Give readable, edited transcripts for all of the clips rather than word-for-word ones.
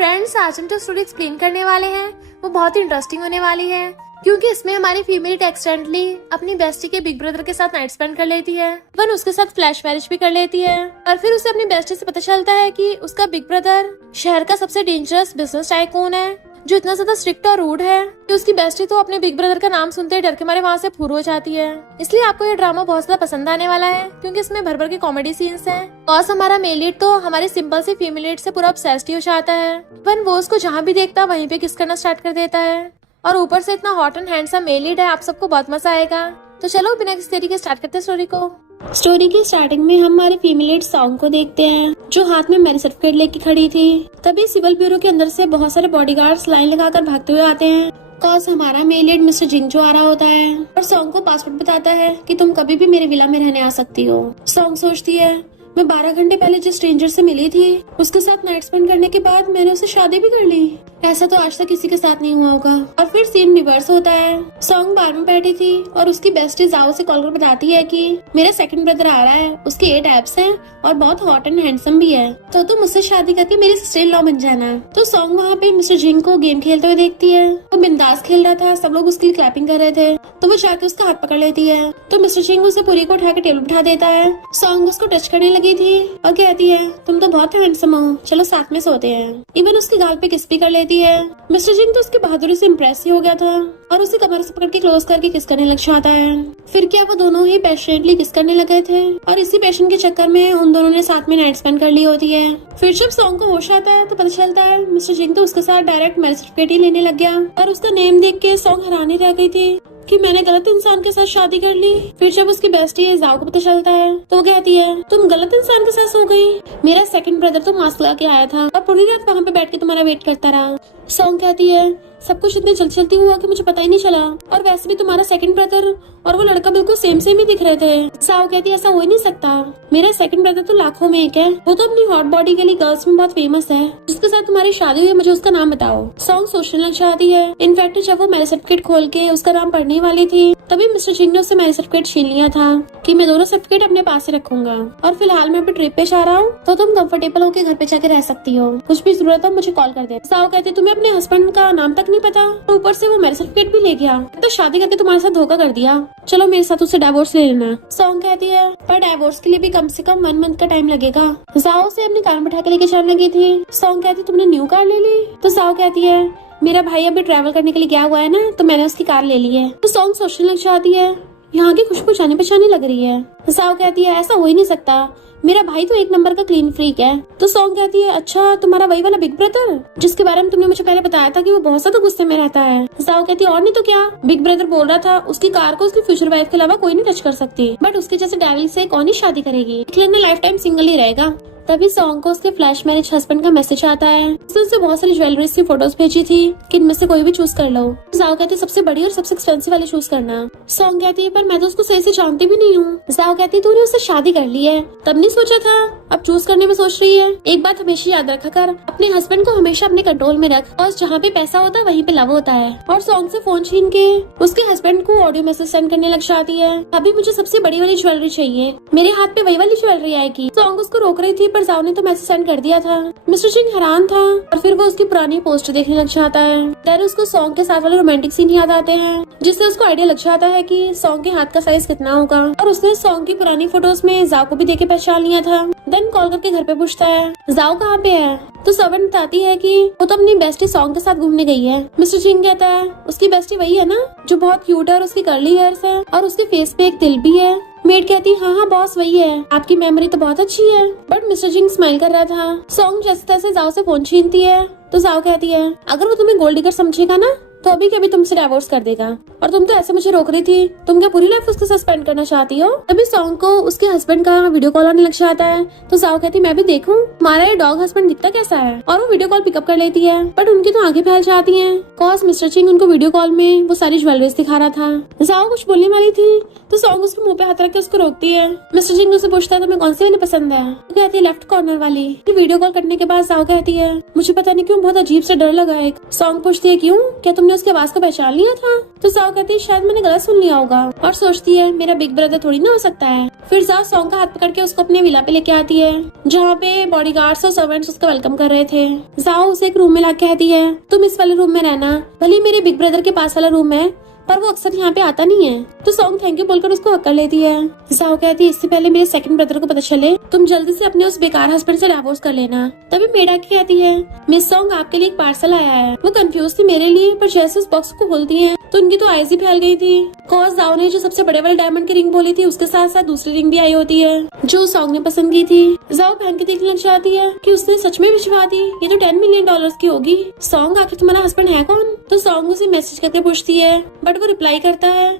Friends, आज हम जो स्टोरी एक्सप्लेन करने वाले हैं वो बहुत ही इंटरेस्टिंग होने वाली है, क्योंकि इसमें हमारी फीमेल एक्सीडेंटली अपनी बेस्टी के बिग ब्रदर के साथ नाइट स्पेंड कर लेती है। वन उसके साथ फ्लैश मैरिज भी कर लेती है और फिर उसे अपनी बेस्टी से पता चलता है कि उसका बिग ब्रदर शहर का सबसे डेंजरस बिजनेस टाइकून है, जो इतना ज्यादा स्ट्रिक्ट और रूड है कि उसकी बेस्टी तो अपने बिग ब्रदर का नाम सुनते ही डर के मारे वहाँ से फुर हो जाती है। इसलिए आपको ये ड्रामा बहुत ज्यादा पसंद आने वाला है, क्योंकि इसमें भर भर के कॉमेडी सीन्स हैं। और हमारा मेल लीड तो हमारे सिंपल सी फीमेल लीड से पूरा ऑब्सेस्ड हो जाता है। वन वो उसको जहाँ भी देखता वहीं पे किस करना स्टार्ट कर देता है, और ऊपर से इतना hot and handsome male lead है, आप सबको बहुत मजा आएगा। तो चलो बिना किसी तरीके स्टार्ट करते हैं स्टोरी को। स्टोरी की स्टार्टिंग में हम हमारे फीमेल लीड सॉन्ग को देखते हैं, जो हाथ में मैरिज सर्टिफिकेट लेके खड़ी थी। तभी सिविल ब्यूरो के अंदर से बहुत सारे बॉडीगार्ड्स लाइन लगाकर भागते हुए आते हैं। कॉज हमारा मेल लीड मिस्टर जिंग जो आ रहा होता है और सॉन्ग को पासपोर्ट बताता है कि तुम कभी भी मेरे विला में रहने आ सकती हो। सॉन्ग सोचती है, मैं 12 घंटे पहले जिस स्ट्रेंजर से मिली थी उसके साथ नाइट स्पेंड करने के बाद मैंने उसे शादी भी कर ली। ऐसा तो आज तक किसी के साथ नहीं हुआ होगा। और फिर सीन रिवर्स होता है। सॉन्ग बार में बैठी थी और उसकी बेस्टी जाओ से कॉल कर बताती है कि मेरा सेकंड ब्रदर आ रहा है, उसके 8 एब्स हैं और बहुत हॉट एंड हैंडसम भी है, तो तुम मुझसे शादी करके मेरी सिस्टर इन लॉ बन जाना। तो सॉन्ग वहाँ पे मिस्टर जिंग को गेम खेलते हुए देखती है। वो बिंदास खेल रहा था, सब लोग उसके लिए क्लैपिंग कर रहे थे, तो वो जाके उसका हाथ पकड़ लेती है। तो मिस्टर जिंग उसे पूरी को उठा के टेबल बिठा देता है। सॉन्ग उसको टच करने लगी थी और कहती है, तुम तो बहुत हैंडसम हो, चलो साथ में सोते हैं। इवन उसके गाल पे किस भी कर लेती है। मिस्टर जिंग तो उसकी बहादुरी से इम्प्रेस हो गया था और उसे कमर से पकड़ के क्लोज करके किस करने लग जाता है। फिर क्या वो दोनों ही पैशनेटली किस करने लगे थे और इसी पैशन के चक्कर में उन दोनों ने साथ में नाइट स्पेंड कर ली होती है। फिर जब सॉन्ग को होश आता है तो पता चलता है मिस्टर जिंग तो उसके साथ डायरेक्ट मैरिज सर्टिफिकेट ही लेने लग गया। और उसका नेम देख के सॉन्ग हैरानी रह गई थी कि मैंने गलत इंसान के साथ शादी कर ली। फिर जब उसकी बेस्टी जाओ को पता चलता है तो वो कहती है, तुम गलत इंसान के साथ सो गई। मेरा सेकंड ब्रदर तो मास्क लगा के आया था और पूरी रात वहाँ पे बैठ के तुम्हारा वेट करता रहा। सॉन्ग कहती है, सब कुछ इतनी जल्दी जल्दी हुआ कि मुझे पता ही नहीं चला, और वैसे भी तुम्हारा सेकंड ब्रदर और वो लड़का बिल्कुल सेम सेम ही दिख रहे थे। साओ कहती है, ऐसा हो ही नहीं सकता, मेरा सेकंड ब्रदर तो लाखों में एक है, वो तो अपनी हॉट बॉडी के लिए गर्ल्स में बहुत फेमस है, जिसके साथ तुम्हारी शादी हुई है, मुझे उसका नाम बताओ। सॉन्ग सोचने लग जाती है। इनफैक्ट जब वो मैरिज सर्टिफिकेट खोल के उसका नाम पढ़ने वाली थी तभी मिस्टर जिंग ने उससे मैरिज सर्टिफिकेट छीन लिया था कि मैं दोनों सर्टिफिकेट अपने पास से रखूंगा, और फिलहाल मैं अपने ट्रिप पे जा रहा हूँ, तो तुम कंफर्टेबल होकर घर पे जाके रह सकती हो, कुछ भी जरूरत हो मुझे कॉल कर दे। साओ कहती, तुम्हें अपने हस्बैंड का नाम तक नहीं पता, ऊपर से वो मैरिज सर्टिफिकेट भी ले गया, तो शादी करके तुम्हारे साथ धोखा कर दिया, चलो मेरे साथ उससे डिवोर्स ले लेना। सॉन्ग कहती है, पर डिवोर्स के लिए भी कम से कम 1 मंथ का टाइम लगेगा। जाओ से अपनी कार बैठा के लेके जाने लगी थी। सॉन्ग कहती, तुमने न्यू कार ले ली? तो साओ कहती है, मेरा भाई अभी ट्रैवल करने के लिए गया हुआ है ना, तो मैंने उसकी कार ले ली है। तो सॉन्ग सोचने लग जाती है, यहाँ की खुशबू जानी पहचानी लग रही है। साओ कहती है, ऐसा हो ही नहीं सकता, मेरा भाई तो 1 नंबर का क्लीन फ्रीक है। तो सॉन्ग कहती है, अच्छा तुम्हारा वही वाला बिग ब्रदर जिसके बारे में तुमने मुझे पहले बताया था कि वो बहुत ज्यादा गुस्से में रहता है। साओ कहती है, और नहीं तो क्या, बिग ब्रदर बोल रहा था उसकी कार को उसकी फ्यूचर वाइफ के अलावा कोई नहीं टच कर सकती, बट उसके जैसे डेविल से कौन ही शादी करेगी, इसलिए लाइफ टाइम सिंगल ही रहेगा। तभी सॉन्ग को उसके फ्लैश मैरिज हस्बैंड का मैसेज आता है। उसने उसे बहुत सारी ज्वेलरीज की फोटोज भेजी थी कि इनमें से कोई भी चूज कर लो। जाओ कहती है, सबसे बड़ी और सबसे एक्सपेंसिव वाली चूज करना। सॉन्ग कहती है, पर मैं तो उसको सही से जानती भी नहीं हूँ। जाओ कहती है, तूने उससे शादी कर ली है, तब नहीं सोचा था, अब चूज करने में सोच रही है। एक बात हमेशा याद रखा कर, अपने हस्बैंड को हमेशा अपने कंट्रोल में रख, और जहाँ पे पैसा होता है वहीं पे लव होता है। और सॉन्ग से फोन छीन के उसके हस्बैंड को ऑडियो मैसेज सेंड करने लग जाती है, अभी मुझे सबसे बड़ी वाली ज्वेलरी चाहिए, मेरे हाथ पे वही वाली ज्वेलरी आएगी। सॉन्ग उसको रोक रही थी, पर जाओ ने तो मैसेज सेंड कर दिया था। मिस्टर जिंग हैरान था और फिर वो उसकी पुरानी पोस्ट देखने लग जाता है। देन उसको सॉन्ग के साथ वाले रोमांटिक सीन याद आते हैं, जिससे उसको आइडिया लग जाता है कि सॉन्ग के हाथ का साइज कितना होगा, और उसने सॉन्ग की पुरानी फोटोज में जाओ को भी देख के पहचान लिया था। देन कॉल करके घर पे पूछता है, जाओ कहाँ पे है? तो सर्वेंट बताती है कि वो तो अपनी बेस्टी सॉन्ग के साथ घूमने गई है। मिस्टर जिंग कहता है, उसकी बेस्टी वही है ना जो बहुत क्यूट है और उसकी कर्ली हेयर्स है और उसके फेस पे एक दिल भी है। मेड कहती, हाँ हाँ बॉस वही है, आपकी मेमोरी तो बहुत अच्छी है। बट मिस्टर जिंग स्माइल कर रहा था। सॉन्ग जैसे तैसे जाओ से फोन छीनती है। तो जाओ कहती है, अगर वो तुम्हें गोल्ड डिगर समझेगा ना तो अभी कभी तुमसे डिवोर्स कर देगा, और तुम तो ऐसे मुझे रोक रही थी, तुम क्या पूरी लाइफ उसके साथ स्पेंड करना चाहती हो? तभी सॉन्ग को उसके हस्बैंड का वीडियो कॉल आने लग जाता है। तो जाओ कहती, मैं भी देखूं हमारा ये डॉग हस्बैंड दिखता कैसा है, और वो वीडियो कॉल पिकअप कर लेती है। बट उनकी तो आगे फैल जाती है, कॉज मिस्टर जिंग उनको वीडियो कॉल में वो सारी ज्वेलरीज दिखा रहा था। जाओ कुछ बोलने वाली थी तो सॉन्ग उसके मुंह पे हाथ रख के उसको रोकती है। मिस्टर जिंग उससे पूछता है, तुम्हें कौन सी वाली पसंद है? तो कहती है, लेफ्ट कॉर्नर वाली। वीडियो कॉल करने के बाद जाओ कहती है, मुझे पता नहीं क्यों बहुत अजीब से डर लगा है। सॉन्ग पूछती है, क्यों, क्या तुमने तुमने उसकी आवाज को पहचान लिया था? तो जाओ कहती है शायद मैंने गलत सुन लिया होगा और सोचती है मेरा बिग ब्रदर थोड़ी ना हो सकता है। फिर जाओ सॉन्ग का हाथ पकड़ के उसको अपने विला पे लेके आती है जहाँ पे बॉडीगार्ड्स और सर्वेंट्स उसका वेलकम कर रहे थे। जाओ उसे एक रूम में ला कहती है तुम इस वाले रूम में रहना, भले ही मेरे बिग ब्रदर के पास वाला रूम है पर वो अक्सर यहाँ पे आता नहीं है। तो सॉन्ग थैंक यू बोलकर उसको हक कर लेती है। जाओ कहती है इससे पहले मेरे सेकंड ब्रदर को पता चले तुम जल्दी से अपने उस बेकार हस्बैंड से डिवोर्स कर लेना। तभी मेडा की कहती है मिस सॉन्ग आपके लिए एक पार्सल आया है। वो कंफ्यूज थी मेरे लिए पर जैसे उस बॉक्स को खोलती है तो उनकी तो आईज ही फैल गई थी। कॉज जाओ ने जो सबसे बड़े वाले डायमंड की रिंग बोली थी उसके साथ साथ दूसरी रिंग भी आई होती है जो सॉन्ग ने पसंद की थी। जाओ पहन के देखने लग जाती है कि उसने सच में भिजवा दी, ये तो $10 मिलियन की होगी। सॉन्ग आखिर तुम्हारा हस्बैंड है कौन? तो सॉन्ग उसे मैसेज करके पूछती है बट वो रिप्लाई करता है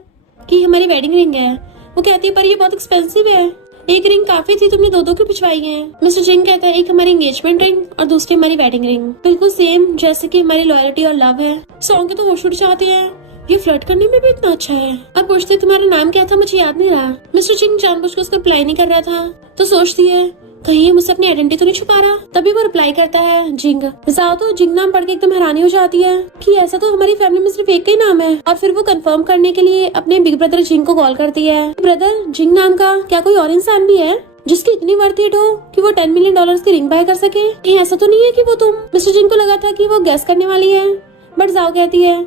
कि हमारी वेडिंग रिंग है। वो कहती है पर ये बहुत एक्सपेंसिव है, एक रिंग काफी थी, तुमने दो क्यों भिजवाई है? मिस्टर जिंग कहता है एक हमारी एंगेजमेंट रिंग और दूसरी हमारी वेडिंग रिंग, बिल्कुल सेम जैसे कि हमारी लॉयल्टी और लव है। सॉन्ग के तो होश उड़ जाते हैं, ये फ्लर्ट करने में भी इतना अच्छा है। अब पूछते तुम्हारा नाम क्या था, मुझे याद नहीं रहा। मिस्टर जिंग जानबूझकर उसको रिप्लाई नहीं कर रहा था तो सोचती है कहीं ये मुझसे अपनी आइडेंटिटी तो नहीं छुपा रहा। तभी वो रिप्लाई करता है जिंग। जाओ तो जिंग नाम पढ़ के एकदम हैरानी हो जाती है कि ऐसा तो हमारी फैमिली में सिर्फ एक ही नाम है। और फिर वो कंफर्म करने के लिए अपने बिग ब्रदर जिंग को कॉल करती है। ब्रदर जिंग नाम का क्या कोई और इंसान भी है जिसकी इतनी वर्थ इट हो कि वो $10 मिलियन की रिंग बाय कर सके? कहीं ऐसा तो नहीं है कि वो तुम? मिस्टर जिंग को लगा था कि वो गैस करने वाली है बट जाओ कहती है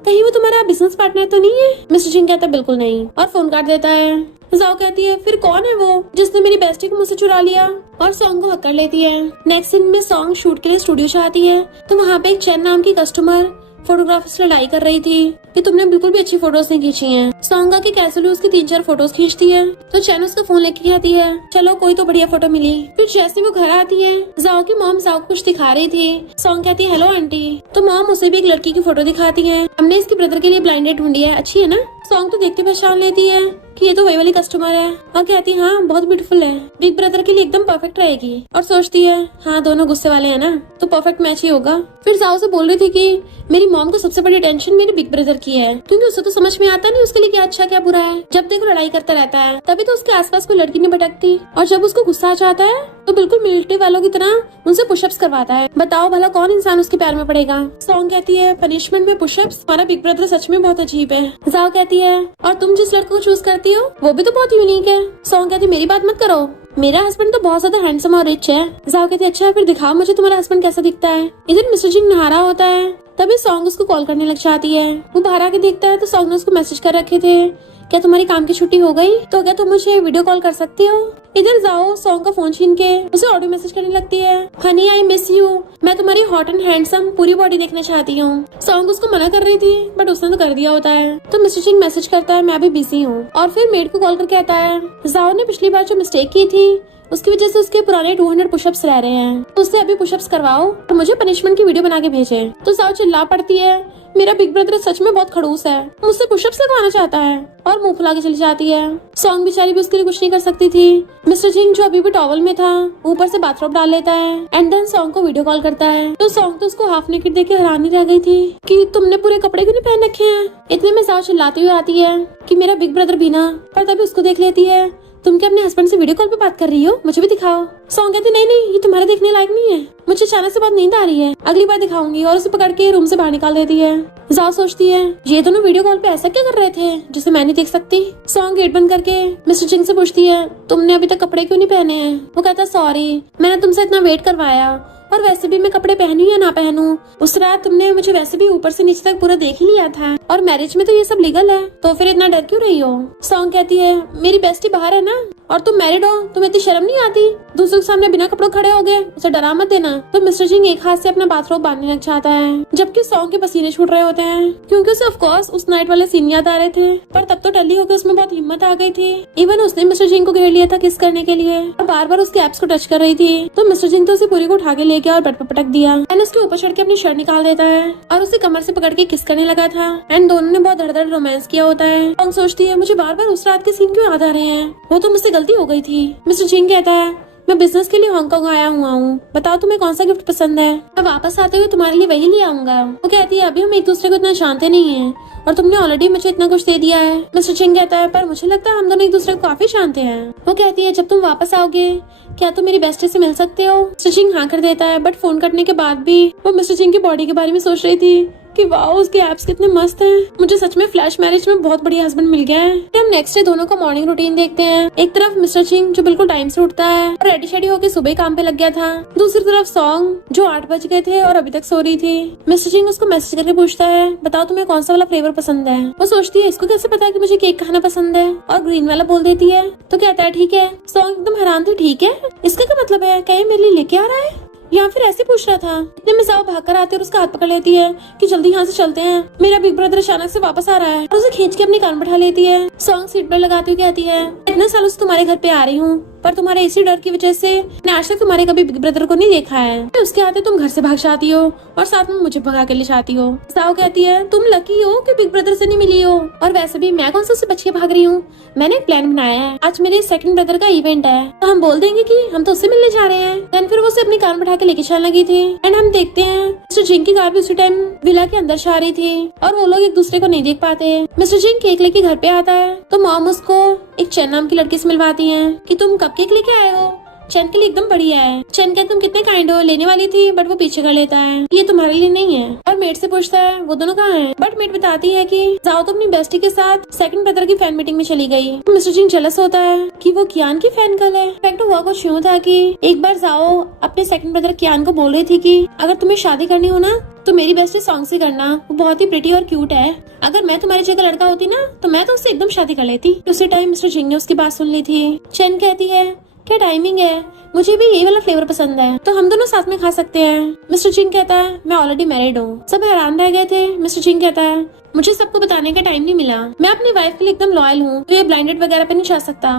कहीं वो तुम्हारा बिजनेस पार्टनर तो नहीं है? मिस्टर जिंग कहता है बिल्कुल नहीं और फोन काट देता है। जाओ कहती है फिर कौन है वो जिसने मेरी बेस्टी को मुझसे चुरा लिया और सॉन्ग को हक कर लेती है। नेक्स्ट सीन में सॉन्ग शूट के लिए स्टूडियो से आती है तो वहाँ पे एक चैन नाम की कस्टमर फोटोग्राफर से लड़ाई कर रही थी कि तुमने बिल्कुल भी अच्छी फोटोज नहीं खींची हैं। सॉन्ग की कैजुअली उसकी 3-4 फोटोज खींचती है तो चैन उसका फोन लेके आती है चलो कोई तो बढ़िया फोटो मिली। फिर जैसे वो घर आती है जाओ की मॉम जाओ कुछ दिखा रही थी। सॉन्ग कहती है हेलो आंटी, तो मॉम उसे भी एक लड़की की फोटो दिखाती है। हमने इसके ब्रदर के लिए ब्लाइंड डेट ढूंढी है, अच्छी है ना? सॉन्ग तो देखते पहचान लेती है कि ये तो वही वाली कस्टमर है और कहती है हाँ बहुत ब्यूटीफुल है, बिग ब्रदर के लिए एकदम परफेक्ट रहेगी। और सोचती है हाँ दोनों गुस्से वाले हैं ना तो परफेक्ट मैच ही होगा। फिर जाओ से बोल रही थी कि मेरी मॉम को सबसे बड़ी टेंशन मेरे बिग ब्रदर की है क्योंकि उसे तो समझ में आता नहीं उसके लिए क्या अच्छा क्या बुरा है। जब देखो लड़ाई करता रहता है, तभी तो उसके आसपास कोई लड़की नहीं भटकती और जब उसको गुस्सा आ जाता है तो बिल्कुल मिलिट्री वालों की तरह उनसे पुशअप्स करवाता है। बताओ भला कौन इंसान उसके प्यार में पड़ेगा? सॉन्ग कहती है पनिशमेंट में पुशअप्स, हमारा बिग ब्रदर सच में बहुत अजीब है। जाओ कहती है और तुम जिस लड़के को चूज करती हो वो भी तो बहुत यूनिक है। सॉन्ग कहती है मेरी बात मत करो, मेरा हस्बैंड तो बहुत ज्यादा हैंडसम और रिच है। जाओ कहती है अच्छा फिर दिखाओ मुझे तुम्हारा हस्बैंड कैसा दिखता है। इधर मिस्टर जिंग नहा रहा होता है तभी सॉन्ग उसको कॉल करने लग जाती है। वो बाहर आके देखता है तो सॉन्ग ने उसको मैसेज कर रखे थे क्या तुम्हारी काम की छुट्टी हो गई तो क्या तुम मुझे वीडियो कॉल कर सकती हो? इधर जाओ सॉन्ग का फोन छीन के उसे ऑडियो मैसेज करने लगती है हनी आई मिस यू, मैं तुम्हारी हॉट एंड हैंडसम पूरी बॉडी देखना चाहती हूँ। सॉन्ग उसको मना कर रही थी बट उसने तो कर दिया होता है तो मिस्टर जिंग मैसेज करता है मैं अभी बिजी हूँ और फिर मेड को कॉल कर कहता है जाओ ने पिछली बार जो मिस्टेक की थी उसकी वजह से उसके पुराने 200 पुशअप्स रह रहे हैं तो उससे अभी पुशअप्स करवाओ और मुझे पनिशमेंट की वीडियो बना के भेजे। तो जाओ चिल्ला पड़ती है मेरा बिग ब्रदर सच में बहुत खड़ूस है, मुझसे पुशअप्स लगवाना चाहता है और मुंह फुला के चली जाती है। सॉन्ग बेचारी भी उसके लिए कुछ नहीं कर सकती थी। मिस्टर जिंग जो अभी भी टॉवल में था ऊपर से बाथरोब डाल लेता है एंड देन सॉन्ग को वीडियो कॉल करता है तो सॉन्ग तो उसको हाफ नेकेड देख के हैरानी रह गई थी कि तुमने पूरे कपड़े क्यों नहीं पहन रखे हैं। इतने में जाओ चिल्लाती हुई आती है कि मेरा बिग ब्रदर बिना, पर तभी उसको देख लेती है तुम क्या अपने हस्बैंड से वीडियो कॉल पे बात कर रही हो, मुझे भी दिखाओ। सॉन्ग कहती नहीं ये तुम्हारे देखने लायक नहीं है, मुझे अचानक से बहुत नींद आ रही है, अगली बार दिखाऊंगी और उसे पकड़ के रूम से बाहर निकाल देती है। जाओ सोचती है ये दोनों वीडियो कॉल पे ऐसा क्या कर रहे थे जिसे मैं नहीं देख सकती। सॉन्ग गेट बंद करके मिस्टर जिंग से पूछती है तुमने अभी तक कपड़े क्यों नहीं पहने हैं? वो कहता सॉरी मैंने तुमसे इतना वेट करवाया और वैसे भी मैं कपड़े पहनूं या ना पहनूं, उस रात तुमने मुझे वैसे भी ऊपर से नीचे तक पूरा देख ही लिया था और मैरिज में तो ये सब लीगल है तो फिर इतना डर क्यों रही हो। सॉन्ग कहती है मेरी बेस्टी बाहर है ना और तुम मैरिड हो, तुम्हें इतनी शर्म नहीं आती, दूसरों के सामने बिना कपड़ों खड़े हो गए, उसे डरा मत देना। तो मिस्टर जिंग एक हाथ से अपना बाथरोब बांधने लग जाता है जबकि सॉन्ग के पसीने छूट रहे होते हैं क्योंकि उसे ऑफ कोर्स उस नाइट वाले सीन याद आ रहे थे पर तब तो टल्ली होकर उसमें बहुत हिम्मत आ गई थी। इवन उसने मिस्टर जिंग को घेर लिया था किस करने के लिए और बार बार उसके एब्स को टच कर रही थी तो मिस्टर जिंग तो उसे पूरी को उठा के ले गया और बेड पर पटक दिया एंड उसके ऊपर चढ़ के अपनी शर्ट निकाल देता है और उसे कमर से पकड़ के किस करने लगा था एंड दोनों ने बहुत धड़ रोमांस किया होता है। सॉन्ग सोचती है मुझे बार बार उस रात के सीन क्यों याद आ रहे हैं, वो तो मुझसे गलती हो गई थी। मिस्टर जिंग कहता है मैं बिजनेस के लिए हांगकांग आया हुआ हूँ, बताओ तुम्हें कौन सा गिफ्ट पसंद है, मैं वापस आते हुए तुम्हारे लिए वही ले आऊंगा। वो कहती है अभी हम एक दूसरे को इतना जानते नहीं है और तुमने ऑलरेडी मुझे इतना कुछ दे दिया है। मिस्टर जिंग कहता है पर मुझे लगता है हम दोनों एक दूसरे को काफी जानते हैं। वो कहती है जब तुम वापस आओगे क्या तुम मेरी बेस्टी से मिल सकते हो। मिस्टर जिंग हाँ कर देता है बट फोन कटने के बाद भी वो मिस्टर जिंग की बॉडी के बारे में सोच रही थी कि वाह उसके एब्स कितने मस्त हैं। मुझे सच में फ्लैश मैरिज में बहुत बढ़िया हस्बैंड मिल गया है। हम नेक्स्ट डे दोनों का मॉर्निंग रूटीन देखते हैं। एक तरफ मिस्टर चिंग जो बिल्कुल टाइम से उठता है और रेडी शेडी होकर सुबह काम पे लग गया था। दूसरी तरफ सॉन्ग जो 8 बज गए थे और अभी तक सो रही थी। मिस्टर चिंग उसको मैसेज करके पूछता है, बताओ तुम्हें कौन सा वाला फ्लेवर पसंद है। वो सोचती है इसको कैसे पता है कि मुझे केक खाना पसंद है, और ग्रीन वाला बोल देती है। तो कहता है ठीक है। सॉन्ग एकदम हैरान थी, ठीक है इसका क्या मतलब है, क्या ये मेरे लिए लेके आ रहा है या फिर ऐसे पूछ रहा था। इतने में जाओ भाग कर आती है और उसका हाथ पकड़ लेती है कि जल्दी यहाँ से चलते हैं, मेरा बिग ब्रदर अचानक से वापस आ रहा है। और उसे खींच के अपनी कान बैठा लेती है। सॉन्ग सीट बेल्ट लगाती हुई कहती है, इतने सालों से तुम्हारे घर पे आ रही हूँ, पर तुम्हारे इसी डर की वजह से मैंने आज तक तुम्हारे कभी बिग ब्रदर को नहीं देखा है। उसके आते तुम घर से भाग जाती हो और साथ में मुझे भगा के ले जाती हो। जाओ कहती है, तुम लकी हो कि बिग ब्रदर से नहीं मिली हो, और वैसे भी मैं कौन सा उससे बच के भाग रही हूँ। मैंने एक प्लान बनाया है, आज मेरे सेकंड ब्रदर का इवेंट है, तो हम बोल देंगे कि हम तो उससे मिलने जा रहे हैं। देन फिर वो उसे अपनी कार बैठा के लेके चलने लगी थी। एंड हम देखते हैं मिस्टर जिंग की कार भी उसी टाइम विला के अंदर जा रही थी और वो लोग एक दूसरे को नहीं देख पाते। मिस्टर जिंग केक लेके घर पे आता है तो मॉम उसको एक चेन नाम की लड़की से मिलवाती है कि तुम कब केक लेके आए हो, चैन के लिए एकदम बढ़िया है। चैन कहते तुम कितने काइंड हो, लेने वाली थी बट वो पीछे कर लेता है, ये तुम्हारे लिए नहीं है। और मेट से पूछता है वो दोनों कहाँ हैं, बट मेट बताती है कि जाओ तो अपनी बेस्टी के साथ सेकंड ब्रदर की फैन मीटिंग में चली गई। मिस्टर जिंग जेलस होता है कि वो कियान की फैन गर्ल है। इनफैक्ट हुआ कुछ यूं था कि एक बार जाओ अपने सेकंड ब्रदर कियान को बोल रही थी कि अगर तुम्हें शादी करनी हो ना तो मेरी बेस्टी सॉन्ग से करना, वो बहुत ही प्रिटी और क्यूट है। अगर मैं तुम्हारी जगह लड़का होती ना तो मैं तो उससे एकदम शादी कर लेती। उसी टाइम मिस्टर जिंग ने उसकी बात सुन ली थी। चैन कहती है क्या टाइमिंग है, मुझे भी ये वाला फ्लेवर पसंद है, तो हम दोनों साथ में खा सकते हैं। मिस्टर जिंग कहता है मैं ऑलरेडी मैरिड हूँ। सब हैरान रह गए थे। मिस्टर जिंग कहता है मुझे सबको बताने का टाइम नहीं मिला, मैं अपनी वाइफ के लिए एकदम लॉयल हूँ, तो ये ब्लाइंडेड वगैरह पे नहीं जा सकता।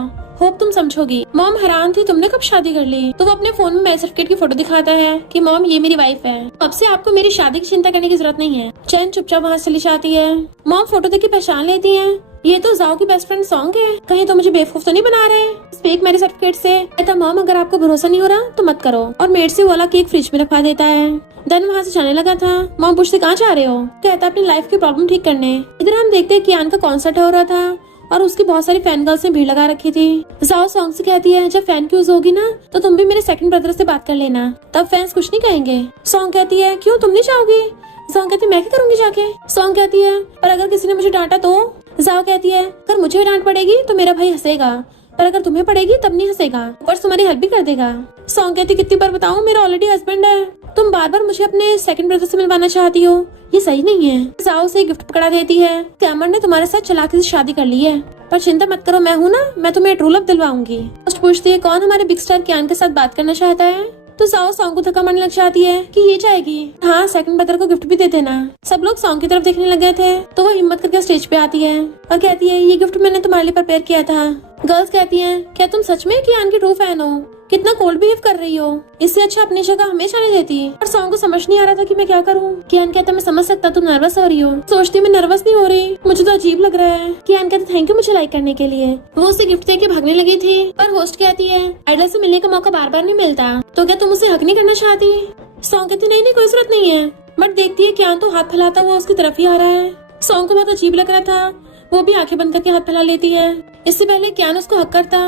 होप तुम समझोगी। मॉम हैरान थी, तुमने कब शादी कर ली। तो वो अपने फोन में मैरिज सर्टिफिकेट की फोटो दिखाता है कि मॉम ये मेरी वाइफ है, अब से आपको मेरी शादी की चिंता करने की जरूरत नहीं है। चैन चुपचाप वहाँ चली जाती है। मॉम फोटो देख के पहचान लेती है, ये तो जाओ की बेस्ट फ्रेंड सॉन्ग है, कहीं तो मुझे बेवकूफ तो नहीं बना रहे फेक मैरिज सर्टिफिकेट से। कहता मॉम अगर आपको भरोसा नहीं हो रहा तो मत करो, और मेड से वाला केक फ्रिज में रखवा देता है। देन वहाँ से जाने लगा था। मॉम पूछते कहाँ जा रहे हो, कहता अपनी लाइफ की प्रॉब्लम ठीक करने। इधर हम देखते हैं कियान का कॉन्सर्ट हो रहा था और उसकी बहुत सारी फैन गर्ल्स ने भीड़ लगा रखी थी। जाओ सॉन्ग से कहती है जब फैन क्यूज होगी ना तो तुम भी मेरे सेकंड ब्रदर से बात कर लेना, तब फैंस कुछ नहीं कहेंगे। सॉन्ग कहती है क्यों तुम नहीं जाओगी। सॉन्ग कहती है मैं क्या करूंगी जाके। सॉन्ग कहती है पर अगर किसी ने मुझे डांटा तो। जाओ कहती है अगर मुझे डांट पड़ेगी तो मेरा भाई हंसेगा, पर अगर तुम्हें पड़ेगी तब नहीं हंसेगा, ऊपर से तुम्हारी हेल्प भी कर देगा। सॉन्ग कहती कितनी बार बताऊं मेरा ऑलरेडी हस्बैंड है, तुम बार बार मुझे अपने सेकंड ब्रदर से मिलवाना चाहती हो, ये सही नहीं है। जाओ से गिफ्ट पकड़ा देती है, कैमर ने तुम्हारे साथ चालाकी से शादी कर ली है, पर चिंता मत करो मैं हूँ ना, मैं तुम्हें ट्रू लव दिलवाऊंगी। पूछती है कौन हमारे बिग स्टार कियान के साथ बात करना चाहता है। तो जाओ सॉन्ग को धक्का मारने लग जाती है कि ये जाएगी, हाँ सेकंड ब्रदर को गिफ्ट भी दे देना। सब लोग सॉन्ग की तरफ देखने लग गए थे तो वो हिम्मत करके स्टेज पे आती है और कहती है ये गिफ्ट मैंने तुम्हारे लिए प्रिपेयर किया था। गर्ल्स कहती हैं क्या तुम सच में कियान की ट्रू फैन हो, कितना कोल्ड बिहेव कर रही हो, इससे अच्छा अपनी जगह हमें जाने देती। पर सॉन्ग को समझ नहीं आ रहा था कि मैं क्या करूं। कियान कहता मैं समझ सकता तुम नर्वस हो रही हो। सोचती मैं नर्वस नहीं हो रही, मुझे तो अजीब लग रहा है। कियान कहता थैंक यू मुझे लाइक करने के लिए। वो उसे गिफ्ट देके भागने लगी थी पर होस्ट कहती है आइडल से मिलने का मौका बार बार नहीं मिलता, तो क्या तुम उसे हक नहीं करना चाहती। सॉन्ग कहती नहीं कोई जरूरत नहीं है, बट देखती है कियान तो हाथ फैलाता हुआ उसकी तरफ ही आ रहा है। सॉन्ग को बहुत अजीब लग रहा था, वो भी आंखें बंद करके हाथ फैला लेती है। इससे पहले कियान उसको हक करता,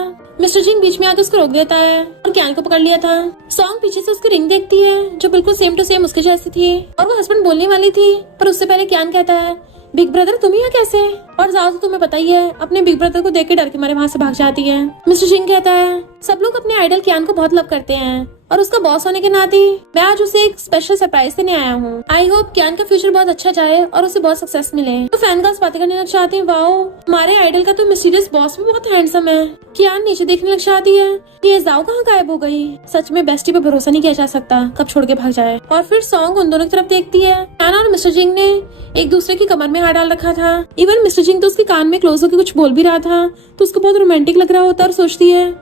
मिस्टर जिंग बीच में आकर उसको रोक देता है और कियान को पकड़ लिया था। सॉन्ग पीछे से उसकी रिंग देखती है जो बिल्कुल सेम टू सेम उसके जैसी थी और वो हस्बैंड बोलने वाली थी, पर उससे पहले कियान कहता है बिग ब्रदर तुम यहाँ कैसे। और ज्यादा तो तुम्हें पता ही है, अपने बिग ब्रदर को देख के डर के मारे वहाँ से भाग जाती है। मिस्टर जिंग कहता है सब लोग अपने आइडल कियान को बहुत लव करते हैं और उसका बॉस होने के नाते मैं आज उसे एक स्पेशल सरप्राइज देने आया हूँ। आई होप कियान का फ्यूचर बहुत अच्छा जाए और उसे बहुत सक्सेस मिले। तो फैन गर्ल्स बातें करने लग जाती हैं, वाओ हमारे आइडल का तो मिस्टीरियस बॉस भी बहुत हैंडसम है। कियान नीचे देखने लग जाती है ये जाओ कहाँ गायब हो गई। सच में बेस्टी पे भरोसा नहीं किया जा सकता, कब छोड़ के भाग जाए। और फिर सॉन्ग उन दोनों की तरफ देखती है। कियान और मिस्टर जिंग ने एक दूसरे की कमर में हाथ डाल रखा था। इवन मिस्टर जिंग तो उसके कान में क्लोज होकर कुछ बोल भी रहा था, तो उसको बहुत रोमांटिक लग रहा होता और सोचती है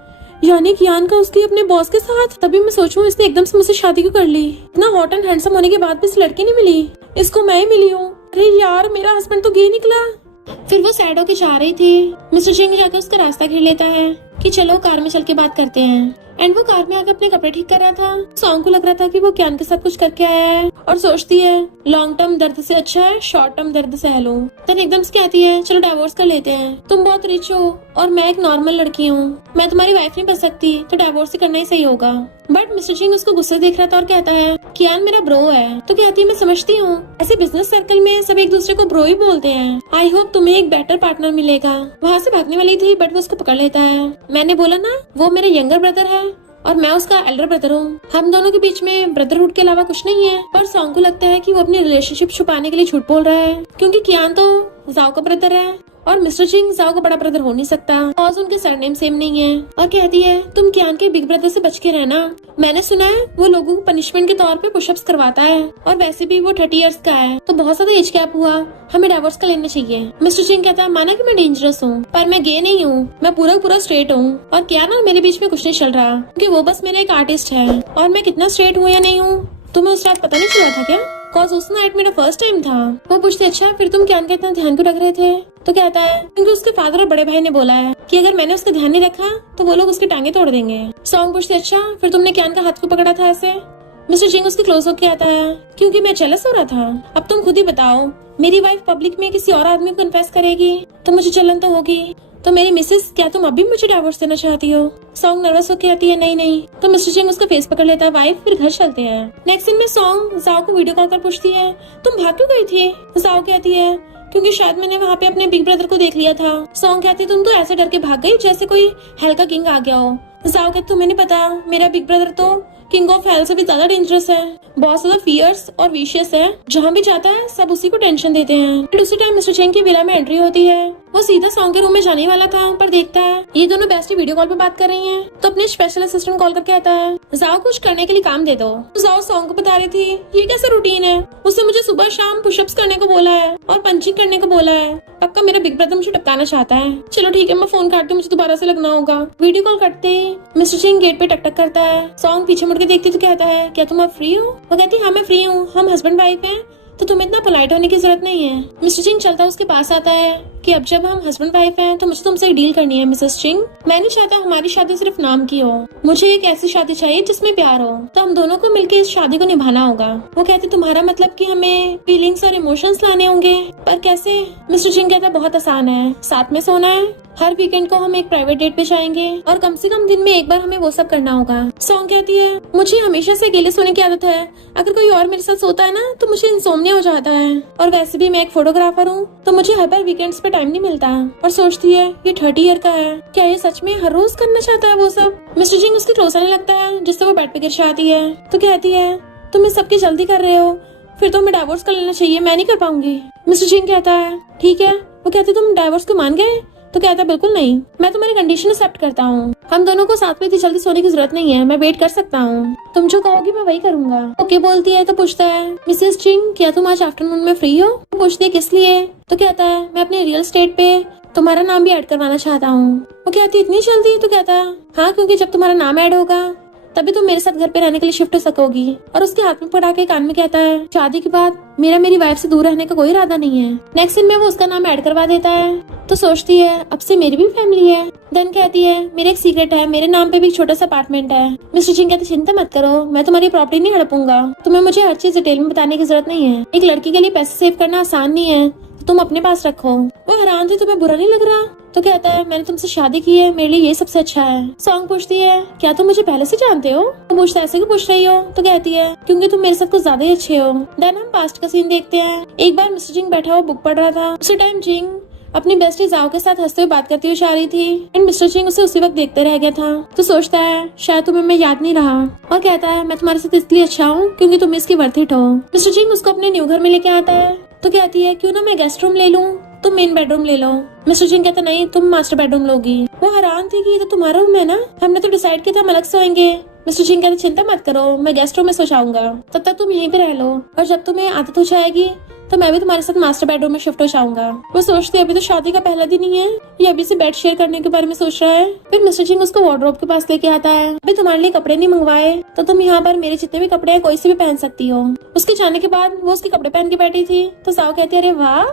यानी कियान का उसकी अपने बॉस के साथ। तभी मैं सोचूं इसने एकदम से मुझसे शादी क्यों कर ली, इतना हॉट एंड हैंडसम होने के बाद भी इस लड़की नहीं मिली, इसको मैं ही मिली हूँ। अरे यार मेरा हस्बैंड तो गे निकला। फिर वो सैड होके जा रही थी। मिस्टर जिंग जाकर उसका रास्ता घेर लेता है कि चलो कार में चल के बात करते हैं। एंड वो कार में आके अपने कपड़े ठीक कर रहा था। सॉन्ग को लग रहा था कि वो कियान के साथ कुछ करके आया है और सोचती है लॉन्ग टर्म दर्द से अच्छा है शॉर्ट टर्म दर्द सह लूं। तन एकदम से कहती है चलो डिवोर्स कर लेते हैं, तुम बहुत रिच हो और मैं एक नॉर्मल लड़की हूँ, मैं तुम्हारी वाइफ नहीं बन सकती, तो डिवोर्स ही करना ही सही होगा। बट मिस्टर चिंग उसको गुस्से देख रहा था और कहता है कियान मेरा ब्रो है। तो कहती है मैं समझती हूँ, ऐसे बिजनेस सर्कल में सब एक दूसरे को ब्रो ही बोलते हैं, आई होप तुम्हें एक बेटर पार्टनर मिलेगा। वहाँ से भागने वाली थी बट वो उसको पकड़ लेता है। मैंने बोला ना वो मेरा यंगर ब्रदर है और मैं उसका एल्डर ब्रदर हूँ, हम दोनों के बीच में ब्रदरहुड के अलावा कुछ नहीं है। पर सॉन्ग को लगता है कि वो अपनी रिलेशनशिप छुपाने के लिए झूठ बोल रहा है, क्योंकि कियान तो जाओ का ब्रदर है और मिस्टर चिंग जाओ का बड़ा ब्रदर हो नहीं सकता, और उनके सरनेम सेम नहीं है। और कहती है तुम कियान के बिग ब्रदर से बच के रहना, मैंने सुना है वो लोगों को पनिशमेंट के तौर पे पुशअप्स करवाता है और वैसे भी वो 30 इयर्स का है, तो बहुत ज्यादा एज गैप हुआ, हमें डिवोर्स कर लेना चाहिए। मिस्टर चिंग कहता है माना कि मैं डेंजरस हूँ पर मैं गे नहीं हूँ, मैं पूरा स्ट्रेट हूँ और कियान और मेरे बीच में कुछ नहीं चल रहा, क्योंकि वो बस मेरा एक आर्टिस्ट है और मैं कितना स्ट्रेट हूँ या नहीं हूँ तुम्हें उस रात पता नहीं चला था क्या? कॉज उस नाइट मेरा फर्स्ट टाइम था। वो पूछते अच्छा फिर तुम कियान का इतना ध्यान क्यों रख रहे थे? तो कहता है क्योंकि उसके फादर और बड़े भाई ने बोला है कि अगर मैंने उसका ध्यान नहीं रखा तो वो लोग उसकी टांगे तोड़ देंगे। सॉन्ग पूछते अच्छा फिर तुमने कियान का हाथ क्यों पकड़ा था ऐसे? मिस्टर चिंग उसके क्लोज होके आता है क्योंकि मैं जेलस हो रहा था। अब तुम खुद ही बताओ, मेरी वाइफ पब्लिक में किसी और आदमी को कन्फेस करेगी तो मुझे जलन तो होगी। तो मेरी मिसेस क्या तुम अभी मुझे डिवोर्स देना चाहती हो? सॉन्ग नर्वस होके आती है नहीं। तो मिस्टर चिंग उसका फेस पकड़ लेता है वाइफ फिर घर चलते हैं। नेक्स्ट सीन में सॉन्ग जाओ को वीडियो कॉल कर पूछती है तुम भाग क्यों गई थी? जाओ कहती है क्योंकि शायद मैंने वहाँ पे अपने बिग ब्रदर को देख लिया था। सॉन्ग कहती है तुम तो ऐसे डर के भाग गई जैसे कोई हेल का किंग आ गया हो। जाओ कहती तुम्हें नहीं पता मेरा बिग ब्रदर तो किंग ऑफ हेल से भी ज्यादा डेंजरस है, बहुत ज्यादा फियर्स और विशियस है, जहाँ भी जाता है सब उसी को टेंशन देते हैं। फिर उसी टाइम मिस्टर चिंग की विला में एंट्री होती है। वो सीधा सॉन्ग के रूम में जाने वाला था पर देखता है ये दोनों बेस्टी वीडियो कॉल पे बात कर रही हैं, तो अपने स्पेशल असिस्टेंट कॉल करके कहता है जाओ कुछ करने के लिए काम दे दो। तो जाओ सॉन्ग को बता रही थी ये कैसा रूटीन है, उसने मुझे सुबह शाम पुशअप्स करने को बोला है और पंचिंग करने को बोला है, पक्का मेरा बिग ब्रदर मुझे टपकाना चाहता है। चलो ठीक है मैं फोन काटती हूँ, मुझे दोबारा से लगना होगा। वीडियो कॉल करते ही मिस्टर चिंग गेट पे टक टक करता है। सॉन्ग पीछे मुड़ के देखती तो कहता है क्या तुम अब फ्री हो? वो कहती है हाँ मैं फ्री हूँ, हम हस्बैंड वाइफ हैं तो तुम्हें इतना पोलाइट होने की जरूरत नहीं है। मिस्टर चिंग चलता उसके पास आता है कि अब जब हम हस्बैंड वाइफ हैं तो मुझे तुमसे एक डील करनी है मिसेस चिंग। मैं नहीं चाहता हमारी शादी सिर्फ नाम की हो, मुझे एक ऐसी शादी चाहिए जिसमें प्यार हो, तो हम दोनों को मिलकर इस शादी को निभाना होगा। वो कहती तुम्हारा मतलब कि हमें फीलिंग्स और इमोशंस लाने होंगे, पर कैसे? मिस्टर चिंग कहता बहुत आसान है, साथ में सोना है, हर वीकेंड को हम एक प्राइवेट डेट पे जाएंगे और कम से कम दिन में एक बार हमें वो सब करना होगा। सॉन्ग कहती है मुझे हमेशा से अकेले सोने की आदत है, अगर कोई और मेरे साथ सोता है ना तो मुझे इंसोम्निया हो जाता है, और वैसे भी मैं एक फोटोग्राफर हूँ तो मुझे हर बार वीकेंड्स पे टाइम नहीं मिलता। और सोचती है ये 30 ईयर का है, क्या ये सच में हर रोज करना चाहता है वो सब? मिस्टर चिंग उसके क्लोज आने लगता है जिससे वो बेड पे गिर जाती है। तो कहती है तुम इस सबकी जल्दी कर रहे हो, फिर तो हमें डिवोर्स कर लेना चाहिए, मैं नहीं कर पाऊंगी। मिस्टर चिंग कहता है ठीक है। वो कहती तुम डिवोर्स को मान गए? तो कहता बिल्कुल नहीं, मैं तुम्हारी कंडीशन एक्सेप्ट करता हूँ, हम दोनों को साथ में इतनी जल्दी सोने की जरूरत नहीं है, मैं वेट कर सकता हूँ, तुम जो कहोगी मैं वही करूंगा। ओके बोलती है। तो पूछता है मिसेस चिंग क्या तुम आज आफ्टरनून में फ्री हो? तो पूछती है किस लिए? तो कहता है मैं अपने रियल एस्टेट पे तुम्हारा नाम भी ऐड करवाना चाहता हूँ। वो कहती है इतनी जल्दी? तो कहता है हाँ क्योंकि जब तुम्हारा नाम ऐड होगा तभी तुम मेरे साथ घर पे रहने के लिए शिफ्ट हो सकोगी। और उसके हाथ में पड़ा के कान में कहता है शादी के बाद मेरी वाइफ से दूर रहने का कोई इरादा नहीं है। नेक्स्ट दिन में वो उसका नाम ऐड करवा देता है। तो सोचती है अब से मेरी भी फैमिली है। देन कहती है मेरा एक सीक्रेट है, मेरे नाम पे भी एक छोटा सा अपार्टमेंट है। मिस्टर चिंग कहते चिंता मत करो, मैं तुम्हारी प्रॉपर्टी नहीं हड़पूंगा, तुम्हें मुझे हर चीज डिटेल में बताने की जरूरत नहीं है, एक लड़की के लिए पैसे सेव करना आसान नहीं है, तुम अपने पास रखो। वो हैरान थी तुम्हें बुरा नहीं लग रहा? तो कहता है मैंने तुमसे शादी की है, मेरे लिए ये सबसे अच्छा है। सॉन्ग पूछती है क्या तुम मुझे पहले से जानते हो? तो पूछता है ऐसे क्यों पूछ रही हो? तो कहती है क्योंकि तुम मेरे साथ कुछ ज्यादा ही अच्छे हो। देन हम पास्ट का सीन देखते हैं। एक बार मिस्टर जिंग बैठा हुआ बुक पढ़ रहा था। उसी टाइम जिंग अपनी बेस्टी जाओ के साथ हंसते हुए बात करती हुई आ रही थी एंड मिस्टर चिंग उसे उसी वक्त देखते रह गया था। तो सोचता है शायद तुम्हें मैं याद नहीं रहा, और कहता है मैं तुम्हारे साथ इसलिए अच्छा हूँ क्योंकि तुम इसकी वर्थ इट हो। मिस्टर चिंग उसको अपने न्यू घर में लेके आता है। तो कहती है क्यों ना मैं गेस्ट रूम ले लूँ, तुम मेन बेडरूम ले लो। मिस्टर चिंग कहता नहीं तुम मास्टर बेडरूम लोगी। वो हैरान थी कि ये तो तुम्हारा रूम है ना, हमने तो डिसाइड किया था हम अलग सोएंगे। मिस्टर चिंग कहते चिंता मत करो, मैं गेस्ट रूम में सो जाऊंगा, तब तक तुम यहीं पे रह लो, और जब तुम्हें आदत हो जाएगी तो मैं भी तुम्हारे साथ मास्टर बेडरूम में शिफ्ट हो जाऊंगा। वो सोचती है अभी तो शादी का पहला दिन ही है, ये अभी से बेड शेयर करने के बारे में सोच रहा है। फिर मिस्टर चिंग उसको वार्डरोब के पास लेके आता है। अभी तुम्हारे लिए कपड़े नहीं मंगवाए तो तुम यहाँ पर मेरे जितने भी कपड़े हैं कोई से भी पहन सकती हो। उसके जाने के बाद वो उसके कपड़े पहन के बैठी थी। तो साओ कहती है अरे वाह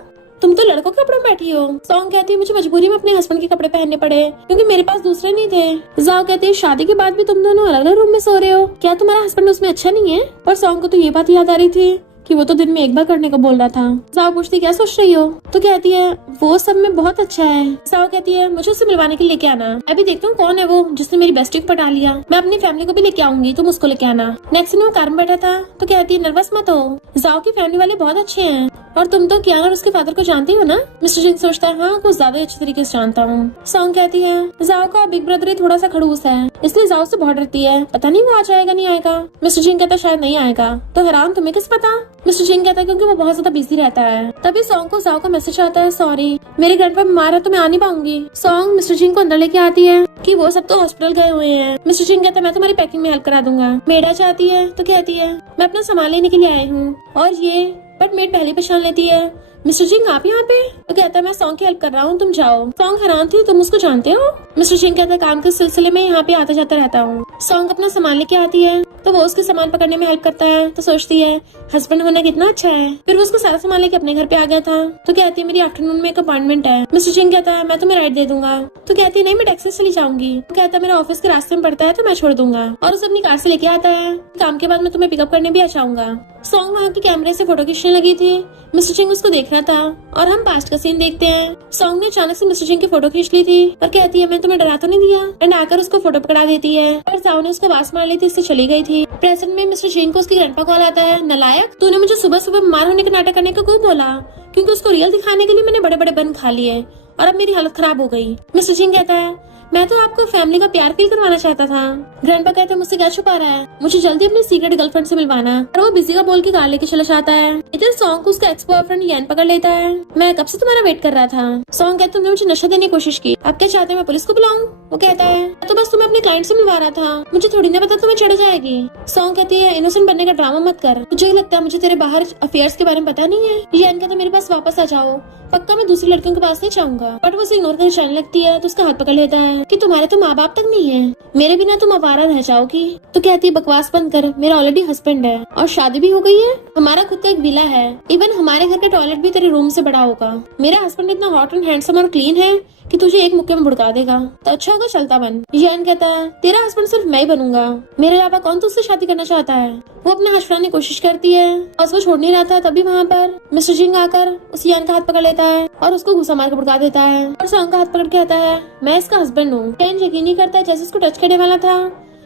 तुम तो लड़कों के कपड़ों में बैठी हो। सॉन्ग कहती है मुझे मजबूरी में अपने हस्बैंड के कपड़े पहनने पड़े क्योंकि मेरे पास दूसरे नहीं थे। जाओ कहती है शादी के बाद भी तुम दोनों अलग अलग रूम में सो रहे हो, क्या तुम्हारा हस्बैंड उसमें अच्छा नहीं है? पर सॉन्ग को तो ये बात याद आ रही थी कि वो तो दिन में एक बार करने को बोल रहा था। जाओ पूछती क्या सोच रही हो? तो कहती है वो सब में बहुत अच्छा है। जाओ कहती है मुझे उससे मिलवाने के लिए लेके आना। अभी देखता हूँ कौन है वो जिसने मेरी बेस्टी को पटा लिया। मैं अपनी फैमिली को भी लेके आऊंगी, तुम उसको लेके आना। नेक्स्ट दिन वो कार में बैठा था तो कहती है नर्वस मत हो, जाओ की फैमिली वाले बहुत अच्छे हैं और तुम तो कियान और उसके फादर को जानती हो ना? मिस्टर जिंग सोचता है हाँ कुछ ज्यादा अच्छे तरीके से जानता हूँ। सॉन्ग कहती है जाओ का बिग ब्रदर ही थोड़ा सा खड़ूस है इसलिए जाओ से बहुत डरती है, पता नहीं वो आ जाएगा नहीं आएगा। मिस्टर जिंग कहता शायद नहीं आएगा। तो हैरान तुम्हें किस पता? मिस्टर जिंग कहता है क्योंकि वो बहुत ज्यादा बिजी रहता है। तभी सॉन्ग को जाओ का मैसेज आता है सॉरी मेरे ग्रैंडपा बीमार है तो मैं आ नहीं पाऊंगी। सॉन्ग मिस्टर जिंग को अंदर लेके आती है कि वो सब तो हॉस्पिटल गए हुए हैं। मिस्टर जिंग कहता है मैं तुम्हारी पैकिंग में हेल्प करा दूंगा। मेडा चाहती है तो कहती है मैं अपना सामान लेने के लिए आई हूँ और ये बट मेड पहले पहचान लेती है। मिस्टर जिंग आप यहाँ पे? तो कहता है मैं सॉन्ग की हेल्प कर रहा हूँ तुम जाओ। सॉन्ग हैरान थी तुम उसको जानते हो? मिस्टर जिंग कहता है काम के सिलसिले में यहाँ पे आता जाता रहता हूँ। सॉन्ग अपना सामान लेके आती है तो वो उसके सामान पकड़ने में हेल्प करता है तो सोचती है हस्बैंड होना कितना अच्छा है। फिर वो उसको सारा सामान लेके अपने घर पे आ गया था तो कहती है मेरी आफ्टरनून में एक अपॉइंटमेंट है। मिस्टर जिंग कहता है मैं तुम्हें राइड दे दूंगा। तो कहती है नहीं मैं टैक्सी से चली जाऊंगी। तो कहता है मेरा ऑफिस के रास्ते में पड़ता है तो मैं छोड़ दूंगा और उसे अपनी कार से लेके आता है। काम के बाद मैं तुम्हें पिकअप करने भी आ जाऊंगा। सॉन्ग वहाँ के कैमरे से फोटो खींचने लगी थी। मिस्टर जिंग उसको देख रहा था और हम पास्ट का सीन देखते हैं। सॉन्ग ने अचानक से मिस्टर जिंग की फोटो खींच ली थी और कहती है मैं तुम्हें डरा तो नहीं दिया एंड आकर उसको फोटो पकड़ा देती है। और जाओ ने उसको वास मार ली थी इससे चली गई थी। प्रेजेंट में मिस्टर जिंग को उसकी ग्रैंडपा कॉल आता है नलायक तूने मुझे सुबह सुबह बीमार होने का नाटक करने को क्यों बोला? क्योंकि उसको रियल दिखाने के लिए मैंने बड़े बड़े बन खा लिए और अब मेरी हालत खराब हो गई। मिस्टर जिंग कहता है मैं तो आपको फैमिली का प्यार फील करवाना चाहता था। ग्रैंडपा कहते हैं मुझसे क्या छुपा रहा है, मुझे जल्दी अपनी सीक्रेट गर्लफ्रेंड से मिलवाना। और वो बिजी का बोल के कार लेके चला जाता है। इधर सॉन्ग को उसका एक्स बॉयफ्रेंड यैन पकड़ लेता है। मैं कब से तुम्हारा वेट कर रहा था। सॉन्ग कहते तुमने मुझे नशा देने की कोशिश की, अब क्या चाहते हैं मैं पुलिस को बुलाऊं? वो कहता है तो बस तुम्हें अपने क्लाइंट से मिलवा रहा था, मुझे थोड़ी ना पता तुम्हें चढ़ जाएगी। सॉन्ग कहती है इनोसेंट बनने का ड्रामा मत कर, मुझे लगता है मुझे तेरे बाहर अफेयर्स के बारे में पता नहीं है। यैन कहता मेरे पास वापस आ जाओ, पक्का मैं दूसरी लड़कियों के पास नहीं जाऊंगा। बट वो उसे इग्नोर करने जाने लगती है तो उसका हाथ पकड़ लेता है कि तुम्हारे तो माँ बाप तक नहीं है, मेरे बिना तुम आवारा रह जाओगी। तो कहती है बकवास बंद कर, मेरा ऑलरेडी हस्बैंड है और शादी भी हो गई है, हमारा खुद का एक विला है, इवन हमारे घर का टॉयलेट भी तेरे रूम से बड़ा होगा। मेरा हस्बैंड इतना हॉट एंड हैंडसम और क्लीन है कि तुझे एक मुक्के में भुड़का देगा, तो अच्छा होगा चलता बन। यैन कहता है तेरा हस्बैंड सिर्फ मैं ही बनूंगा, मेरे अलावा कौन तुझसे शादी करना चाहता है। वो अपना हाथ छुड़ाने की कोशिश करती है और उसको छोड़ नहीं रहा था। तभी वहाँ पर मिस्टर जिंग आकर उस यैन का हाथ पकड़ लेता है और उसको घुसा मार कर भुड़का देता है और सॉन्ग का हाथ पकड़ के कहता है मैं इसका हस्बैंड हूँ। यैन यकीन नहीं करता है, जैसे उसको टच करने वाला था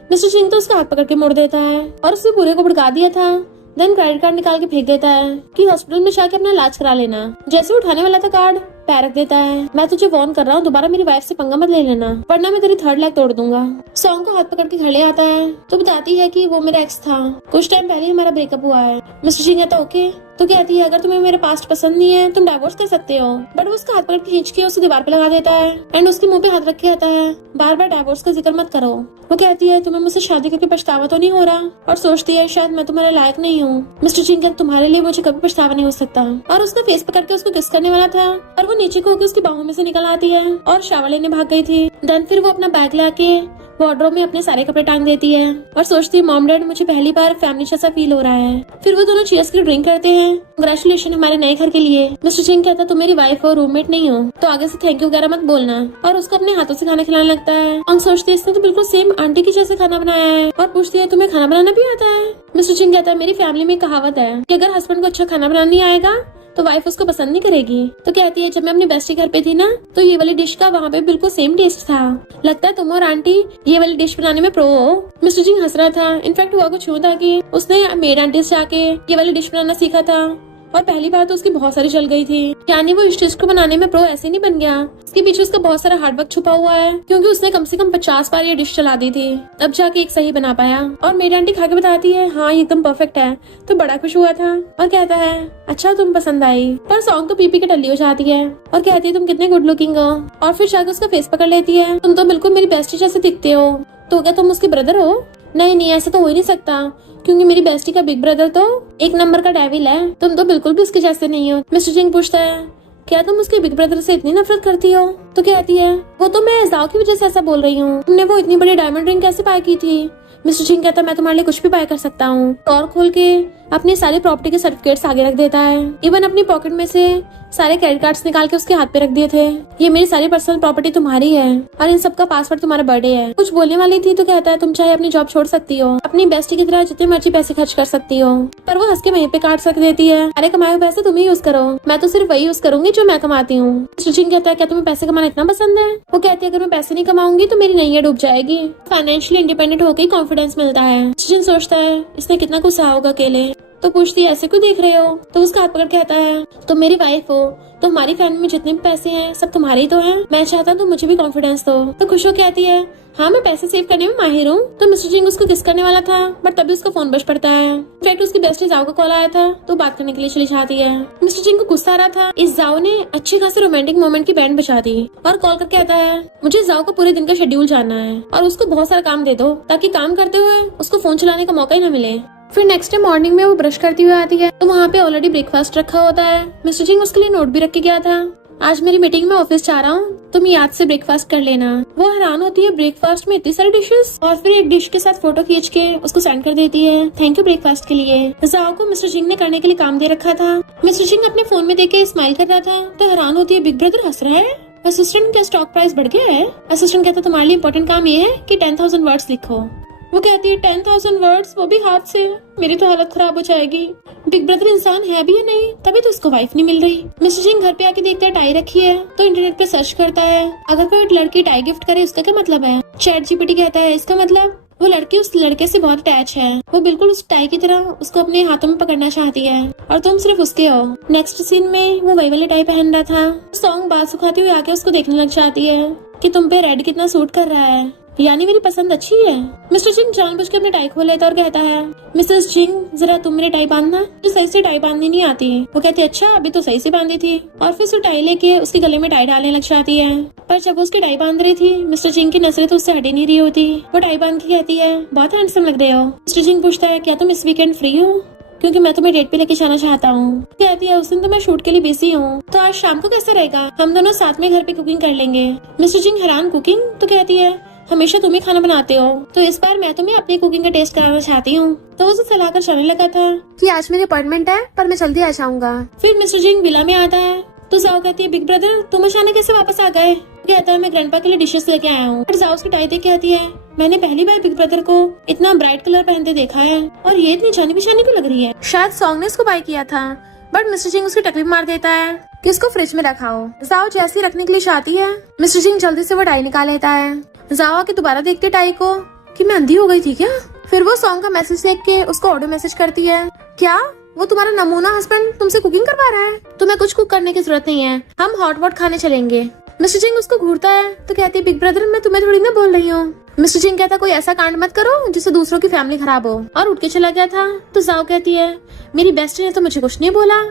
मिस्टर जिंग तो उसका हाथ पकड़ के मोड़ देता है और उसने पूरे को भुड़का दिया था। देन क्रेडिट कार्ड निकाल के फेंक देता है कि हॉस्पिटल में जाके अपना इलाज करा लेना। जैसे उठाने वाला था कार्ड पैर रख देता है, मैं तुझे वार्न कर रहा हूँ दोबारा मेरी वाइफ से पंगा मत ले लेना वरना मैं तेरी 3rd लेग तोड़ दूंगा। सॉन्ग को हाथ पकड़ के घर ले आता है तो बताती है कि वो मेरा एक्स था, कुछ टाइम पहले हमारा ब्रेकअप हुआ है। मिस्टर सिंह कहता ओके। तो कहती है अगर तुम्हें मेरे पास्ट पसंद नहीं है तुम डाइवोर्स कर सकते हो। बट वो उसका हाथ पकड़ के खींच के उसे दीवार पे लगा देता है एंड उसके मुंह पे हाथ रख के आता है बार बार डाइवोर्स का जिक्र मत करो। वो कहती है तुम्हें मुझसे शादी करके पछतावा तो नहीं हो रहा और सोचती है शायद मैं तुम्हारे लायक नहीं हूँ। मिस्टर सिंह कहता तुम्हारे लिए मुझे कभी पछतावा नहीं हो सकता और उसका फेस पकड़ के उसको किस करने वाला था और वो नीचे को होकर उसकी बाहों में से निकल आती है और शावर लेने भाग गई थी। देन फिर वो अपना बैग लाके वार्डरोब में अपने सारे कपड़े टांग देती है और सोचती है मॉम डैड मुझे पहली बार फैमिली जैसा फील हो रहा है। फिर वो दोनों चीयर्स की ड्रिंक करते हैं, कांग्रेचुलेशन हमारे नए घर के लिए। मिस्टर सिंह कहता तुम मेरी वाइफ हो रूममेट नहीं हो तो आगे से थैंक यू वगैरह मत बोलना और उसको अपने हाथों से खाना खिलाने लगता है। और सोचती है इसने तो बिल्कुल सेम आंटी की जैसे खाना बनाया है और पूछती है तुम्हें खाना बनाना भी आता है। मिस्टर सिंह कहता है मेरी फैमिली में कहावत है कि अगर हस्बैंड को अच्छा खाना बनाना नहीं आएगा तो वाइफ उसको पसंद नहीं करेगी। तो कहती है जब मैं अपनी बेस्टी घर पे थी ना तो ये वाली डिश का वहाँ पे बिल्कुल सेम टेस्ट था, लगता है तुम और आंटी ये वाली डिश बनाने में प्रो हो। मिस्टर सिंह हंस रहा था, इनफैक्ट हुआ कुछ यूं था कि उसने मेड आंटी से आके ये वाली डिश बनाना सीखा था और पहली बार तो उसकी बहुत सारी चल गई थी। यानी वो इस डिश को बनाने में प्रो ऐसे नहीं बन गया, इसके पीछे उसका बहुत सारा हार्डवर्क छुपा हुआ है क्योंकि उसने कम से कम 50 बार ये डिश चला दी थी तब जाके एक सही बना पाया। और मेरी आंटी खा के बताती है हाँ ये एकदम परफेक्ट है, तो बड़ा खुश हुआ था और कहता है अच्छा तुम पसंद आई। पर सॉन्ग तो पी के टल्ली हो जाती है और कहती है तुम कितने गुड लुकिंग हो और फिर जाकर उसका फेस पकड़ लेती है तुम तो बिल्कुल मेरी बेस्टी जैसे दिखते हो। तो क्या तुम उसके ब्रदर हो? नहीं ऐसा तो हो ही नहीं सकता क्योंकि मेरी बेस्टी का बिग ब्रदर तो एक नंबर का डेविल है, तुम तो बिल्कुल भी उसके जैसे नहीं हो। मिस्टर सिंह पूछता है क्या तुम उसके बिग ब्रदर से इतनी नफरत करती हो? तो कहती है वो तो मैं जाओ की वजह से ऐसा बोल रही हूँ, तुमने वो इतनी बड़ी डायमंड रिंग कैसे बाय की थी? मिस्टर सिंह कहता मैं तुम्हारे लिए कुछ भी बाय कर सकता हूँ। और खोल के अपनी सारी प्रॉपर्टी के सर्टिफिकेट्स आगे रख देता है। इवन अपनी पॉकेट में से सारे क्रेडिट कार्ड्स निकाल के उसके हाथ पे रख दिए थे। ये मेरी सारी पर्सनल प्रॉपर्टी तुम्हारी है और इन सब का पासवर्ड तुम्हारा बर्थडे है। कुछ बोलने वाली थी तो कहता है तुम चाहे अपनी जॉब छोड़ सकती हो, अपनी बेस्टी की तरह जितने मर्जी पैसे खर्च कर सकती हो। पर वो हंस के वहीं पे काट रख देती है। अरे कमाए हुए पैसे तुम ही यूज करो, मैं तो सिर्फ वही यूज करूंगी जो मैं कमाती हूँ। मिस्टर जिंग कहता है क्या तुम्हें पैसे कमाना इतना पसंद है? वो कहती है अगर मैं पैसे नहीं कमाऊंगी तो मेरी नैया डूब जाएगी। फाइनेंशियली इंडिपेंडेंट होकर कॉन्फिडेंस मिलता है। मिस्टर जिंग सोचता है इसने कितना कुछ सहा होगा अकेले। तो पूछती है ऐसे क्यों देख रहे हो? तो उसका हाथ पकड़ कहता है तुम मेरी वाइफ हो, तो हमारी फैमिली में जितने भी पैसे हैं सब तुम्हारे ही तो हैं। मैं चाहता हूँ तुम मुझे भी कॉन्फिडेंस दो। तो खुश हो कहती है हाँ मैं पैसे सेव करने में माहिर हूँ। तो मिस्टर जिंग उसको किस करने वाला था बट तभी उसका फोन बज पड़ता है। इनफैक्ट उसकी बेस्टी जाओ का कॉल आया था तो बात करने के लिए चली जाती है। मिस्टर जिंग को गुस्सा आ रहा था, इस जाओ ने अच्छी खासी रोमांटिक मोमेंट की बैंड बजा दी और कॉल करके आता है मुझे जाओ का पूरे दिन का शेड्यूल जानना है और उसको बहुत सारा काम दे दो ताकि काम करते हुए उसको फोन चलाने का मौका ही न मिले। फिर नेक्स्ट डे मॉर्निंग में वो ब्रश करती हुई आती है तो वहाँ पे ऑलरेडी ब्रेकफास्ट रखा होता है। मिस्टर जिंग उसके लिए नोट भी रख के गया था, आज मेरी मीटिंग में ऑफिस जा रहा हूँ, तुम याद से ब्रेकफास्ट कर लेना। वो हैरान होती है ब्रेकफास्ट में इतनी सारी डिशेस और फिर एक डिश के साथ फोटो खींच के उसको सेंड कर देती है थैंक यू ब्रेकफास्ट के लिए। जाओ को मिस्टर जिंग ने करने के लिए काम दे रखा था। मिस्टर जिंग अपने फोन में देख के स्माइल कर रहा था तो हैरान होती है बिग ब्रदर हंस रहा है। असिस्टेंट का स्टॉक प्राइस बढ़ गया है। असिस्टेंट कहता तुम्हारे लिए इम्पोर्टेंट काम ये है कि 10,000 वर्ड्स लिखो। वो कहती है 10,000 वर्ड्स, वो भी हाथ से, मेरी तो हालत खराब हो जाएगी। बिग ब्रदर इंसान है भी या नहीं, तभी तो उसको वाइफ नहीं मिल रही। मिस्टर जिंग घर पे आके देखता है टाई रखी है तो इंटरनेट पे सर्च करता है अगर कोई लड़की टाई गिफ्ट करे उसका क्या मतलब है। चैट जीपीटी कहता है इसका मतलब वो लड़की उस लड़के से बहुत अटैच है, वो बिल्कुल उस टाई की तरह उसको अपने हाथों में पकड़ना चाहती है और तुम सिर्फ उसके हो। नेक्स्ट सीन में वो वही वाली टाई पहन रहा था। सॉन्ग बाल सुखाती हुई आके उसको देखने लग जाती है कि तुम पे रेड कितना सूट कर रहा है, यानी मेरी पसंद अच्छी है। मिस्टर जिंग जानबूझ के अपने टाई खोल लेता और कहता है मिसेस जिंग जरा तुम मेरी टाई बांधना, तो सही से टाई बांधनी नहीं आती। वो कहती है अच्छा अभी तो सही से बांधी थी और फिर उसे टाई लेके उसके गले में टाई डालने लग जाती है। पर जब वो उसकी टाई बांध रही थी मिस्टर जिंग की नजरें तो उससे हटी नहीं रही होती। वो टाई बांध के कहती है बहुत हैंडसम लग रहे हो। मिस्टर जिंग पूछता है क्या तुम इस वीकेंड फ्री हो, क्योंकि मैं तुम्हें डेट पे लेके जाना चाहता हूँ। कहती है उस दिन तो मैं शूट के लिए बिजी हूँ, तो आज शाम को कैसा रहेगा, हम दोनों साथ में घर पे कुकिंग कर लेंगे। मिस्टर जिंग हैरान कुकिंग? तो कहती है हमेशा तुम ही खाना बनाते हो, तो इस बार मैं तुम्हें अपनी कुकिंग का टेस्ट कराना चाहती हूँ। तो उसे सलाह कर चलने लगा था कि आज मेरी अपॉइंटमेंट है पर मैं जल्दी आ जाऊंगा। फिर मिस्टर जिंग विला में आता है तो जाओ कहती है बिग ब्रदर तुम अचानक कैसे वापस आ गए। कहता है मैं ग्रैंडपा के लिए डिशेस लेके आया हूँ। फिर जाओ उसकी टाई देख कहती है मैंने पहली बार बिग ब्रदर को इतना ब्राइट कलर पहनते देखा है और ये इतनी जानी पहचानी क्यों लग रही है। शायद सॉन्ग ने इसको बाय किया था बट मिस्टर जिंग उसकी टकली मार देता है कि इसको फ्रिज में रखाओ। जाओ जैसे ही रखने के लिए चाहती है मिस्टर जिंग जल्दी से वो टाई निकाल लेता है। जाओ आके दोबारा देखते टाई को कि मैं अंधी हो गई थी क्या। फिर वो सॉन्ग का मैसेज देख के उसको ऑडियो मैसेज करती है क्या वो तुम्हारा नमूना हस्बैंड तुमसे कुकिंग करवा रहा है, तुम्हें कुछ कुक करने की जरूरत नहीं है, हम हॉट वॉट खाने चलेंगे। मिस्टर जिंग उसको घूरता है तो कहती है बिग ब्रदर मैं तुम्हें थोड़ी ना बोल रही हूँ। मिस्टर जिंग कहता कोई ऐसा कांड मत करो जिससे दूसरों की फैमिली खराब हो और उठ के चला गया था। तो जाओ कहती है मेरी बेस्टी ने तो मुझे कुछ नहीं बोला,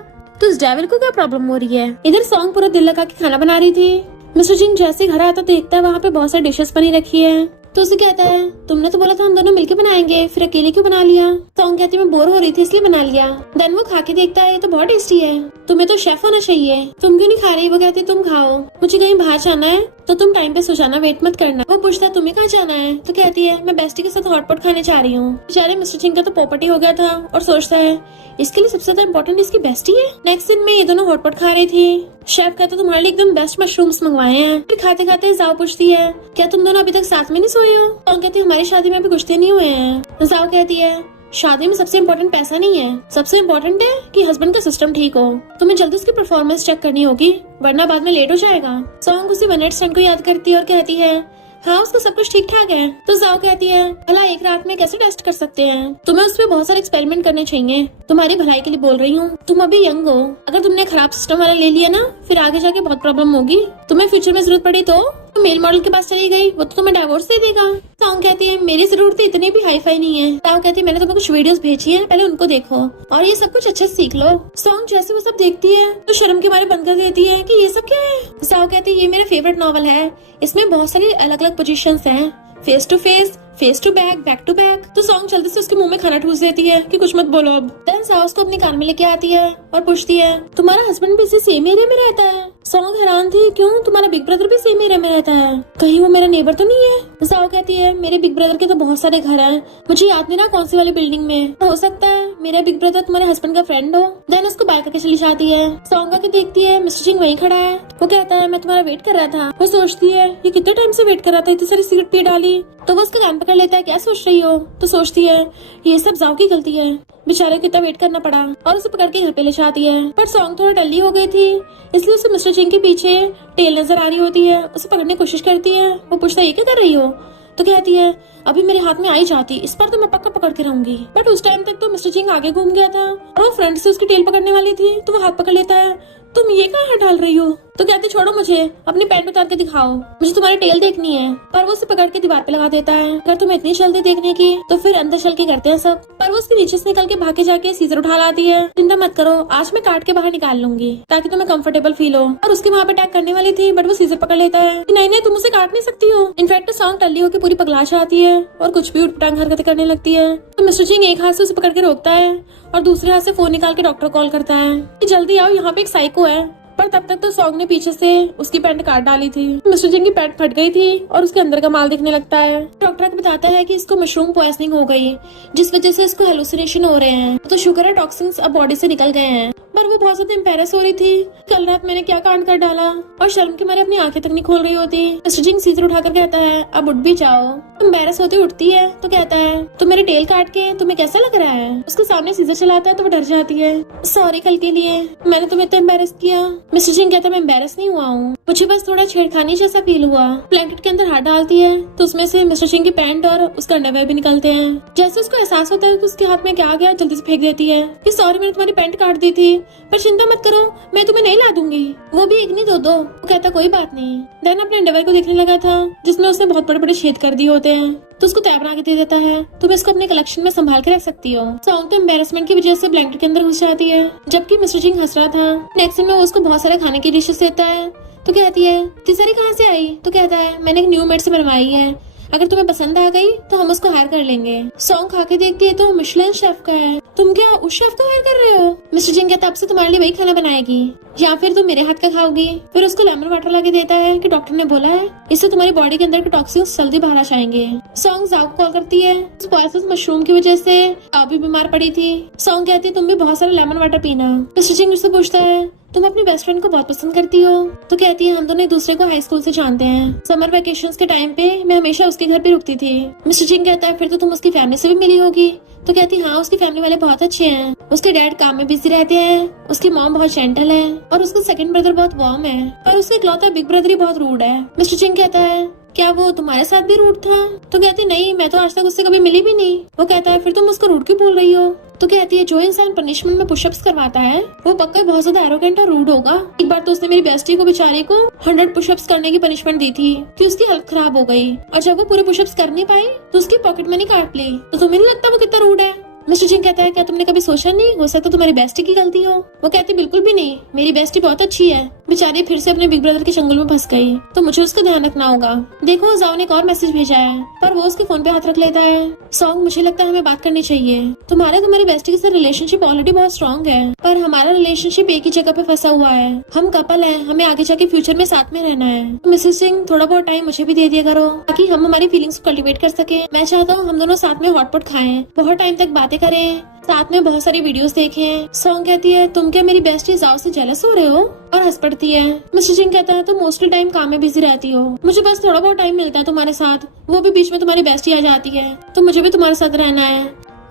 तो इस डेविल को क्या प्रॉब्लम हो रही है। इधर सॉन्ग पूरा दिल लगा के खाना बना रही थी। मिस्टर जिंग जैसे घर आता देखता है वहाँ पे बहुत सारी डिशेस बनी रखी है तो उसे कहता है तुमने तो बोला था हम दोनों मिलके बनाएंगे, फिर अकेले क्यों बना लिया। सॉन्ग कहती है मैं बोर हो रही थी इसलिए बना लिया। देन वो खा के देखता है ये तो बहुत टेस्टी है, तुम्हें तो शेफ होना चाहिए, तुम क्यों नहीं खा रही। वो कहती है तुम खाओ, मुझे कहीं बाहर जाना है तो तुम टाइम पे सो जाना, वेट मत करना। वो पूछता है तुम्हें कहाँ जाना है। तो कहती है मैं बेस्टी के साथ हॉटपॉट खाने जा रही हूँ। बेचारे मिस्टर जिंग का तो पोपटी हो गया था और सोचता है इसके लिए सबसे ज्यादा इम्पोर्टेंट इसकी बेस्टी है। नेक्स्ट दिन में ये दोनों हॉटपॉट खा रही थी। शेफ कहता तुम्हारे लिए एकदम बेस्ट मशरूम्स मंगवाए हैं। फिर खाते खाते जाओ पूछती है क्या तुम दोनों अभी तक साथ में नहीं सोए हो। तो कहती है हमारी शादी में अभी कुछ दिन नहीं हुए हैं। जाओ कहती है शादी में सबसे इम्पोर्टेंट पैसा नहीं है, सबसे इम्पोर्टेंट है कि हस्बैंड का सिस्टम ठीक हो। तुम्हें जल्दी उसकी परफॉर्मेंस चेक करनी होगी वरना बाद में लेट हो जाएगा। सॉन्ग उसी वन नाइट स्टैंड को याद करती है और कहती है हाँ उसको सब कुछ ठीक ठाक है। तो जाओ कहती है भला एक रात में कैसे टेस्ट कर सकते हैं, तुम्हें उस पर बहुत सारे एक्सपेरिमेंट करने चाहिए, तुम्हारी भलाई के लिए बोल रही हूँ, तुम अभी यंग हो, अगर तुमने खराब सिस्टम वाला ले लिया ना फिर आगे जाके बहुत प्रॉब्लम होगी, तुम्हें फ्यूचर में जरूरत पड़ी तो मेल मॉडल के पास चली गई वो तो तुम्हें डाइवोर्स दे देगा। सॉन्ग कहती है मेरी जरूरत इतनी भी हाई फाई नहीं है। ताऊ कहती है मैंने तुम्हें कुछ वीडियोस भेजी है पहले उनको देखो और ये सब कुछ अच्छे से सीख लो। सॉन्ग जैसे वो सब देखती है तो शर्म के मारे बंद कर देती है कि ये सब क्या है। ताऊ कहती है ये मेरा फेवरेट नॉवल है, इसमें बहुत सारी अलग अलग पोजीशंस हैं, face to face, face to back to back. तो सॉन्ग जल्दी से उसके मुंह में खाना ठूस देती है कि कुछ मत बोलो अब। देन साओ उसको अपने कान में लेके आती है और पूछती है तुम्हारा हस्बैंड भी इसी सेम एरिया में रहता है? सॉन्ग हैरान थी, क्यों तुम्हारा बिग ब्रदर भी सेम एरिया में रहता है? कहीं वो मेरा नेबर तो नहीं है? साओ कहती है मेरे बिग ब्रदर के तो बहुत सारे घर हैं, मुझे याद नहीं ना कौन सी वाली बिल्डिंग में। हो सकता है मेरा बिग ब्रदर तुम्हारे हस्बैंड का फ्रेंड हो। देन उसको बाय करके चली जाती है। सॉन्ग आके देखती है मिस्टर जिंग वहीं खड़ा है। वो कहता है मैं तुम्हारा वेट कर रहा था। वो सोचती है ये कितने टाइम से वेट कर रहा था, इतनी सारी सिगरेट पी डाली। तो वो उसका कान पकड़ लेता है क्या सोच रही हो? तो सोचती है ये सब जाओ की गलती है, बेचारे को इतना वेट करना पड़ा, और उसे पकड़ के घर पे ले जाती है। पर सॉन्ग थोड़ा डल्ली हो गई थी, इसलिए उसे मिस्टर जिंग के पीछे टेल नजर आ रही होती है। उसे पकड़ने की कोशिश करती है। वो पूछता है ये क्या कर रही हो? तो कहती है अभी मेरे हाथ में आई जाती, इस पर तो मैं पक्का पकड़ के रहूंगी। बट उस टाइम तक तो मिस्टर जिंग आगे घूम गया था और वो फ्रंट से उसकी टेल पकड़ने वाली थी, तो वो हाथ पकड़ लेता है। तुम ये कहाँ हाथ डाल रही हो? तो कहती छोड़ो मुझे, अपनी पैंट उतार के दिखाओ, मुझे तुम्हारी टेल देखनी है। पर वो उसे पकड़ के दीवार पे लगा देता है। अगर तुम्हें इतनी जल्दी देखने की तो फिर अंदर चल के करते हैं सब। पर वो उसके नीचे से निकल के भाग के जाके सीजर उठा लाती है। चिंता मत करो, आज मैं काट के बाहर निकाल लूंगी ताकि तुम्हें कंफर्टेबल फील हो। और उसके वहाँ पे अटैक करने वाली थी, बट वो सीजर पकड़ लेता है। नहीं नहीं, तुम उसे काट नहीं सकती हो। इनफैक्ट सॉन्ग टल्ली होकर पूरी पगला जाती है और कुछ भी उठपटांग हरकतें करने लगती है। तो मिस्टर जिंग एक हाथ से उसे पकड़ के रोकता है और दूसरे हाथ से फोन निकाल के डॉक्टर कॉल करता है कि जल्दी आओ, यहाँ पे एक साइको है। पर तब तक तो सॉन्ग ने पीछे से उसकी पैंट काट डाली थी। मिस्टर जिंग की पैंट फट गई थी और उसके अंदर का माल दिखने लगता है। डॉक्टर को बताता है कि इसको मशरूम पॉइजनिंग हो गई, जिस वजह से इसको हेलुसिनेशन हो रहे हैं। तो शुक्र है टॉक्सिन्स अब बॉडी से निकल गए हैं। पर वो बहुत ज्यादा एम्बैरेस हो रही थी, कल रात मैंने क्या कांड कर डाला, और शर्म के मारे अपनी आंखें तक नहीं खोल रही होती। मिस्टर जिंग सीजर उठाकर कहता है अब उठ भी जाओ। एम्बैरेस होती उठती है तो कहता है तो मेरी टेल काट के तुम्हें कैसा लग रहा है? उसके सामने सीजर चलाता है तो वो डर जाती है। सॉरी कल के लिए, मैंने तुम्हें इतना एम्बैरेस किया। मिस्टर जिंग कहता है मैं एम्बैरेस नहीं हुआ हूँ, मुझे बस थोड़ा छेड़खानी जैसा फील हुआ। ब्लैंकेट के अंदर हाथ डालती है तो उसमें से मिस्टर जिंग की पैंट और उसका अंडरवेयर भी निकलते हैं। जैसे उसको एहसास होता है कि उसके हाथ में क्या आ गया, जल्दी से फेंक देती है कि सॉरी मैंने तुम्हारी पैंट काट दी थी, पर चिंता मत करो मैं तुम्हें नहीं ला दूंगी, वो भी एक नहीं दो। वो कहता कोई बात नहीं। देन अपने अंडरवेयर को देखने लगा था जिसमें उसने बहुत बड़े बड़े छेद कर दिए होते हैं, तो उसको तय बना के दे देता है तुम इसको अपने कलेक्शन में संभाल के रख सकती हो। सॉन्ग तो एम्बैरेसमेंट की वजह से ब्लैंकेट के अंदर घुस जाती है, जबकि मिस्टर जिंग हंस रहा था। नेक्स्ट में वो उसको बहुत सारे खाने की डिशेस देता है। तो कहती है इतनी सारी कहाँ से आई? तो कहता है मैंने एक न्यू मेड से बनवाई है, अगर तुम्हें पसंद आ गई तो हम उसको हायर कर लेंगे। सॉन्ग खा के देखती है तो मिशेलिन शेफ का है। तुम क्या उस शेफ को हायर कर रहे हो? मिस्टर जिंग कहता है अब से तुम्हारे लिए वही खाना बनाएगी या फिर तुम मेरे हाथ का खाओगी। फिर उसको लेमन वाटर लाके देता है कि डॉक्टर ने बोला है इससे तुम्हारी बॉडी के अंदर के टॉक्सिन्स जल्दी बाहर आ जाएंगे। सॉन्ग जाओ को कॉल करती है। पॉइजनस मशरूम की वजह से आप भी बीमार पड़ी थी। सॉन्ग कहती है तुम भी बहुत सारा लेमन वाटर पीना। मिस्टर जिंग उससे पूछता है तुम अपनी बेस्ट फ्रेंड को बहुत पसंद करती हो? तो कहती है हम दोनों एक दूसरे को हाई स्कूल से जानते हैं, समर वेकेशंस के टाइम पे मैं हमेशा उसके घर पे रुकती थी। मिस्टर जिंग कहता है फिर तो तुम उसकी फैमिली से भी मिली होगी। तो कहती हाँ उसकी फैमिली वाले बहुत अच्छे हैं, उसके डैड काम में बिजी रहते हैं, उसकी मॉम बहुत जेंटल है और उसका सेकंड ब्रदर बहुत वार्म है, पर उसका इकलौता बिग ब्रदर ही बहुत रूड है। मिस्टर जिंग कहता है क्या वो तुम्हारे साथ भी रूड था? तो कहती नहीं मैं तो आज तक उससे कभी मिली भी नहीं। वो कहता है फिर तुम उसको रूड क्यों बोल रही हो? तो कहती है जो इंसान पनिशमेंट में पुशअप्स करवाता है वो पक्का बहुत ज्यादा एरोगेंट और रूड होगा। एक बार तो उसने मेरी बेस्टी को बेचारी को 100 पुशअप्स करने की पनिशमेंट दी थी कि उसकी हेल्थ खराब हो गई, और जब वो पूरे पुशअप्स कर नहीं पाई तो उसकी पॉकेट मनी काट ली। तो तुम्हें नहीं लगता वो कितना रूड है? मिस्टर जिंग कहता है क्या तुमने कभी सोचा नहीं हो सकता तुम्हारी बेस्टी की गलती हो? वो कहती बिल्कुल भी नहीं, मेरी बेस्टी बहुत अच्छी है, बेचारी फिर से अपने बिग ब्रदर के चंगुल में फंस गई, तो मुझे उसका ध्यान रखना होगा। देखो जाओ ने एक और मैसेज भेजा है, पर वो उसके फोन पे हाथ रख लेता है। सॉन्ग मुझे लगता है हमें बात करनी चाहिए, तुम्हारी बेस्टी के साथ रिलेशनशिप ऑलरेडी बहुत स्ट्रॉन्ग है, पर हमारा रिलेशनशिप एक ही जगह पे फंसा हुआ है। हम कपल है, हमें आगे जाके फ्यूचर में साथ में रहना है। मिसेस सिंह थोड़ा बहुत टाइम मुझे भी दे दिया करो ताकि हम हमारी फीलिंग्स को कल्टिवेट कर सके। मैं चाहता हूँ हम दोनों साथ में हॉटपॉट खाएं, बहुत टाइम तक बातें करें, साथ में बहुत सारी वीडियोस देखें। सॉन्ग कहती है तुम क्या मेरी बेस्टी जाओ से जेलस हो रहे हो? और हंस पड़ती है। मिस्टर जिंग कहता है तुम मोस्टली टाइम काम में बिजी रहती हो, मुझे बस थोड़ा बहुत टाइम मिलता है तुम्हारे साथ, वो भी बीच में तुम्हारी बेस्टी आ जाती है, तो मुझे भी तुम्हारे साथ रहना है।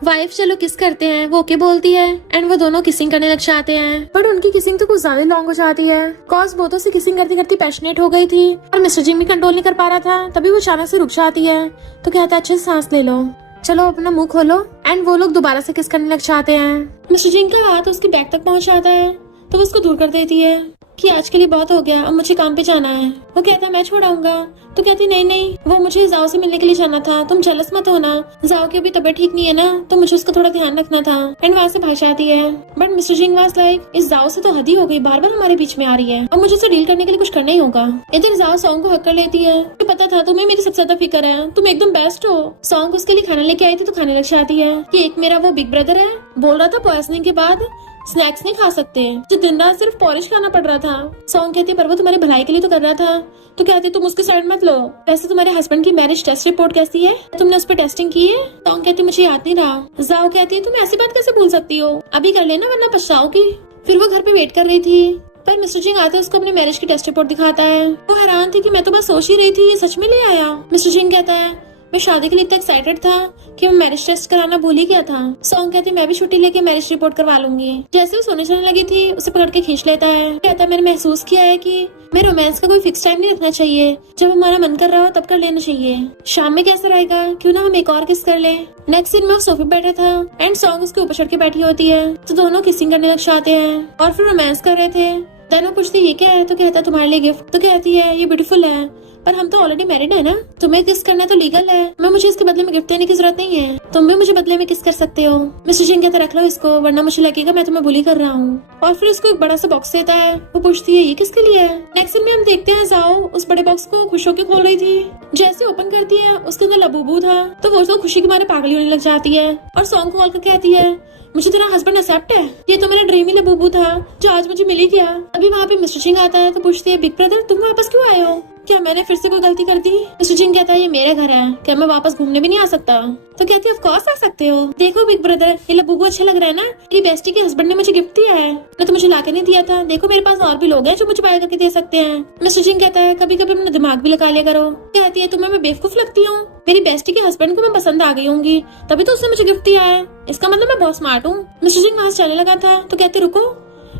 वाइफ चलो किस करते हैं, वो ओके बोलती है एंड वो दोनों किसिंग करने लग जाते हैं। बट उनकी किसिंग तो कुछ ज्यादा लॉन्ग हो जाती है, कॉज बोतों से किसिंग करती करती पैशनेट हो गई थी और मिस्टर जिंग भी कंट्रोल नहीं कर पा रहा था। तभी वो अचानक से रुक जाती है तो कहता है अच्छे से सांस ले लो, चलो अपना मुंह खोलो, एंड वो लोग दोबारा से किस करने लग जाते हैं। मिस्टर जिंग का हाथ उसके बैग तक पहुंच जाता है तो वो उसको दूर कर देती है कि आज के लिए बहुत हो गया, अब मुझे काम पे जाना है। वो कहता है मैं छोड़ाऊंगा। तो कहती नहीं नहीं, वो मुझे जाओ से मिलने के लिए जाना था, तुम जेलस मत होना। जाओ की अभी तबीयत ठीक नहीं है ना, तो मुझे उसका थोड़ा ध्यान रखना था। एंड वहाँ से भाग जाती है। But mister Jing was like, इस जाओ से तो हद ही हो गई, बार बार हमारे बीच में आ रही है, अब मुझे इसे डील करने के लिए कुछ करना ही होगा। इधर जाओ सॉन्ग को हक कर लेती है। मुझे पता था तुम्हें मेरी सबसे ज्यादा फिक्र है, तुम एकदम बेस्ट हो। सॉन्ग उसके लिए खाना लेके आई थी तो खाने लग जाती है कि एक मेरा वो बिग ब्रदर है, बोल रहा था पॉइजनिंग के बाद स्नैक्स नहीं खा सकते, जो दिन रात सिर्फ पॉरिश खाना पड़ रहा था। सॉन्ग कहती पर वो तुम्हारी भलाई के लिए तो कर रहा था। तो कहती तुम उसके साइड मत लो। वैसे तुम्हारे हस्बैंड की मैरिज टेस्ट रिपोर्ट कैसी है, तुमने उस पर टेस्टिंग की है? सॉन्ग कहती मुझे याद नहीं रहा। जाओ कहती है तुम ऐसी बात कैसे भूल सकती हो, अभी कर लेना वरना पछताओगी। फिर वो घर पे वेट कर रही थी, पर मिस्टर जिंग आते उसको अपनी मैरिज की टेस्ट रिपोर्ट दिखाता है। वो हैरान थी कि मैं तो बस सोच ही रही थी, ये सच में ले आया। मिस्टर जिंग कहता है मैं शादी के लिए इतना एक्साइटेड था कि मैं मैरिज टेस्ट कराना भूल ही गया था। सॉन्ग कहती मैं भी छुट्टी लेके मैरिज रिपोर्ट करवा लूंगी। जैसे वो सोने चलने लगी थी उसे पकड़ के खींच लेता है। कहता है मैंने महसूस किया है कि मैं रोमांस का कोई फिक्स टाइम नहीं रखना चाहिए, जब हमारा मन कर रहा हो तब कर लेना चाहिए। शाम में कैसा रहेगा, क्यों ना हम एक और किस कर ले। नेक्स्ट सीन में वो सोफे पे बैठा था एंड सॉन्ग उसके ऊपर चढ़ के बैठी होती है, तो दोनों किसिंग करने लग जाते हैं और फिर रोमांस कर रहे थे। देन वो पूछती ये क्या है, तो कहता तुम्हारे लिए गिफ्ट। तो कहती है ये ब्यूटीफुल है, पर हम तो ऑलरेडी मैरिड है ना, तुम्हें किस करना तो लीगल है, मैं मुझे इसके बदले में गिफ्ट देने की जरूरत नहीं है, तुम भी मुझे बदले में किस कर सकते हो। मिस्टर जिंग कहता रख लो इसको, वरना मुझे लगेगा मैं तुम्हें बुली कर रहा हूँ। और फिर उसको एक बड़ा सा बॉक्स देता है। वो पूछती है ये किसके लिए है। नेक्स्ट सीन में हम देखते हैं जाओ उस बड़े बॉक्स को खुश होकर खोल रही थी। जैसे ओपन करती है उसके अंदर लबूबू था, तो वो उसको खुशी के मारे पागल होने लग जाती है और सॉन्ग को कॉल करके कहती है मुझे तेरा हस्बैंड एक्सेप्ट है, ये तो मेरा ड्रीम ही लबूबू था जो आज मुझे मिल ही गया। अभी वहाँ पे मिस्टर जिंग आता है तो पूछती है बिग ब्रदर तुम वापस क्यों आए हो, क्या मैंने फिर से कोई गलती कर दी। मिस्टर जिंग कहता है ये मेरा घर है, क्या मैं वापस घूमने भी नहीं आ सकता। तो कहती है ऑफ कोर्स आ सकते हो। देखो बिग ब्रदर ये लबूबू अच्छा लग रहा है ना, मेरी बेस्टी के हस्बैंड ने मुझे गिफ्ट दिया है, मैं तो मुझे लाके नहीं दिया था। देखो मेरे पास और भी लोग हैं जो मुझे बाय करके दे सकते हैं। मिस्टर जिंग कहता है कभी कभी अपना दिमाग भी लगा लिया करो। कहती है तुम्हें मैं बेवकूफ लगती हूँ, मेरी बेस्टी के हस्बैंड को मैं पसंद आ गई होंगी तभी तो उसने मुझे गिफ्ट दिया है, इसका मतलब मैं बहुत स्मार्ट हूँ। मिस्टर जिंग वहां से चलने लगा था तो कहते रुको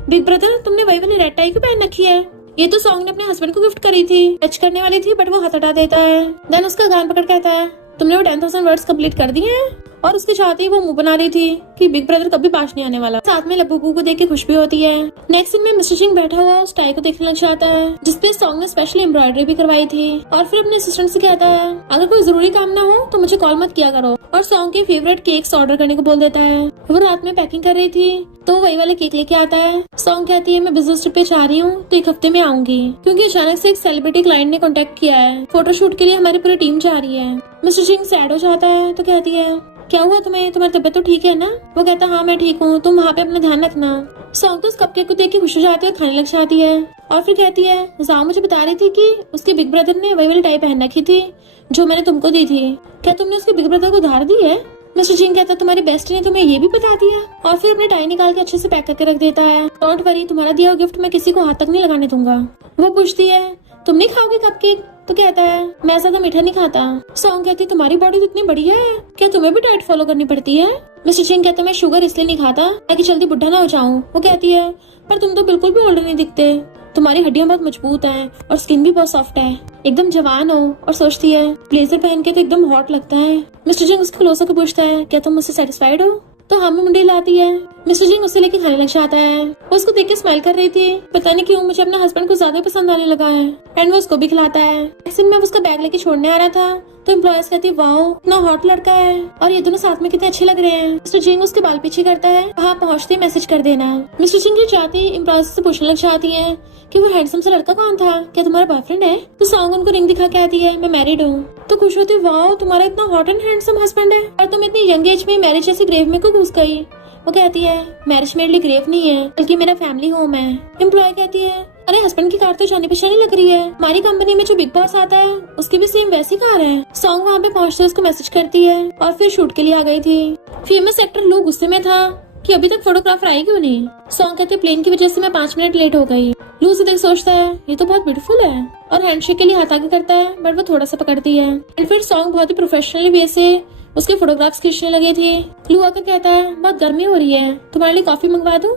बिग ब्रदर तुमने वही वाली रेड टाई क्यों पहन रखी है, ये तो सॉन्ग ने अपने हस्बैंड को गिफ्ट करी थी, टच करने वाली थी बट वो हाथ हटा देता है। देन उसका गान पकड़ कहता है तुमने वो 10,000 वर्ड्स कंप्लीट कर दिए हैं। और उसके चाहते ही वो मुंह बना रही थी कि बिग ब्रदर कभी पास नहीं आने वाला। साथ में लबूबू को देख के खुश भी होती है। नेक्स्ट सीन में मिस्टर जिंग बैठा हुआ उस टाई को देखने लग जाता है जिसपे सॉन्ग ने स्पेशल एम्ब्रॉयडरी भी करवाई थी और फिर अपने असिस्टेंट से कहता है अगर कोई जरूरी काम ना हो तो मुझे कॉल मत किया करो, और सॉन्ग के फेवरेट केक्स ऑर्डर करने को बोल देता है। वो रात में पैकिंग कर रही थी तो वही वाले केक लेके आता है। सॉन्ग कहती है मैं बिजनेस ट्रिप पे जा रही हूँ तो एक हफ्ते में आऊंगी, क्योंकि अचानक से एक सेलिब्रिटी क्लाइंट ने कांटेक्ट किया है, फोटोशूट के लिए हमारी पूरी टीम जा रही है। मिस्टर जिंग सैड हो जाता है तो कहती है क्या हुआ तुम्हें, तुम्हारी तबीयत तो ठीक है ना। वो कहता हाँ मैं ठीक हूँ, तुम वहाँ पे अपना ध्यान रखना। सॉन्ग तो उस कपकेक को देख के खुश हो जाती है, खाने लग जाती है और फिर कहती है जाओ मुझे बता रही थी कि उसके बिग ब्रदर ने वही वाली टाई पहन रखी थी जो मैंने तुमको दी थी, क्या तुमने उसके बिग ब्रदर को उधार दी है। मिस्टर जिंग कहता तुम्हारी बेस्ट ने तुम्हें ये भी बता दिया, और फिर अपने टाई निकाल के अच्छे से पैक करके रख देता है। डोंट वरी तुम्हारा दिया हुआ गिफ्ट मैं किसी को हाथ तक नहीं लगाने दूंगा। वो पूछती है तुम नहीं खाओगे कपकेक, तो कहता है मैं ज्यादा मीठा नहीं खाता। सॉन्ग कहती है तुम्हारी बॉडी तो इतनी बढ़िया है, क्या तुम्हें भी डाइट फॉलो करनी पड़ती है। मिस्टर जिंग कहता मैं शुगर इसलिए नहीं खाता ताकि जल्दी बुढ़ा ना हो जाऊं। वो कहती है पर तुम तो बिल्कुल भी ओल्ड नहीं दिखते, तुम्हारी हड्डियां बहुत मजबूत हैं और स्किन भी बहुत सॉफ्ट है, एकदम जवान हो। और सोचती है ब्लेजर पहन के तो एकदम हॉट लगता है। मिस्टर जिंग उसको क्लोज होकर पूछता है क्या तुम मुझसे सेटिस्फाइड हो, तो हाँ में मुंडी लाती है। मिस्टर जिंग उससे लेके खाने लग जाता है। वो उसको देख के स्माइल कर रही थी, पता नहीं क्यों मुझे अपना हस्बैंड को ज्यादा पसंद आने लगा है। एंड वो उसको भी खिलाता है। ऐसे में उसका बैग लेके छोड़ने आ रहा था तो एम्प्लॉयज कहती है वाओ इतना हॉट लड़का है और ये दोनों साथ में कितने अच्छे लग रहे हैं। मिस्टर जिंग उसके बाल पीछे करता है, वहाँ पहुँचते मैसेज कर देना। मिस्टर जिंग जो चाहती है एम्प्लॉयज से पूछने लग जाती है कि वो हैंडसम सा लड़का कौन था, क्या तुम्हारा बॉयफ्रेंड है। तो सॉन्ग उनको रिंग दिखा के आती है मैं मैरिड हूँ। तो खुश होती है वाओ तुम्हारा इतना हॉट एंड हैंडसम हस्बैंड है और तुम इतनी यंग एज में मैरिज जैसी ग्रेव में क्यों घुस गई। वो कहती है मैरिज मेरे लिए ग्रेव नहीं है बल्कि मेरा फैमिली होम है। एम्प्लॉय कहती है अरे हस्बैंड की कार तो जानी पहचानी लग रही है, हमारी कंपनी में जो बिग बॉस आता है उसकी भी सेम वैसी कार है। सॉन्ग वहाँ पे पहुँचते उसको मैसेज करती है और फिर शूट के लिए आ गई थी। फेमस एक्टर लू गुस्से में था कि अभी तक फोटोग्राफर आई क्यों नहीं। सॉन्ग कहते प्लेन की वजह से मैं 5 मिनट लेट हो गई। लू से देख सोचता है ये तो बहुत ब्यूटीफुल है और हैंडशेक के लिए हाथ आगे करता है बट वो थोड़ा सा पकड़ती है। एंड फिर सॉन्ग बहुत ही प्रोफेशनली वे से उसके फोटोग्राफ्स खींचने लगे थे। लू आकर कहता है बहुत गर्मी हो रही है, तुम्हारे लिए कॉफी मंगवा दूं।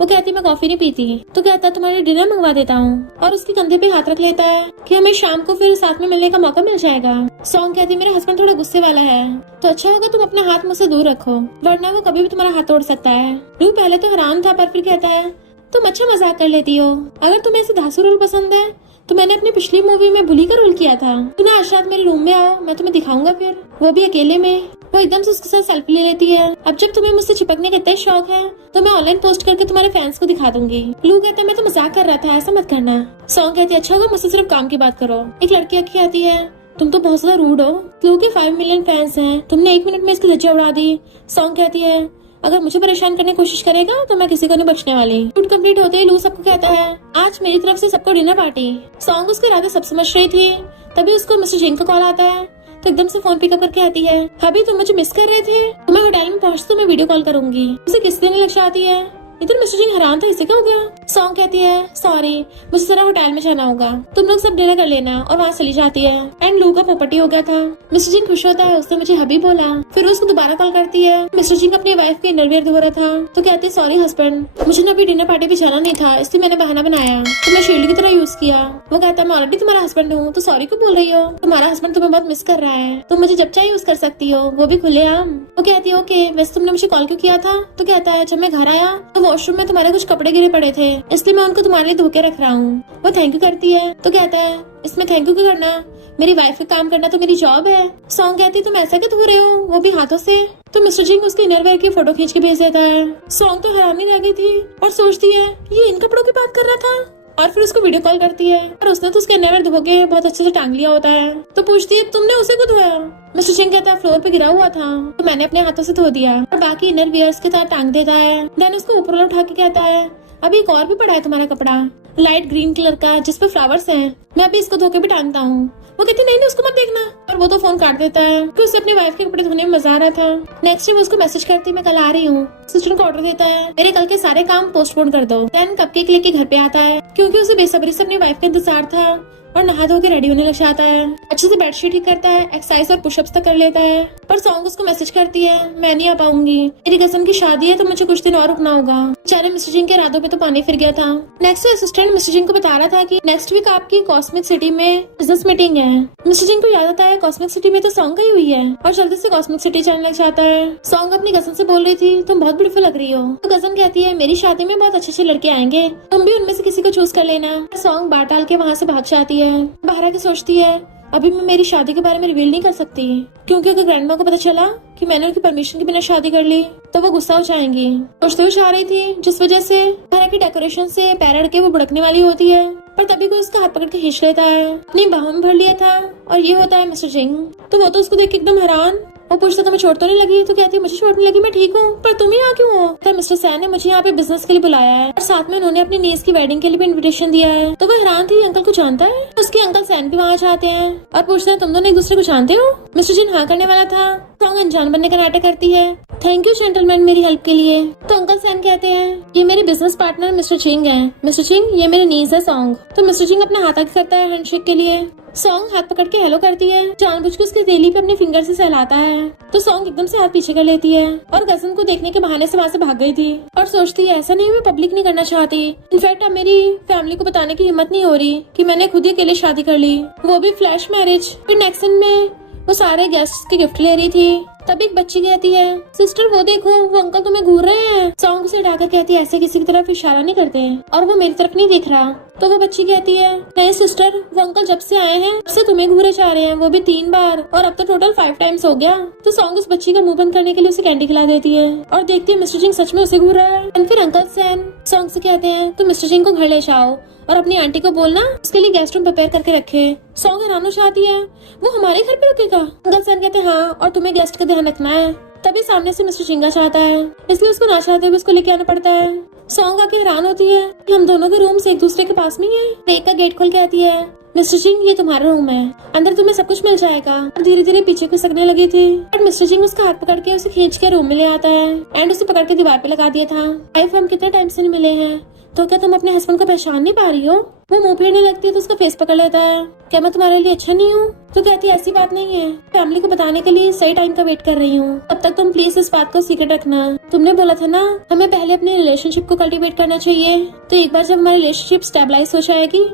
वो कहती मैं कॉफी नहीं पीती। तो कहता है तुम्हारे लिए डिनर मंगवा देता हूँ और उसके कंधे पे हाथ रख लेता है कि हमें शाम को फिर साथ में मिलने का मौका मिल जाएगा। सॉन्ग कहती मेरे हस्बैंड थोड़ा गुस्से वाला है तो अच्छा होगा तुम अपना हाथ मुझसे दूर रखो, वरना वो कभी भी तुम्हारा हाथ तोड़ सकता है। लू पहले तो हैरान था पर फिर कहता है तुम अच्छा मजाक कर लेती हो। अगर तुम्हें ऐसे धांसू रोल पसंद है तो मैंने अपनी पिछली मूवी में बुली का रोल किया था। तुम आज रात मेरे रूम में आओ, मैं तुम्हें दिखाऊंगा, फिर वो भी अकेले में। वो एकदम से उसके साथ सेल्फी ले लेती है। अब जब तुम्हें मुझसे चिपकने का इतना शौक है तो मैं ऑनलाइन पोस्ट करके तुम्हारे फैंस को दिखा दूंगी। लू कहते हैं मैं तो मजाक कर रहा था, ऐसा मत करना। सॉन्ग कहती है अच्छा होगा मुझसे सिर्फ काम की बात करो। एक लड़की आके आती है तुम तो बहुत ज्यादा रूड हो, लू के 5 मिलियन फैंस हैं, तुमने 1 मिनट में इसकी धज्जियां उड़ा दी। सॉन्ग कहती है अगर मुझे परेशान करने की कोशिश करेगा तो मैं किसी को नहीं बचने वाली। शूट कंप्लीट होते ही लू सबको कहता है आज मेरी तरफ से सबको डिनर पार्टी। सॉन्ग उसके इरादे सब समझ रही थी, तभी उसको मिस्टर जिंग का कॉल आता है तो एकदम से फोन पिकअप करके आती है अभी तुम मुझे मिस कर रहे थे, तो मैं होटल में पहुंचती मैं वीडियो कॉल करूंगी। उसे किस देने लग जाती है। इधर मिस्टर जिंग हैरान था इसे क्या हो गया। सॉन्ग कहती है सॉरी मुझे जरा होटल में जाना होगा, तुम लोग सब डिनर कर लेना, और वहाँ चली जाती है। एंड लू का पोपटी हो गया था। मिस्टर जिंग खुश होता है उसने मुझे हबी बोला। फिर उसको दोबारा कॉल करती है। मिस्टर जिंग अपनी वाइफ के इनरवियर धो रहा था तो कहते सॉरी हस्बैंड मुझे ना अभी डिनर पार्टी पे जाना नहीं था, इसलिए मैंने बहाना बनाया तो मैं शील्ड की तरह यूज किया। वो कहता मैं ऑलरेडी तुम्हारा हस्बैंड हूँ तो सॉरी क्यों बोल रही हो, तुम्हारा हस्बैंड तुम्हें बहुत मिस कर रहा है, तुम मुझे जब चाहे यूज कर सकती हो, वो भी खुलेआम। वो कहती है ओके वैसे तुमने मुझे कॉल क्यों किया था। तो कहता है जब मैं घर आया तो वॉशरूम में तुम्हारे कुछ कपड़े गिरे पड़े थे इसलिए मैं उनको तुम्हारे लिए धो के रख रहा हूँ। वो थैंक यू करती है तो कहता है इसमें थैंक यू क्यों करना, मेरी वाइफ का काम करना तो मेरी जॉब है। सॉन्ग कहती तुम ऐसा क्यों धो रहे हो, वो भी हाथों से। तो मिस्टर जिंग उसके इनरवेयर की फोटो खींच के भेज देता है। सॉन्ग तो हैरानी रह गई थी और सोचती है ये इन कपड़ों की बात कर रहा था, और फिर उसको वीडियो कॉल करती है और उसने तो उसके इनरवेयर धो के बहुत अच्छे से टांग लिया होता है। तो पूछती है तुमने उसे क्यों धोया। मिस्टर जिंग कहता है फ्लोर पे गिरा हुआ था तो मैंने अपने हाथों से धो दिया, और बाकी इनरवियर्स के साथ टांग देता है। देन उसको ऊपर वाला उठा के कहता है अभी एक और भी पड़ा है तुम्हारा कपड़ा लाइट ग्रीन कलर का जिसपे फ्लावर्स हैं, मैं अभी इसको धो के भी टांगता हूँ। वो कहती नहीं उसको मत देखना, और वो तो फोन काट देता है क्योंकि उसे अपनी वाइफ के कपड़े धोने में मजा आ रहा था। नेक्स्ट डे वो उसको मैसेज करती मैं कल आ रही हूँ। सिस्टर को ऑर्डर देता है मेरे कल के सारे काम पोस्टपोन कर दो। देन कपकेक लेके घर पे आता है क्योंकि उसे बेसब्री से अपनी वाइफ का इंतजार था, और नहा धो के रेडी होने लग जाता है। अच्छे से बेडशीट ठीक करता है, एक्सरसाइज और पुशअप्स तक कर लेता है। पर सॉन्ग उसको मैसेज करती है मैं नहीं आ पाऊंगी, मेरी कजन की शादी है तो मुझे कुछ दिन और रुकना होगा। बेचारे मिस्टर जिंग के इरादों पे तो पानी फिर गया था। नेक्स्ट असिस्टेंट मिस्टर जिंग को बता रहा था कि नेक्स्ट वीक आपकी कॉस्मिक सिटी में बिजनेस मीटिंग है। मिस्टर जिंग को याद आता है कॉस्मिक सिटी में तो सॉन्ग गई हुई है, और जल्दी से कॉस्मिक सिटी जाने लग जाता है। सॉन्ग अपनी कजन से बोल रही थी तुम बहुत ब्यूटीफुल लग रही हो, तो कजन कहती है मेरी शादी में बहुत अच्छे लड़के आएंगे, तुम भी उनमें से किसी को चूज कर लेना। सॉन्ग बात डाल के वहाँ से भाग जाती है। बाहर सोचती है अभी मैं मेरी शादी के बारे में रिवील नहीं कर सकती क्योंकि अगर ग्रैंडमा को पता चला कि मैंने उनकी परमिशन के बिना शादी कर ली तो वो गुस्सा हो जाएंगी। सोचते हुए जा रही थी जिस वजह से घर की डेकोरेशन से पैर अड़ के वो भड़कने वाली होती है, पर तभी कोई उसका हाथ पकड़ के खींच लेता है। अपनी बाहों में भर लिया था और ये होता है मिस्टर जिंग। तो वो तो उसको देख के एकदम हैरान। वो पूछता तुम्हें चोट तो नहीं लगी, तो कहती है मुझे चोट नहीं लगी, मैं ठीक हूँ, पर तुम यहाँ क्यों हो। तो मिस्टर सैन ने मुझे यहाँ पे बिजनेस के लिए बुलाया है और साथ में उन्होंने अपनी नीस की वेडिंग के लिए भी इन्विटेशन दिया है। तो वो हैरान थी अंकल को जानता है। उसके अंकल सैन भी वहाँ जाते हैं और पूछते हैं तुम दोनों एक दूसरे को जानते हो। मिस्टर जिन हाँ करने वाला था। सॉन्ग अनजान बनने का नाटक करती है थैंक यू जेंटलमैन मेरी हेल्प के लिए। तो अंकल सैन कहते हैं ये मेरे बिजनेस पार्टनर मिस्टर जिंग हैं। मिस्टर जिंग ये मेरे नीस है सॉन्ग। तो मिस्टर जिंग अपना हाथ आगे करता है हैंडशेक के लिए। सॉन्ग हाथ पकड़ के हेलो करती है, जानबूझ के उसकी हथेली पे अपने फिंगर से सहलाता है। तो सॉन्ग एकदम से हाथ पीछे कर लेती है और कजन को देखने के बहाने से वहाँ से भाग गई थी और सोचती है ऐसा नहीं मैं पब्लिक नहीं करना चाहती। इनफैक्ट अब मेरी फैमिली को बताने की हिम्मत नहीं हो रही कि मैंने खुद ही अकेले शादी कर ली, वो भी फ्लैश मैरिज। फिर नेक्स्ट सीन में वो सारे गेस्ट की गिफ्ट ले रही थी, तभी एक बच्ची कहती है सिस्टर वो देखो वो अंकल तुम्हें घूर रहे हैं। सॉन्ग उसे हटाकर कहती है ऐसे किसी की तरफ इशारा नहीं करते और वो मेरी तरफ नहीं देख रहा। तो वो बच्ची कहती है नहीं सिस्टर वो अंकल जब से आए हैं तब से तुम्हें घूरे जा रहे हैं, वो भी 3 बार, और अब तो टोटल 5 टाइम्स हो गया। तो सॉन्ग उस बच्ची का मुंह बंद करने के लिए उसे कैंडी खिला देती है और देखती है मिस्टर जिंग सच में उसे घूर रहा है। और फिर अंकल सैन सॉन्ग से कहते हैं तो मिस्टर जिंग को घर ले जाओ और अपनी आंटी को बोलना उसके लिए गेस्ट रूम प्रिपेयर करके रखे। सॉन्ग हैरान हो जाती है वो हमारे घर पे रुकेगा। अंकल सैन कहते हैं हाँ और तुम्हें गेस्ट का ध्यान रखना है। तभी सामने से मिस्टर जिंगा चाहता है इसलिए उसको ना चाहते हुए उसको लेके आना पड़ता है। सॉन्ग आके हैरान होती है कि हम दोनों के रूम्स एक दूसरे के पास में ही है। एक का गेट खोल के आती है मिस्टर जिंग ये तुम्हारा रूम है, अंदर तुम्हें सब कुछ मिल जाएगा। और धीरे धीरे पीछे खिसकने लगी थी और मिस्टर जिंग उसका हाथ पकड़ के उसे खींच के रूम में ले आता है एंड उसे पकड़ के दीवार पे लगा दिया था। वाइफ हम कितने टाइम से नहीं मिले हैं, तो क्या तुम अपने हस्बैंड को पहचान नहीं पा रही हो। वो मुंह फेरने लगती है तो उसका फेस पकड़ लेता है क्या मैं तुम्हारे लिए अच्छा नहीं हूँ। तो कहती है ऐसी बात नहीं है, फैमिली को बताने के लिए सही टाइम का वेट कर रही हूँ, तब तक तुम प्लीज इस बात को सीक्रेट रखना। तुमने बोला था ना हमें पहले अपने रिलेशनशिप को कल्टीवेट करना चाहिए, तो एक बार जब हमारी रिलेशनशिप स्टेबलाइज हो जाएगी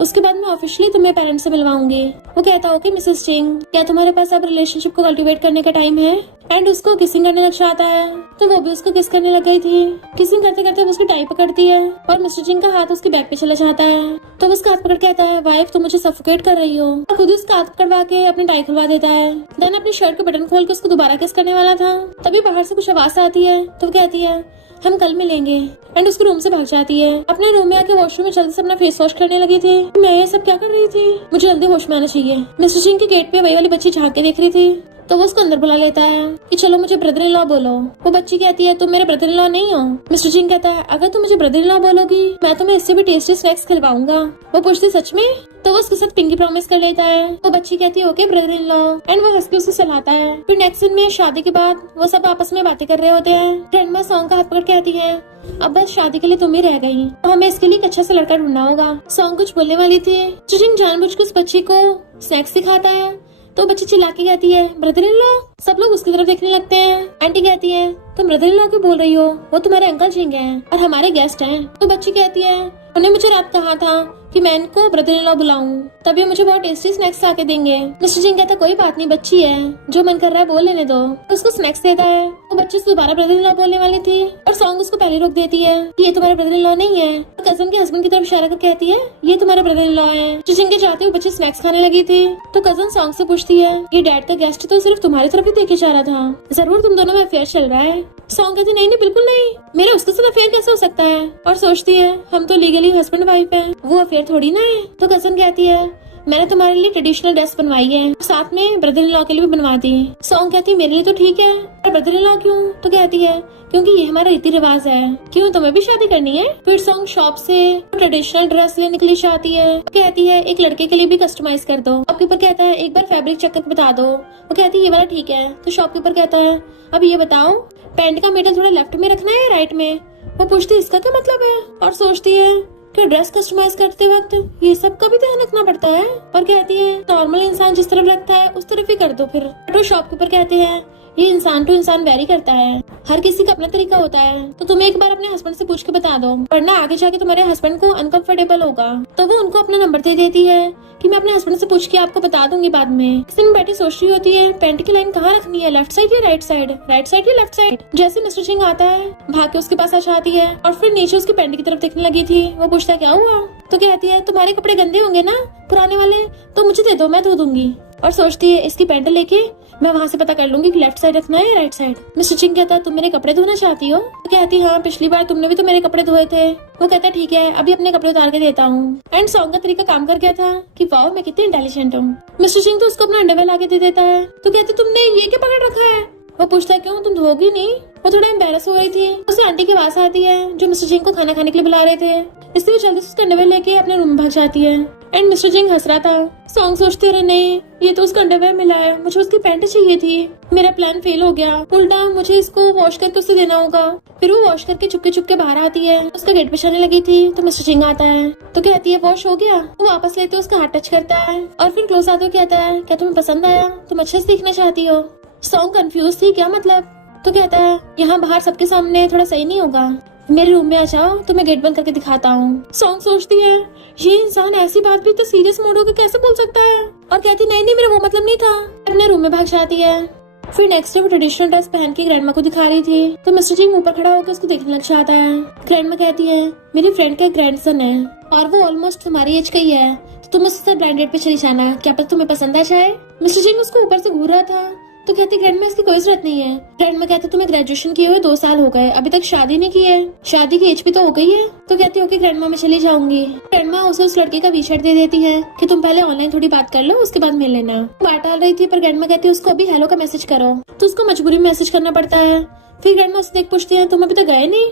उसके बाद मैं ऑफिशियली तुम्हें पेरेंट्स से मिलवाऊंगी। वो कहता ओके मिसेस जिंग क्या तुम्हारे पास अब रिलेशनशिप को कल्टीवेट करने का टाइम है। एंड उसको किसिंग करने लग जाता है तो वो भी उसको किस करने लग गई थी। किसिंग करते करते उसकी टाई पकड़ती है और मिस्टर जिंग का हाथ उसके बैग पे चला जाता है। तो वो उसका हाथ पकड़ के कहता है, वाइफ तुम मुझे सफोकेट कर रही हो। और खुद ही उसका हाथ पकड़वा के अपनी टाई खुलवा देता है। देन अपनी शर्ट के बटन खोल के उसको दोबारा किस करने वाला था, तभी बाहर से कुछ आवाज आती है। तो वो कहती है हम कल मिलेंगे एंड उसके रूम से भाग जाती है। अपने रूम में आके वॉशरूम में जल्दी से अपना फेस वॉश करने लगी थी। मैं ये सब क्या कर रही थी, मुझे जल्दी होश में आना चाहिए। मिस्टर जिंग के गेट पे वही वाली बच्ची झांक के देख रही थी। तो वो उसको अंदर बुला लेता है कि चलो मुझे ब्रदर इन लॉ बोलो। वो बच्ची कहती है तुम मेरे ब्रदर इन लॉ नहीं हो। मिस्टर जिंग कहता है अगर तुम मुझे ब्रदर इन लॉ बोलोगी मैं तुम्हें इससे भी टेस्टी स्नैक्स खिलवाऊंगा। वो पूछती सच में? तो वो उसके साथ पिंकी प्रॉमिस कर लेता है। वो बच्ची कहती है okay brother in law and वो हंस के उसको सहलाता है। फिर नेक्स्ट सीन में शादी के बाद वो सब आपस में बातें कर रहे होते हैं। ग्रैंडमा सॉन्ग का हाथ पकड़ कहती है अब बस शादी के लिए तुम ही रह गई, तो हमें इसके लिए एक अच्छा सा लड़का ढूंढना होगा। सॉन्ग कुछ बोलने वाली थी, जिंग जानबूझ के उस बच्ची को स्नैक्स दिखाता है। तो बच्ची चिल्ला के कहती है ब्रदर इन लॉ। सब लोग उसकी तरफ देखने लगते हैं। आंटी कहती है तुम ब्रदर इन लॉ क्यों बोल रही हो, वो तुम्हारे अंकल जिंग हैं और हमारे गेस्ट हैं। तो बच्ची कहती है उन्हें मुझे रात कहा था कि मैं इनको ब्रदर इन लॉ बुलाऊं, तभी मुझे बहुत टेस्टी स्नैक्स ला के देंगे। मिस्टर जिंग कहता कोई बात नहीं, बच्ची है, जो मन कर रहा है बोल लेने दो। उसको स्नैक्स देता है। वो बच्ची से दोबारा ब्रदर इन लॉ बोलने वाली थी और सॉन्ग उसको पहले रोक देती है कि ये तुम्हारा ब्रदर इन लॉ नहीं है। तो कजन के हस्बैंड की तरफ इशारा कर कहती है ये तुम्हारा ब्रदर इन लॉ है। जिंग के जाते हुए बच्ची स्नैक्स खाने लगी थी। तो कजन सॉन्ग से पूछती है ये डैड का गेस्ट तो सिर्फ तुम्हारी तरफ ही देखे जा रहा था, जरूर तुम दोनों में अफेयर चल रहा है। सॉन्ग कहती नहीं बिल्कुल नहीं, मेरा उसके साथ अफेयर कैसे हो सकता है। और सोचती है हम तो लीगली हस्बैंड वाइफ हैं, वो अफेयर थोड़ी ना है। तो कजन कहती है मैंने तुम्हारे लिए ट्रेडिशनल ड्रेस बनवाई है, साथ में ब्रदर इन लॉ के लिए भी बनवा दी। सॉन्ग कहती है मेरे लिए तो ठीक है, पर ब्रदर इन लॉ क्यों? तो कहती है क्योंकि ये हमारा रीति रिवाज है। क्यों तुम्हें भी शादी करनी है? फिर सॉन्ग शॉप से ट्रेडिशनल ड्रेस लेने के लिए चाहती है। कहती है एक लड़के के लिए भी कस्टमाइज कर दो। शॉपकीपर कहता है एक बार फैब्रिक चेक करके बता दो। वो कहती है ये वाला ठीक है। तो शॉपकीपर कहता है अब ये बताओ पैंट का मीटर थोड़ा लेफ्ट में रखना है राइट में। वो पूछती है इसका क्या मतलब है, और सोचती है कि ड्रेस कस्टमाइज करते वक्त ये सब का भी ध्यान रखना पड़ता है। और कहती है नॉर्मल इंसान जिस तरफ रखता है उस तरफ ही कर दो। फिर तो शॉपकीपर कहते हैं ये इंसान टू इंसान वेरी करता है, हर किसी का अपना तरीका होता है, तो तुम्हें एक बार अपने हस्बैंड से पूछ के बता दो, वरना आगे जाके तुम्हारे हस्बैंड को अनकंफर्टेबल होगा। तो वो उनको अपना नंबर दे देती है कि मैं अपने हस्बैंड से पूछ के आपको बता दूंगी बाद में। इस दिन बैठी सोच रही होती है पैंट की लाइन कहाँ रखनी है, लेफ्ट साइड या राइट साइड, राइट साइड या लेफ्ट साइड। जैसे मिस्टर जिंग आता है भाग के उसके पास आ जाती है और फिर नीचे उसकी पैंट की तरफ देखने लगी थी। वो पूछता क्या हुआ? तो कहती है तुम्हारे कपड़े गंदे होंगे ना पुराने वाले, तो मुझे दे दो मैं धो दूंगी। और सोचती है इसकी पैंट लेके मैं वहाँ से पता कर लूंगी कि लेफ्ट साइड रखना है या राइट साइड। मिस्टर जिंग कहता है तुम मेरे कपड़े धोना चाहती हो? तो कहती है हाँ पिछली बार तुमने भी तो मेरे कपड़े धोए थे। वो कहता है ठीक है अभी अपने कपड़े उतार के देता हूँ। एंड सॉन्ग का तरीका काम कर गया था कि वाओ मैं कितनी इंटेलिजेंट हूँ। मिस्टर जिंग तो उसको अपना अंडरवेयर लाके दे देता है। तो कहती तुमने ये क्या पकड़ रखा है? वो पूछता है क्यों तुम धोगी नहीं? वो थोड़ा एम्बेरस हो रही थी। उसे आंटी की आवाज आती है जो मिस्टर जिंग को खाना खाने के लिए बुला रहे थे, इसलिए वो जल्दी से उसका अंडरवेयर लेके अपने रूम में भाग जाती है। एंड मिस्टर जिंग हंस रहा था। सॉन्ग सोचते रहे नहीं ये तो उसका अंडरवेयर मिला है, मुझे उसकी पैंट चाहिए थी, मेरा प्लान फेल हो गया, उल्टा मुझे इसको वॉश करके उसे देना होगा। फिर वो वॉश करके चुपके चुपके बाहर आती है। उसका गेट पे जाने लगी थी तो मिस्टर जिंग आता है। तो कहती है वॉश हो गया। वो वापस लेते उसका हाथ टच करता है और फिर क्लोज आते कहता है क्या तुम्हें पसंद आया, तुम अच्छे से दिखना चाहती हो? सॉन्ग कंफ्यूज थी क्या मतलब? तो कहता है यहाँ बाहर सबके सामने थोड़ा सही नहीं होगा, मेरे रूम में आ जाओ तो मैं गेट बंद करके दिखाता हूँ। सॉन्ग सोचती है ये इंसान ऐसी बात भी तो सीरियस मोड होकर कैसे बोल सकता है, और कहती नहीं मेरा वो मतलब नहीं था। अपने रूम में भाग जाती है। फिर नेक्स्ट डे वो ट्रेडिशनल ड्रेस पहन के ग्रैंडमा को दिखा रही थी। तो मिस्टर जिंग ऊपर खड़ा होकर उसको देखने लग जाता है। ग्रैंडमा कहती है मेरी फ्रेंड का ग्रैंडसन है और वो ऑलमोस्ट तुम्हारी एज का ही है, तो तुम उसके साथ ब्लाइंड डेट पे चली जाना, क्या पता तुम्हें पसंद है शायद। मिस्टर जिंग उसको ऊपर से घूर रहा था। तो कहती ग्रैंडमा इसकी कोई जरूरत नहीं है। ग्रैंडमा कहते तुम्हें ग्रेजुएशन किए हुए 2 साल हो गए, अभी तक शादी नहीं की है, शादी की एज भी तो हो गई है। तो कहती ओके ग्रैंडमा मैं चली जाऊंगी। ग्रैंडमा उसे उस लड़के का वी-शर्ट दे देती है कि तुम पहले ऑनलाइन थोड़ी बात कर लो उसके बाद मिल लेना। बात डाल रही थी पर ग्रैंडमा कहती है उसको अभी हेलो का मैसेज करो, तो उसको मजबूरी में मैसेज करना पड़ता है। फिर ग्रैंडमा उसे देख पूछती है तुम अभी तक गए नहीं?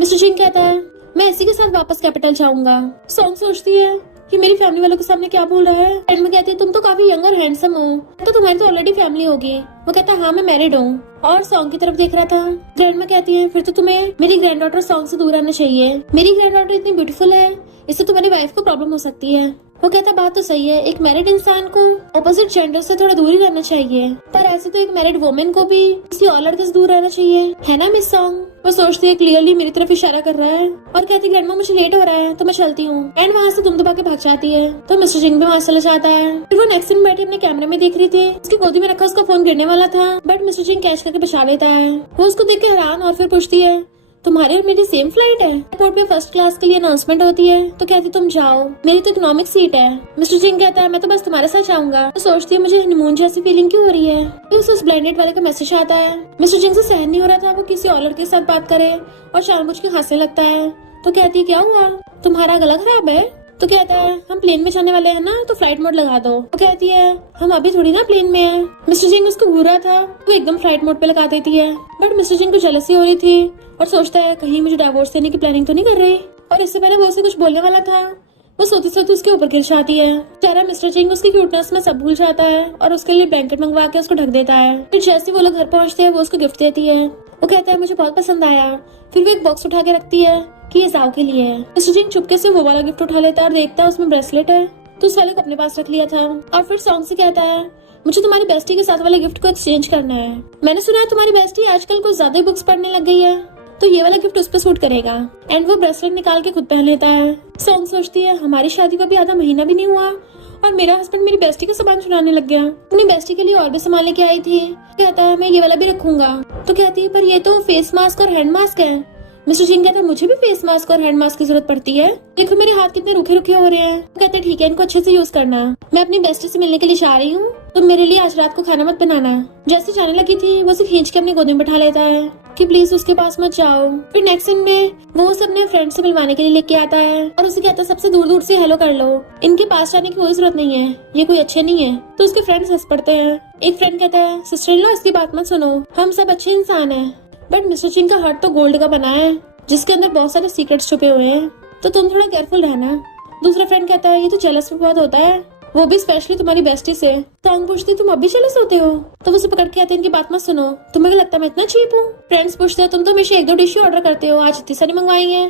मिस्टर जिंग कहता है मैं इसी के साथ वापस कैपिटल जाऊंगा। सॉन्ग सोचती है कि मेरी फैमिली वालों के सामने क्या बोल रहा है। एंड में कहती है तुम तो काफी यंग और हैंडसम हो, तो तुम्हारी तो ऑलरेडी फैमिली होगी। वो कहता है हाँ मैं मैरिड हूँ, और सॉन्ग की तरफ देख रहा था। ग्रैंडमा कहती है फिर तो तुम्हें मेरी ग्रैंड डॉटर सॉन्ग से दूर रहना चाहिए, मेरी ग्रैंड डॉटर इतनी ब्यूटीफुल है, इससे तुम्हारी वाइफ को प्रॉब्लम हो सकती है। वो कहता बात तो सही है, एक मैरिड इंसान को ऑपोजिट जेंडर से थोड़ा दूर ही रहना चाहिए, पर ऐसे तो एक मैरिड वुमेन को भी किसी और लड़के से दूर रहना चाहिए, है ना मिस सॉन्ग? वो सोचती है क्लियरली मेरी तरफ इशारा कर रहा है और कहती ग्रैंडमा मुझे लेट हो रहा है तो मैं चलती हूँ। एंड वहाँ से दुम दबा के भाग जाती है। तो मिस्टर जिंग भी वहाँ चला जाता है। फिर वो नेक्स्ट दिन बैठी अपने कैमरे में देख रही थी, उसकी गोदी में रखा उसका फोन गिरने वाला था, बट मिस्टर जिंग कैच करके बचा लेता है। वो उसको देख के हैरान और फिर पूछती है तुम्हारी और मेरी सेम फ्लाइट है। एयरपोर्ट पे फर्स्ट क्लास के लिए अनाउंसमेंट होती है तो कहती तुम जाओ, मेरी तो इकोनॉमिक सीट है। मिस्टर जिंग कहता है मैं तो बस तुम्हारे साथ जाऊंगा। तो सोचती है मुझे हनीमून जैसी फीलिंग क्यों हो रही है। फिर उस ब्लाइंडेड वाले का मैसेज आता है। मिस्टर जिंग से सहन नहीं हो रहा था वो किसी और लड़के के साथ बात करे और जानबूझ के हंसने लगता है। तो कहती है क्या हुआ, तुम्हारा गला खराब है। तो कहता है हम प्लेन में जाने वाले हैं ना, तो फ्लाइट मोड लगा दो। तो कहती है हम अभी थोड़ी ना प्लेन में हैं। मिस्टर जिंग उसको घूर रहा था तो एकदम फ्लाइट मोड पे लगा देती है। बट मिस्टर जिंग को जेलसी हो रही थी और सोचता है कहीं मुझे डिवोर्स देने की प्लानिंग तो नहीं कर रही। और इससे पहले वो उसे कुछ बोलने वाला था, वो सोते सोते उसके ऊपर गिर जाती है। बेचारा मिस्टर जिंग उसकी क्यूटनेस में सब भूल जाता है और उसके लिए ब्लैंकेट मंगवा के उसको ढक देता है। फिर जैसे वो लोग घर पहुंचते हैं वो उसको गिफ्ट देती है। वो कहता है मुझे बहुत पसंद आया। फिर वो एक बॉक्स उठा के रखती है कि ये जाओ के लिए है। मिस्टर जिंग चुपके से वो वाला गिफ्ट उठा लेता है और देखता है उसमें ब्रेसलेट है, तो उस वाले को अपने पास रख लिया था। और फिर सॉन्ग से कहता है मुझे तुम्हारी बेस्टी के साथ वाले गिफ्ट को एक्सचेंज करना है। मैंने सुना है तुम्हारी बेस्टी आजकल कुछ ज्यादा बुक्स पढ़ने लग गई है, तो ये वाला गिफ्ट उस पर सूट करेगा। एंड वो ब्रेसलेट निकाल के खुद पहन लेता है। सॉन्ग सोचती है हमारी शादी को भी आधा महीना भी नहीं हुआ और मेरा हस्बैंड मेरी बेस्टी का सामान चुराने लग गया। अपनी बेस्टी के लिए और भी सामान लेके आई थी। कहता है मैं ये वाला भी रखूंगा। तो कहती है पर ये तो फेस मास्क और हैंड मास्क है। मिस्टर जिंग कहता है मुझे भी फेस मास्क और हैंड मास्क की जरूरत पड़ती है, देखो मेरे हाथ कितने रुखे रुखे हो रहे हैं। कहते हैं ठीक है इनको अच्छे से यूज करना। मैं अपनी बेस्टी से मिलने के लिए जा रही हूँ, तुम मेरे लिए आज रात को खाना मत बनाना। जैसे जाने लगी थी वो उसे खींच के अपनी गोदी में बैठा लेता है कि प्लीज उसके पास मत जाओ। फिर नेक्स्ट सीन में वो उसे अपने फ्रेंड से मिलवाने के लिए लेके आता है और उसे कहता है सबसे दूर दूर से हेलो कर लो, इनके पास जाने की कोई जरूरत नहीं है, ये कोई अच्छे नहीं है। तो उसके फ्रेंड्स हंस पड़ते हैं। एक फ्रेंड कहता है सिस्टर इन लॉ इसकी बात मत सुनो, हम सब अच्छे इंसान हैं, बट मिस्टर जिंग का हार्ट तो गोल्ड का बना है जिसके अंदर बहुत सारे सीक्रेट्स छुपे हुए हैं, तो तुम थोड़ा केयरफुल रहना। दूसरा फ्रेंड कहता है ये तो जेलस में बहुत होता है, वो भी स्पेशली तुम्हारी बेस्टी से। सॉन्ग पूछती तुम अब भी जेलस होते हो। तो वो उसे पकड़ के कहते हैं इनकी बात मत सुनो, तुम्हें क्या लगता है मैं इतना चीप हूँ। फ्रेंड्स पूछते हैं तुम तो हमेशा 1-2 डिश ऑर्डर करते हो, आज इतनी सारी मंगवाई है।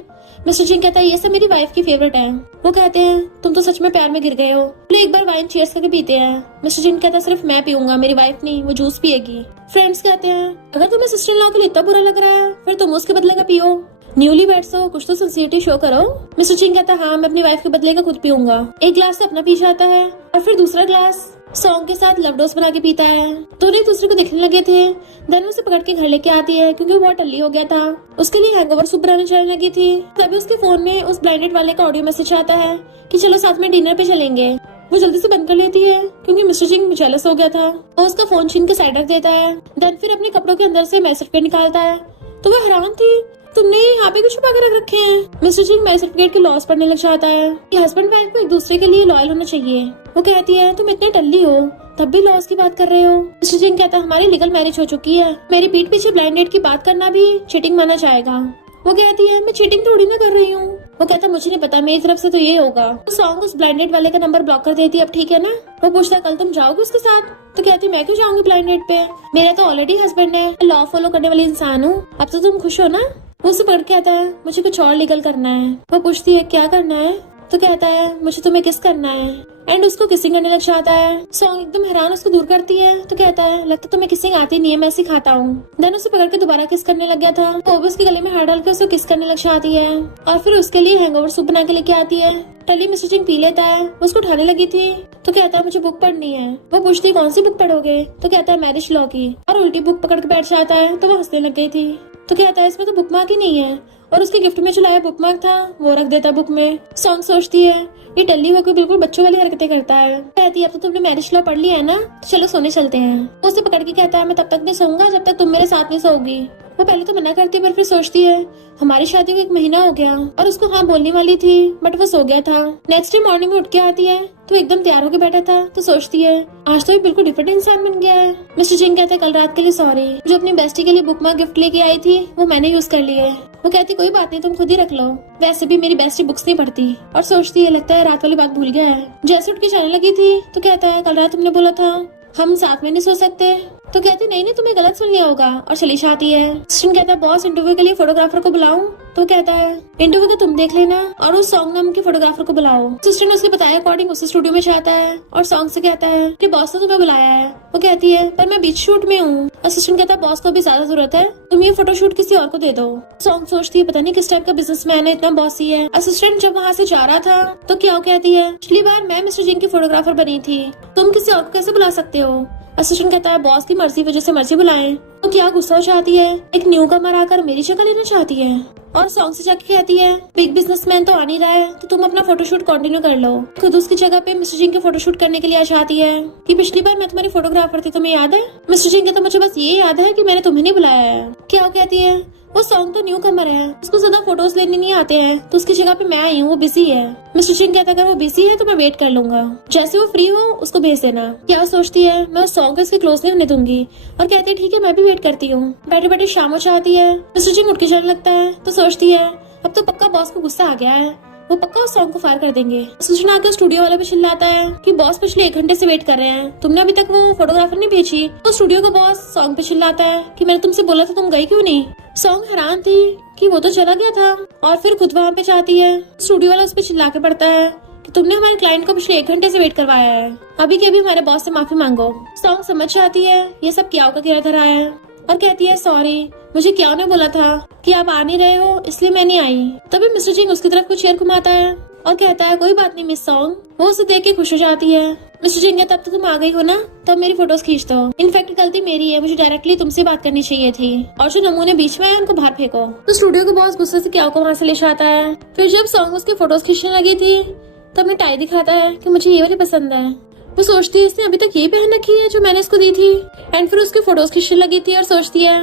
मिस्टर जिंग कहता है ये सब मेरी वाइफ की फेवरेट है। वो कहते हैं तुम तो सच में प्यार में गिर गए हो, तो एक बार वाइन चीयर्स करके पीते हैं। मिस्टर जिंग कहता है सिर्फ मैं पीऊंगा, मेरी वाइफ नहीं, वो जूस पिएगी। फ्रेंड्स कहते हैं अगर तुम्हें सिस्टर इन लॉ के लिए इतना बुरा लग रहा है फिर तुम उसके बदले का पियो, न्यूली बैट्स हो, कुछ तो सिंसियरिटी शो करो। मिस्टर जिंग कहता है हाँ मैं अपनी वाइफ के बदले का खुद पीऊंगा। एक ग्लास से अपना पी जाता है और फिर दूसरा ग्लास सॉन्ग के साथ लव डोज बना के पीता है। दोनों एक दूसरे को देखने लगे थे। देन उसे पकड़ के घर लेके आती है क्योंकि वो बहुत टल्ली हो गया था, उसके लिए हैंगओवर सूप बनाने जाने लगी थी। तभी उसके फोन में उस ब्लाइंडेड वाले का ऑडियो मैसेज आता है कि चलो साथ में डिनर पे चलेंगे। वो जल्दी से बंद कर लेती है क्योंकि मिस्टर जिंग जेलस हो गया था। वो उसका फोन छीन के साइड रख देता है। देन फिर अपने कपड़ों के अंदर से मैसेज सर्टिफिकेट निकालता है। तो वो हैरान थी तुमने यहाँ पे कुछ छुपा कर रख रखे हैं। मिस्टर जिंग मैरिज सर्टिफिकेट के लॉस पढ़ने लग जाता है कि हस्बैंड वाइफ को एक दूसरे के लिए लॉयल होना चाहिए। वो कहती है तुम इतने टल्ली हो तब भी लॉस की बात कर रहे हो। मिस्टर जिंग कहता है हमारी लीगल मैरिज हो चुकी है, मेरी पीठ पीछे ब्लाइंड डेट की बात करना भी चीटिंग माना जाएगा। वो कहती है मैं चीटिंग थोड़ी ना कर रही हूँ। वो कहता मुझे नहीं पता, मेरी तरफ से तो ये होगा। तो सॉन्ग उस ब्लाइंडेड वाले का नंबर ब्लॉक कर देती है। अब ठीक है ना। वो पूछता कल तुम जाओगे उसके साथ। तो कहती मैं क्यों जाऊंगी ब्लाइंड डेट पे, मेरा तो ऑलरेडी हस्बैंड है, लॉ फॉलो करने वाली इंसान हूँ, अब तो तुम खुश हो ना। वो उसे पढ़ के आता है मुझे कुछ और लीगल करना है। वो पूछती है क्या करना है। तो कहता है मुझे तुम्हें किस करना है। एंड उसको किसिंग करने लग जाता है। सॉन्ग एकदम हैरान उसको दूर करती है। तो कहता है लगता तुम्हें किसिंग आती नहीं है, मैं सिखाता हूँ। देन उसे पकड़ के दोबारा किस करने लग गया था। वो भी उसके गले में हाथ डाल के उसे किस करने लग जाती है और फिर उसके लिए हैंगओवर सूप बना के लेके आती है। टली मिस्टर जिंग पी लेता है। वो उसको उठाने लगी थी तो कहता है मुझे बुक पढ़नी है। वो पूछती है कौन सी बुक पढ़ोगे। तो कहता है मैरिज लॉ की, और उल्टी बुक पकड़ के बैठ जाता है। तो वो हंसने लग गई थी। तो कहता है इसमें तो बुक मार्क ही नहीं है, और उसके गिफ्ट में जो लाया बुक मार्क था वो रख देता बुक में। सॉन्ग सोचती है ये टल्ली होकर बिल्कुल बच्चों वाली हरकतें करता है। कहती है अब तो तुमने मैरिज लॉ पढ़ लिया है ना, तो चलो सोने चलते हैं। वो उसे पकड़ के कहता है मैं तब तक नहीं सोऊंगा जब तक तुम मेरे साथ नहीं सोओगी। वो पहले तो मना करती है पर फिर सोचती है हमारी शादी को 1 महीना हो गया, और उसको हाँ बोलने वाली थी बट वो सो गया था। नेक्स्ट डे मॉर्निंग में उठ के आती है तो एकदम तैयार होकर बैठा था। तो सोचती है आज तो एक बिल्कुल डिफरेंट इंसान बन गया है। मिस्टर जिंग कहता है कल रात के लिए सॉरी, जो अपनी बेस्टी के लिए बुक मार्क गिफ्ट लेके आई थी वो मैंने यूज कर ली है। वो कहती कोई बात नहीं तुम खुद ही रख लो, वैसे भी मेरी बेस्टी बुक्स नहीं पढ़ती। और सोचती है लगता है रात वाली बात भूल गया है। जैसे उठ के जाने लगी थी तो कहता है कल रात तुमने बोला था हम साथ में नहीं सो सकते। तो कहती नहीं तुम्हें गलत सुन लिया होगा, और चली जाती है। सिस्टन कहता है बॉस इंटरव्यू के लिए फोटोग्राफर को बुलाऊं। तो कहता है इंटरव्यू तो तुम देख लेना और उस सॉन्ग नाम के फोटोग्राफर को बुलाओ। सिस्टर ने उसके बताया अकॉर्डिंग उस स्टूडियो में जाता है और सॉन्ग से कहता है कि बॉस ने तुम्हें बुलाया है। वो कहती है पर मैं बीच शूट में हूँ। असिस्टेंट कहता है बॉस को भी ज्यादा जरूरत है, तुम ये फोटोशूट किसी और को दे दो। सॉन्ग सोचती है पता नहीं किस टाइप का बिजनेसमैन है, इतना बॉसी है। असिस्टेंट जब वहाँ से जा रहा था तो क्या कहती है पिछली बार मैं मिस्टर जिंग की फोटोग्राफर बनी थी, तुम किसी और को कैसे बुला सकते हो। असिस्टेंट कहता है बॉस की मर्जी वजह से मर्जी बुलाएं। तो क्या गुस्सा हो जाती है, एक न्यू कमर आकर मेरी जगह लेना चाहती है और सॉन्ग से जाके कहती है बिग बिजनेसमैन तो आ नहीं रहा है तो तुम अपना फोटोशूट कंटिन्यू कर लो। खुद उसकी जगह पे मिस्टर जिंग के फोटोशूट करने के लिए आ जाती है कि पिछली बार मैं तुम्हारी फोटोग्राफर थी, तुम्हें याद है? मिस्टर जिंग कहता मुझे बस ये याद है कि मैंने तुम्हें नहीं बुलाया है। क्या कहती है वो सॉन्ग तो न्यू कमर है, उसको ज्यादा फोटोज लेने नहीं आते हैं तो उसकी जगह पे मैं आई हूँ, वो बिजी है। मिस्टर जिंग कहता है अगर वो बिजी है तो मैं वेट कर लूंगा, जैसे वो फ्री हो उसको भेज देना। क्या सोचती है मैं उस सॉन्ग को इसके क्लोज नहीं होने दूंगी और कहती है ठीक है मैं भी वेट करती हूँ। बैठे बैठे शाम हो जाती है, मिस्टर जिंग उठ के चलने लगता है तो सोचती है अब तो पक्का बॉस को गुस्सा आ गया है, वो पक्का उस सॉन्ग को फायर कर देंगे। सूचना आकर स्टूडियो वाले पे चिल्लाता है कि बॉस पिछले 1 घंटे से वेट कर रहे हैं, तुमने अभी तक वो फोटोग्राफर नहीं भेजी। तो स्टूडियो का बॉस सॉन्ग पे चिल्लाता है कि मैंने तुमसे बोला था, तुम गई क्यों नहीं? सॉन्ग हैरान थी कि वो तो चला गया था और फिर खुद वहाँ पे जाती है। स्टूडियो वाला उस पर चिल्ला के पड़ता है कि तुमने हमारे क्लाइंट को पिछले 1 घंटे से वेट करवाया है, अभी के अभी हमारे बॉस से माफी मांगो। सॉन्ग समझ जाती है ये सब क्या का किया धरा है और कहती है सॉरी, मुझे क्या ने बोला था कि आप आ नहीं रहे हो इसलिए मैं नहीं आई। तभी मिस्टर जिंग उसकी तरफ कुछ चेयर घुमाता है और कहता है कोई बात नहीं मिस सॉन्ग। वो उसे देख के खुश हो जाती है। मिस्टर जिंग कहता अब तो तुम आ गई हो ना, तब मेरी फोटोज खींच दो। इनफैक्ट गलती मेरी है, मुझे डायरेक्टली तुमसे बात करनी चाहिए थी और जो नमूने बीच में है उनको बाहर फेंको। तो स्टूडियो का बॉस गुस्से से क्या को वहाँ से ले जाता है। फिर जब सॉन्ग उसके फोटोज खींचने लगी थी तब अपनी टाई दिखाता है कि मुझे ये वाली पसंद है। वो सोचती है इसने अभी तक ये पहन रखी है जो मैंने इसको दी थी। एंड फिर उसके फोटोज खींचने लगी थी और सोचती है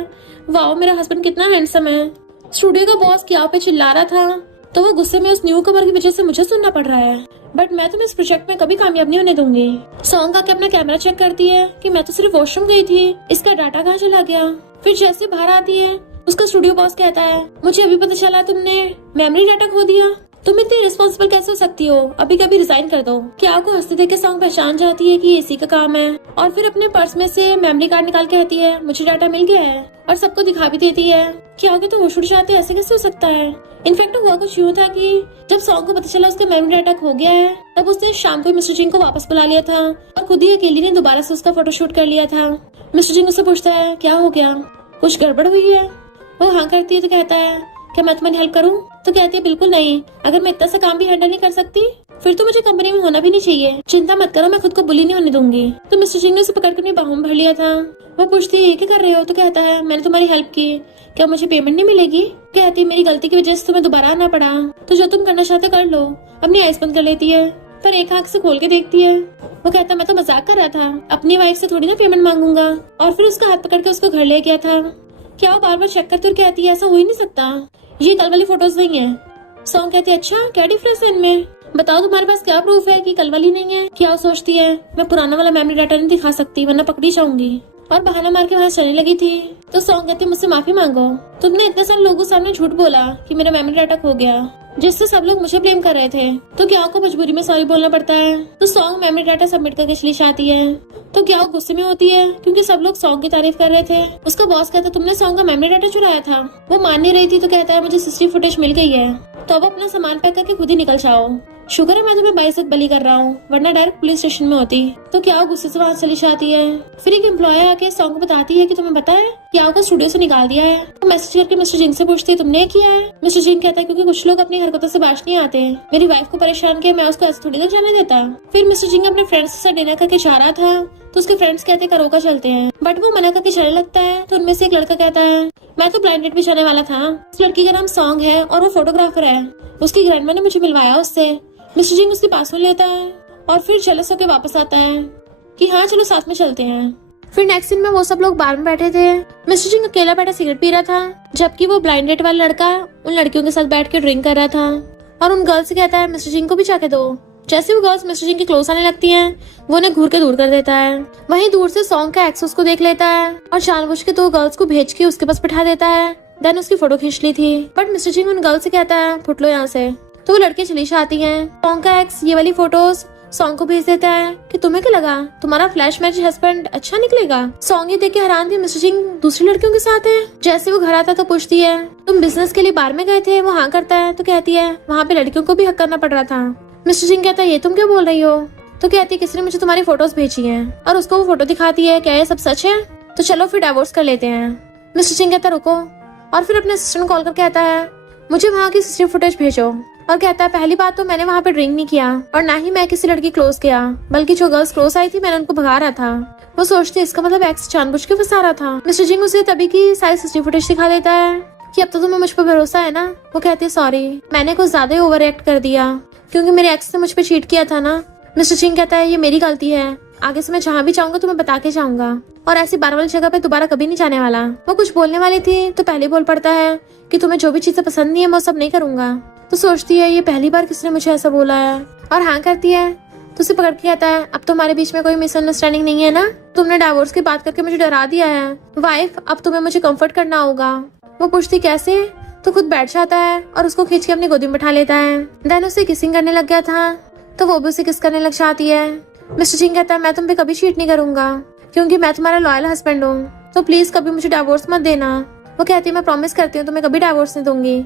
वाओ मेरा हस्बैंड कितना हैंडसम है। स्टूडियो का बॉस क्या पे चिल्ला रहा था तो वो गुस्से में उस न्यू कमर की वजह से मुझे सुनना पड़ रहा है, बट मैं तुम्हें इस प्रोजेक्ट में कभी कामयाब नहीं होने दूंगी। सॉन्ग आके अपना कैमरा चेक करती है कि मैं तो सिर्फ वॉशरूम गई थी, इसका डाटा कहाँ चला गया। फिर जैसे बाहर आती है उसका स्टूडियो बॉस कहता है मुझे अभी पता चला तुमने मेमोरी डाटा खो दिया, तुम इतनी रिस्पॉन्सिबल कैसे हो सकती हो, अभी कभी रिजाइन कर दो। क्या को हंसते देख के सॉन्ग पहचान जाती है कि ये इसी का काम है और फिर अपने पर्स में से मेमोरी कार्ड निकाल के कहती है मुझे डाटा मिल गया है और सबको दिखा भी देती है। क्या तो होश उड़ जाते, ऐसे कैसे हो सकता है। इनफैक्ट हुआ कुछ यूँ था कि जब सॉन्ग को पता चला उसका मेमोरी डाटा खो गया है तब उसने शाम को मिस्टर जिंग को वापस बुला लिया था और खुद ही अकेली ने दोबारा से उसका फोटोशूट कर लिया था। मिस्टर जिंग उससे पूछता है क्या हो गया, कुछ गड़बड़ हुई है? वो हाँ करती है तो कहता है क्या मैं तुम्हारी हेल्प करूं? तो कहती है बिल्कुल नहीं, अगर मैं इतना सा काम भी हैंडल नहीं कर सकती फिर तो मुझे कंपनी में होना भी नहीं चाहिए, चिंता मत करो मैं खुद को बुली नहीं होने दूंगी। तो मिस्टर जिंग ने उसे पकड़ कर अपनी बाहों में भर लिया था। वो पूछती है ये क्या कर रहे हो? तो कहता है मैंने तुम्हारी हेल्प की, क्या मुझे पेमेंट नहीं मिलेगी? कहती है मेरी गलती की वजह से तुम्हें दोबारा आना पड़ा, तो जो तुम करना चाहते कर लो। अपनी आइज बंद कर लेती है पर एक आंख से खोल के देखती है। वो कहता है मैं तो मजाक कर रहा था, अपनी वाइफ से थोड़ी ना पेमेंट मांगूंगा। और फिर उसका हाथ पकड़ के उसको घर ले गया था। क्या वो बार बार चेक करती और कहती है ऐसा हो ही नहीं सकता, ये कल वाली फोटोज नहीं है। सॉन्ग कहती है अच्छा क्या डिफरेंस है इनमें, बताओ तुम्हारे पास क्या प्रूफ है कि कल वाली नहीं है। क्या सोचती है मैं पुराना वाला मेमोरी डाटा नहीं दिखा सकती वरना पकड़ी जाऊंगी, और बहाना मार के वहाँ चलने लगी थी। तो सॉन्ग कहती है मुझसे माफी मांगो, तुमने इतने सारे लोगों सामने झूठ बोला कि मेरा मेमोरी डाटा खो गया जिससे सब लोग मुझे ब्लेम कर रहे थे, तो क्या को मजबूरी में सॉरी बोलना पड़ता है। तो सॉन्ग मेमोरी डाटा सबमिट करके चली जाती है। तो क्या वो गुस्से में होती है क्योंकि सब लोग सॉन्ग की तारीफ कर रहे थे। उसका बॉस कहता तुमने सॉन्ग का मेमोरी डाटा चुराया था। वो मान नहीं रही थी तो कहता है मुझे सीसीटीवी फुटेज मिल गई है, तो अब अपना सामान पैक करके खुद ही निकल जाओ। शुक्र है मैं तुम्हें बाइज्जत बली कर रहा हूँ वरना डायरेक्ट पुलिस स्टेशन में होती। तो क्या गुस्से से वहाँ चली जाती है। फिर एक एम्प्लॉय आके सॉन्ग को बताती है कि तुम्हें पता है क्या को स्टूडियो से निकाल दिया है। तो मैसेज करके मिस्टर जिंग से पूछती है तुमने किया है। मिस्टर जिंग कहता है क्योंकि कुछ लोग अपनी हरकतों से बाज नहीं आते, मेरी वाइफ को परेशान किया, मैं उसको ऐसे थोड़ी ना जाने देता। फिर मिस्टर जिंग अपने फ्रेंड्स के साथ डिनर करके जा रहा था तो उसके फ्रेंड्स कहते करोका चलते हैं, बट वो मना करके चलने लगता है। तो उनमें से एक लड़का कहता है मैं तो ब्लाइंड डेट पे जाने वाला था, उस लड़की का नाम सॉन्ग है और वो फोटोग्राफर है, उसकी ग्रैंडमा ने मुझे मिलवाया उससे। मिस्टर जिंग उसकी पास में लेता है और फिर जेलस होकर वापस आता है कि हाँ चलो साथ में चलते हैं। फिर नेक्स्ट सीन में वो सब लोग बार में बैठे थे। मिस्टर जिंग अकेला बैठा सिगरेट पी रहा था जबकि वो ब्लाइंड डेट वाला लड़का उन लड़कियों के साथ बैठ के ड्रिंक कर रहा था और उन गर्ल्स से कहता है मिस्टर जिंग को भी जाके दो। जैसे वो गर्ल्स मिस्टर जिंग के क्लोज आने लगती हैं वो उन्हें घूर के दूर कर देता है। वहीं दूर से सॉन्ग का एक्स उसको देख लेता है और जानबूझ के 2 गर्ल्स को भेज के उसके पास बिठा देता है। देन उसकी फोटो खींच ली थी, बट मिस्टर जिंग उन गर्ल्स से कहता है फुट लो यहाँ से। तो वो लड़के चली जाती हैं। सॉन्ग का एक्स ये वाली फोटोज सॉन्ग को भेज देता है कि तुम्हें क्या लगा तुम्हारा फ्लैश मैरिज हस्बैंड अच्छा निकलेगा। सॉन्ग ये देख के हैरान थी मिस्टर जिंग दूसरी लड़कियों के साथ है। जैसे वो घर आता तो पूछती है तुम बिजनेस के लिए बाहर में गए थे। वो हाँ करता है तो कहती है वहाँ पे लड़कियों को भी हक करना पड़ रहा था। मिस्टर जिंग कहता है ये तुम क्या बोल रही हो। तो कहती है किसी ने मुझे तुम्हारी फोटोज भेजी है और उसको वो फोटो दिखाती है क्या ये सब सच है, तो चलो फिर डाइवोर्स कर लेते हैं। मिस्टर जिंग कहता रुको और फिर अपने असिस्टेंट कॉल कर कहता है मुझे वहाँ की सीसीटीवी फुटेज भेजो। और कहता है पहली बात तो मैंने वहाँ पे ड्रिंक नहीं किया और ना ही मैं किसी लड़की क्लोज किया, बल्कि जो गर्ल्स क्लोज आई थी मैंने उनको भगा रहा था। वो सोचती है इसका मतलब एक्स जानबूझ के फंसा रहा था। मिस्टर जिंग उसे तभी की सारी सीसीटीवी फुटेज दिखा देता है कि अब तो तुम्हें मुझ पर भरोसा है ना। वो कहती है सॉरी, मैंने कुछ ज्यादा ही ओवर एक्ट कर दिया क्योंकि मेरे एक्स ने मुझ पर चीट किया था ना। मिस्टर जिंग कहता है ये मेरी गलती है, आगे से मैं जहाँ भी जाऊंगा तुम्हें बता के जाऊंगा और ऐसी बार वाली जगह पे दोबारा कभी नहीं जाने वाला। वो कुछ बोलने वाली थी तो पहले बोल पड़ता है कि तुम्हें जो भी चीजें पसंद नहीं है मैं वो सब नहीं करूंगा। तो सोचती है ये पहली बार किसने मुझे ऐसा बोला है और हाँ करती है। तो उसे पकड़ के कहता है अब तो हमारे बीच में कोई मिसअंडरस्टैंडिंग नहीं है ना, तुमने डाइवोर्स की बात करके मुझे डरा दिया है वाइफ, अब तुम्हें मुझे कंफर्ट करना होगा। वो पूछती कैसे, तो खुद बैठ जाता है और उसको खींच के अपनी गोदी में बैठा लेता है। देन उसे किसिंग करने लग गया था तो वो भी उसे किस करने लग जाती है। मिस्टर जिंग कहता है मैं तुम पे कभी चीट नहीं करूंगा क्योंकि मैं तुम्हारा लॉयल हस्बैंड हूँ, तो प्लीज कभी मुझे डाइवोर्स मत देना। वो कहती है मैं प्रॉमिस करती हूँ तुम्हें कभी डाइवोर्स नहीं दूंगी।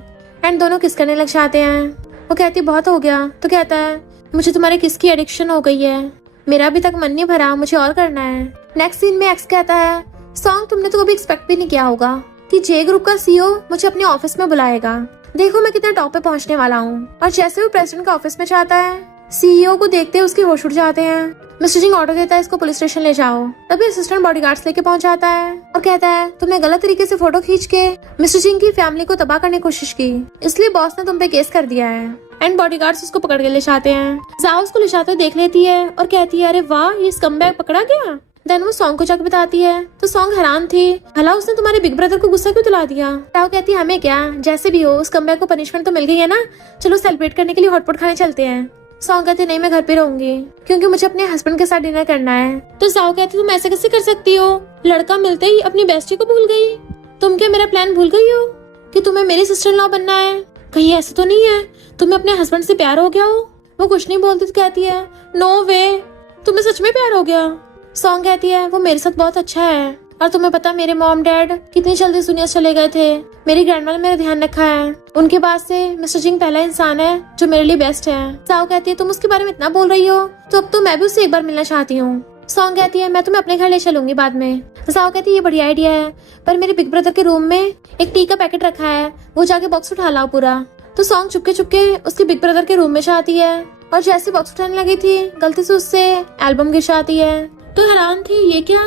एंड दोनों किस करने लग जाते हैं। वो कहती बहुत हो गया। तो कहता है मुझे तुम्हारे किस की एडिक्शन हो गई है, मेरा अभी तक मन नहीं भरा, मुझे और करना है। नेक्स्ट सीन में एक्स कहता है सॉन्ग तुमने तो कभी एक्सपेक्ट भी नहीं किया होगा कि जे ग्रुप का सीईओ मुझे अपने ऑफिस में बुलाएगा, देखो मैं कितना टॉप पे पहुंचने वाला हूँ। और जैसे वो प्रेसिडेंट का ऑफिस में जाता है सीईओ को देखते ही उसके होश उड़ जाते हैं। मिस्टर जिंग ऑर्डर देता है इसको पुलिस स्टेशन ले जाओ। तभी असिस्टेंट बॉडीगार्ड्स लेके पहुंच जाता है और कहता है तुमने गलत तरीके से फोटो खींच के मिस्टर जिंग की फैमिली को तबाह करने की कोशिश की, इसलिए बॉस ने तुम पे केस कर दिया है। एंड बॉडीगार्ड्स उसको पकड़ के ले जाते हैं। जाओ उसको ले जाते हुए देख लेती है और कहती है अरे वाह ये स्कमबैग पकड़ा गया। देन वो सॉन्ग को जाकर बताती है तो सॉन्ग हैरान थी, भला उसने तुम्हारे बिग ब्रदर को गुस्सा क्यों दिला दिया। जाओ कहती है हमें क्या, जैसे भी हो उस स्कमबैग को पनिशमेंट तो मिल गई है ना, चलो सेलिब्रेट करने के लिए हॉटपॉट खाने चलते हैं। सॉन्ग कहती नहीं मैं घर पे रहूंगी क्योंकि मुझे अपने हस्बैंड के साथ डिनर करना है। तो जाओ कहती तुम ऐसे कैसे कर सकती हो, लड़का मिलते ही अपनी बेस्टी को भूल गई, तुम क्या मेरा प्लान भूल गई हो कि तुम्हें मेरी सिस्टर इन लॉ बनना है, कहीं ऐसा तो नहीं है तुम्हें अपने हस्बैंड से प्यार हो गया हो। वो कुछ नहीं बोलती तो कहती है नो वे, तुम्हें सच में प्यार हो गया। सॉन्ग कहती है वो मेरे साथ बहुत अच्छा है और तुम्हें पता मेरे मॉम डैड कितनी जल्दी दुनिया से चले गए थे, मेरी ग्रैंडमा ने मेरा ध्यान रखा है, उनके बाद से मिस्टर जिंग पहला इंसान है जो मेरे लिए बेस्ट है। साओ कहती है तुम उसके बारे में इतना बोल रही हो तो अब तो मैं भी उससे एक बार मिलना चाहती हूँ। सॉन्ग कहती है मैं तुम्हें अपने घर ले चलूंगी बाद में। साओ कहती है ये बढ़िया आइडिया है पर मेरे बिग ब्रदर के रूम में एक टी का पैकेट रखा है, वो जाके बॉक्स उठा लाओ पूरा। तो सॉन्ग चुपके चुपके उसके बिग ब्रदर के रूम में जाती है और जैसे बॉक्स उठाने लगी थी गलती से उससे एल्बम गिर जाती है। तो हैरान थी ये क्या,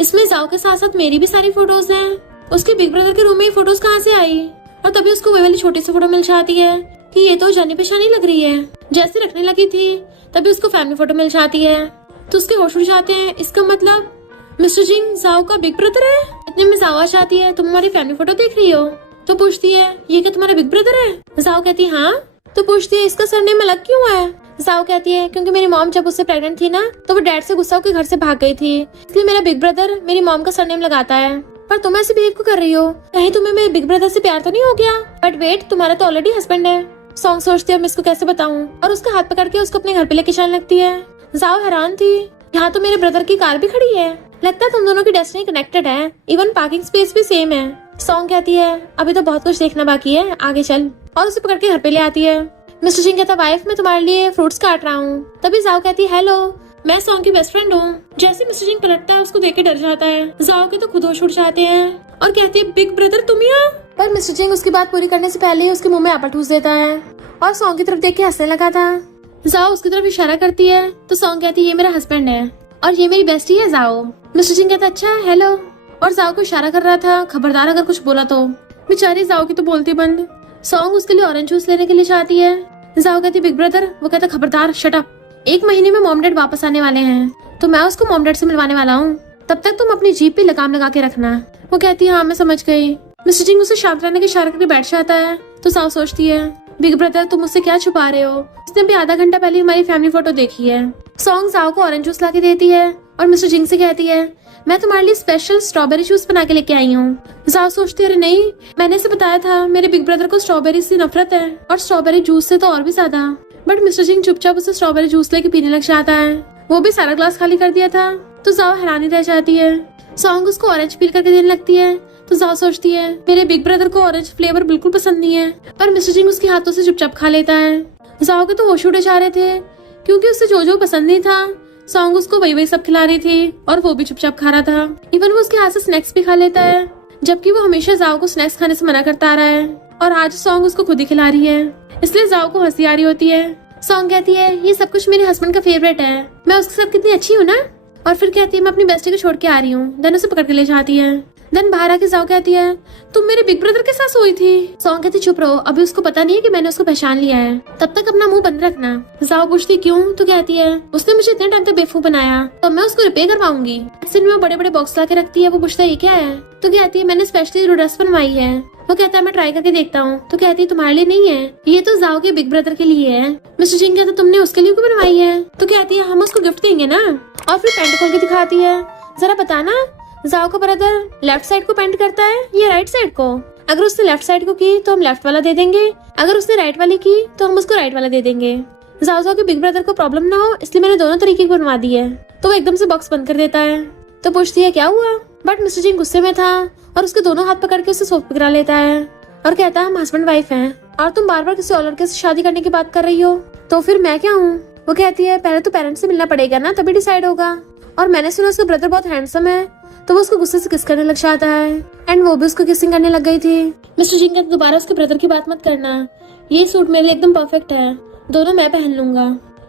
इसमें जाओ के साथ साथ मेरी भी सारी फोटोज हैं, उसके बिग ब्रदर के रूम में ये फोटोज कहाँ से आई। और तभी उसको वही वाली छोटी सी फोटो मिल जाती है कि ये तो जानी पहचानी लग रही है। जैसे रखने लगी थी तभी उसको फैमिली फोटो मिल जाती है तो उसके होश उड़ जाते हैं, इसका मतलब मिस्टर जिंग जाओ का बिग ब्रदर है। इतने में जाओ आ जाती है तुम हमारी फैमिली फोटो देख रही हो, तो पूछती है ये क्या तुम्हारा बिग ब्रदर है। जाओ कहती है हाँ। तो पूछती है इसका सरनेम अलग क्यों है। जाओ कहती है क्योंकि मेरी मॉम जब उससे प्रेग्नेंट थी ना तो वो डैड से गुस्सा होकर घर से भाग गई थी, इसलिए मेरा बिग ब्रदर मेरी मॉम का सरनेम लगाता है। पर तुम ऐसे बिहेव क्यों कर रही हो, कहीं तुम्हें मेरे बिग ब्रदर से प्यार तो नहीं हो गया। बट वेट तुम्हारा तो ऑलरेडी हस्बैंड है। सॉन्ग सोचती है मैं इसको कैसे बताऊं और उसका हाथ पकड़ के उसको अपने घर पे लेके जाने लगती है। जाओ हैरान थी, यहाँ तो मेरे ब्रदर की कार भी खड़ी है, लगता है तुम दोनों की डेस्टिनी कनेक्टेड है, इवन पार्किंग स्पेस भी सेम है। सॉन्ग कहती है अभी तो बहुत कुछ देखना बाकी है, आगे चल, और उसे पकड़ के घर पे ले आती है। मिस्टर जिंग कहता वाइफ मैं तुम्हारे लिए फ्रूट्स काट रहा हूँ। तभी जाओ कहती है हेलो मैं सॉन्ग की बेस्ट फ्रेंड हूँ। जैसे मिस्टर जिंग पलटता है उसको देख के डर जाता है। जाओ के तो खुद होश उड़ जाते हैं और कहती है बिग ब्रदर तुम यहाँ। पर मिस्टर जिंग उसकी बात पूरी करने से पहले ही उसके मुंह में एप्पल ठूस देता है और सॉन्ग की तरफ देख के हंसने लगा था। जाओ उसकी तरफ इशारा करती है तो सॉन्ग कहती है ये मेरा हस्बैंड है और ये मेरी बेस्टी है जाओ। मिस्टर जिंग कहता अच्छा हेलो और जाओ को इशारा कर रहा था खबरदार अगर कुछ बोला तो। बेचारी जाओ की तो बोलती बंद। सॉन्ग उसके लिए ऑरेंज जूस लेने के लिए जाती है। जाओ कहती बिग ब्रदर, वो कहता खबरदार शट अप, 1 महीने में मॉम डैड वापस आने वाले हैं तो मैं उसको मॉम डैड से मिलवाने वाला हूँ, तब तक तुम अपनी जीप पे लगाम लगा के रखना। वो कहती है हाँ मैं समझ गई। मिस्टर जिंग उसे शांत रहने के इशारा करके बैठ जाता है तो जाओ सोचती है बिग ब्रदर तुम मुझसे क्या छुपा रहे हो, उसने भी आधा घंटा पहले हमारी फैमिली फोटो देखी है। सॉन्ग जाओ को ऑरेंज जूस ला के देती है और मिस्टर जिंग से कहती है मैं तुम्हारे लिए स्पेशल स्ट्रॉबेरी जूस बना के लेके आई हूँ। जाओ सोचती है अरे नहीं मैंने इसे बताया था मेरे बिग ब्रदर को स्ट्रॉबेरी से नफरत है और स्ट्रॉबेरी जूस से तो और भी ज्यादा। बट मिस्टर जिंग चुपचाप उसे स्ट्रॉबेरी जूस लेके पीने लग जाता है, वो भी सारा ग्लास खाली कर दिया था। तो जाओ हैरानी रह जाती है। सॉन्ग उसको ऑरेंज पील करके देने लगती है तो जाओ सोचती है मेरे बिग ब्रदर को ऑरेंज फ्लेवर बिल्कुल पसंद नहीं है, पर मिस्टर जिंग उसके हाथों से चुपचाप खा लेता है। जाओ के तो होश उड़े जा रहे थे क्योंकि उसे जो जो पसंद नहीं था सॉन्ग उसको वही वही सब खिला रही थी और वो भी चुपचाप खा रहा था। इवन वो उसके हाथ से स्नैक्स भी खा लेता है जबकि वो हमेशा जाओ को स्नैक्स खाने से मना करता आ रहा है और आज सॉन्ग उसको खुद ही खिला रही है। इसलिए जाओ को हंसी आ रही होती है। सॉन्ग कहती है ये सब कुछ मेरे हस्बैंड का फेवरेट है, मैं उसके साथ कितनी अच्छी हूँ ना। और फिर कहती है मैं अपनी बेस्टी को छोड़ के आ रही हूँ। देन उसे पकड़ के ले जाती है। देन बाहर आके जाओ कहती है तुम मेरे बिग ब्रदर के साथ सोई थी। सॉन्ग कहती चुप रहो, अभी उसको पता नहीं है कि मैंने उसको पहचान लिया है, तब तक अपना मुंह बंद रखना। जाओ पूछती क्यों, तो कहती है उसने मुझे इतने टाइम तक बेवकूफ बनाया, तो मैं उसको रिपेयर करवाऊंगी। में बड़े बड़े बॉक्स ला के रखती है। वो पूछता है ये क्या है, तो कहती है मैंने स्पेशली ड्रेस बनवाई है। वो कहता है मैं ट्राई करके देखता हूँ। तो कहती है तुम्हारे लिए नहीं है, ये तो जाओ के बिग ब्रदर के लिए है। मिस्टर जिंग कहता तुमने उसके लिए क्यों बनवाई है, तो कहती है हम उसको गिफ्ट देंगे ना। और फिर पैंट खोल के दिखाती है, जरा बताना जाओ का ब्रदर लेफ्ट साइड को पेंट करता है या राइट साइड को। अगर उसने लेफ्ट साइड को की तो हम लेफ्ट वाला दे देंगे, अगर उसने राइट वाली की तो हम उसको राइट वाला दे देंगे। जाओ के बिग ब्रदर को प्रॉब्लम ना हो इसलिए मैंने दोनों तरीके की बनवा दी है। तो वो एकदम से बॉक्स बंद कर देता है। तो पूछती है क्या हुआ, बट मिस्टर जिंग गुस्से में था और उसके दोनों हाथ पकड़ के उसे सोफे पे गिरा लेता है और कहता है हम हस्बैंड वाइफ हैं और तुम बार बार किसी और लड़के से शादी करने की बात कर रही हो, तो फिर मैं क्या हूँ। वो कहती है पहले तो पेरेंट्स से मिलना पड़ेगा ना, तभी डिसाइड होगा। और मैंने सुना उसका ब्रदर बहुत हैंडसम है, तो वो उसको गुस्से से किस करने लग जाता है एंड वो भी उसको किसिंग करने लग गई थी। मिस्टर जिंग कहते दोबारा उसके ब्रदर की बात मत करना, ये सूट मेरे लिए एकदम परफेक्ट है, दोनों मैं पहन लूंगा,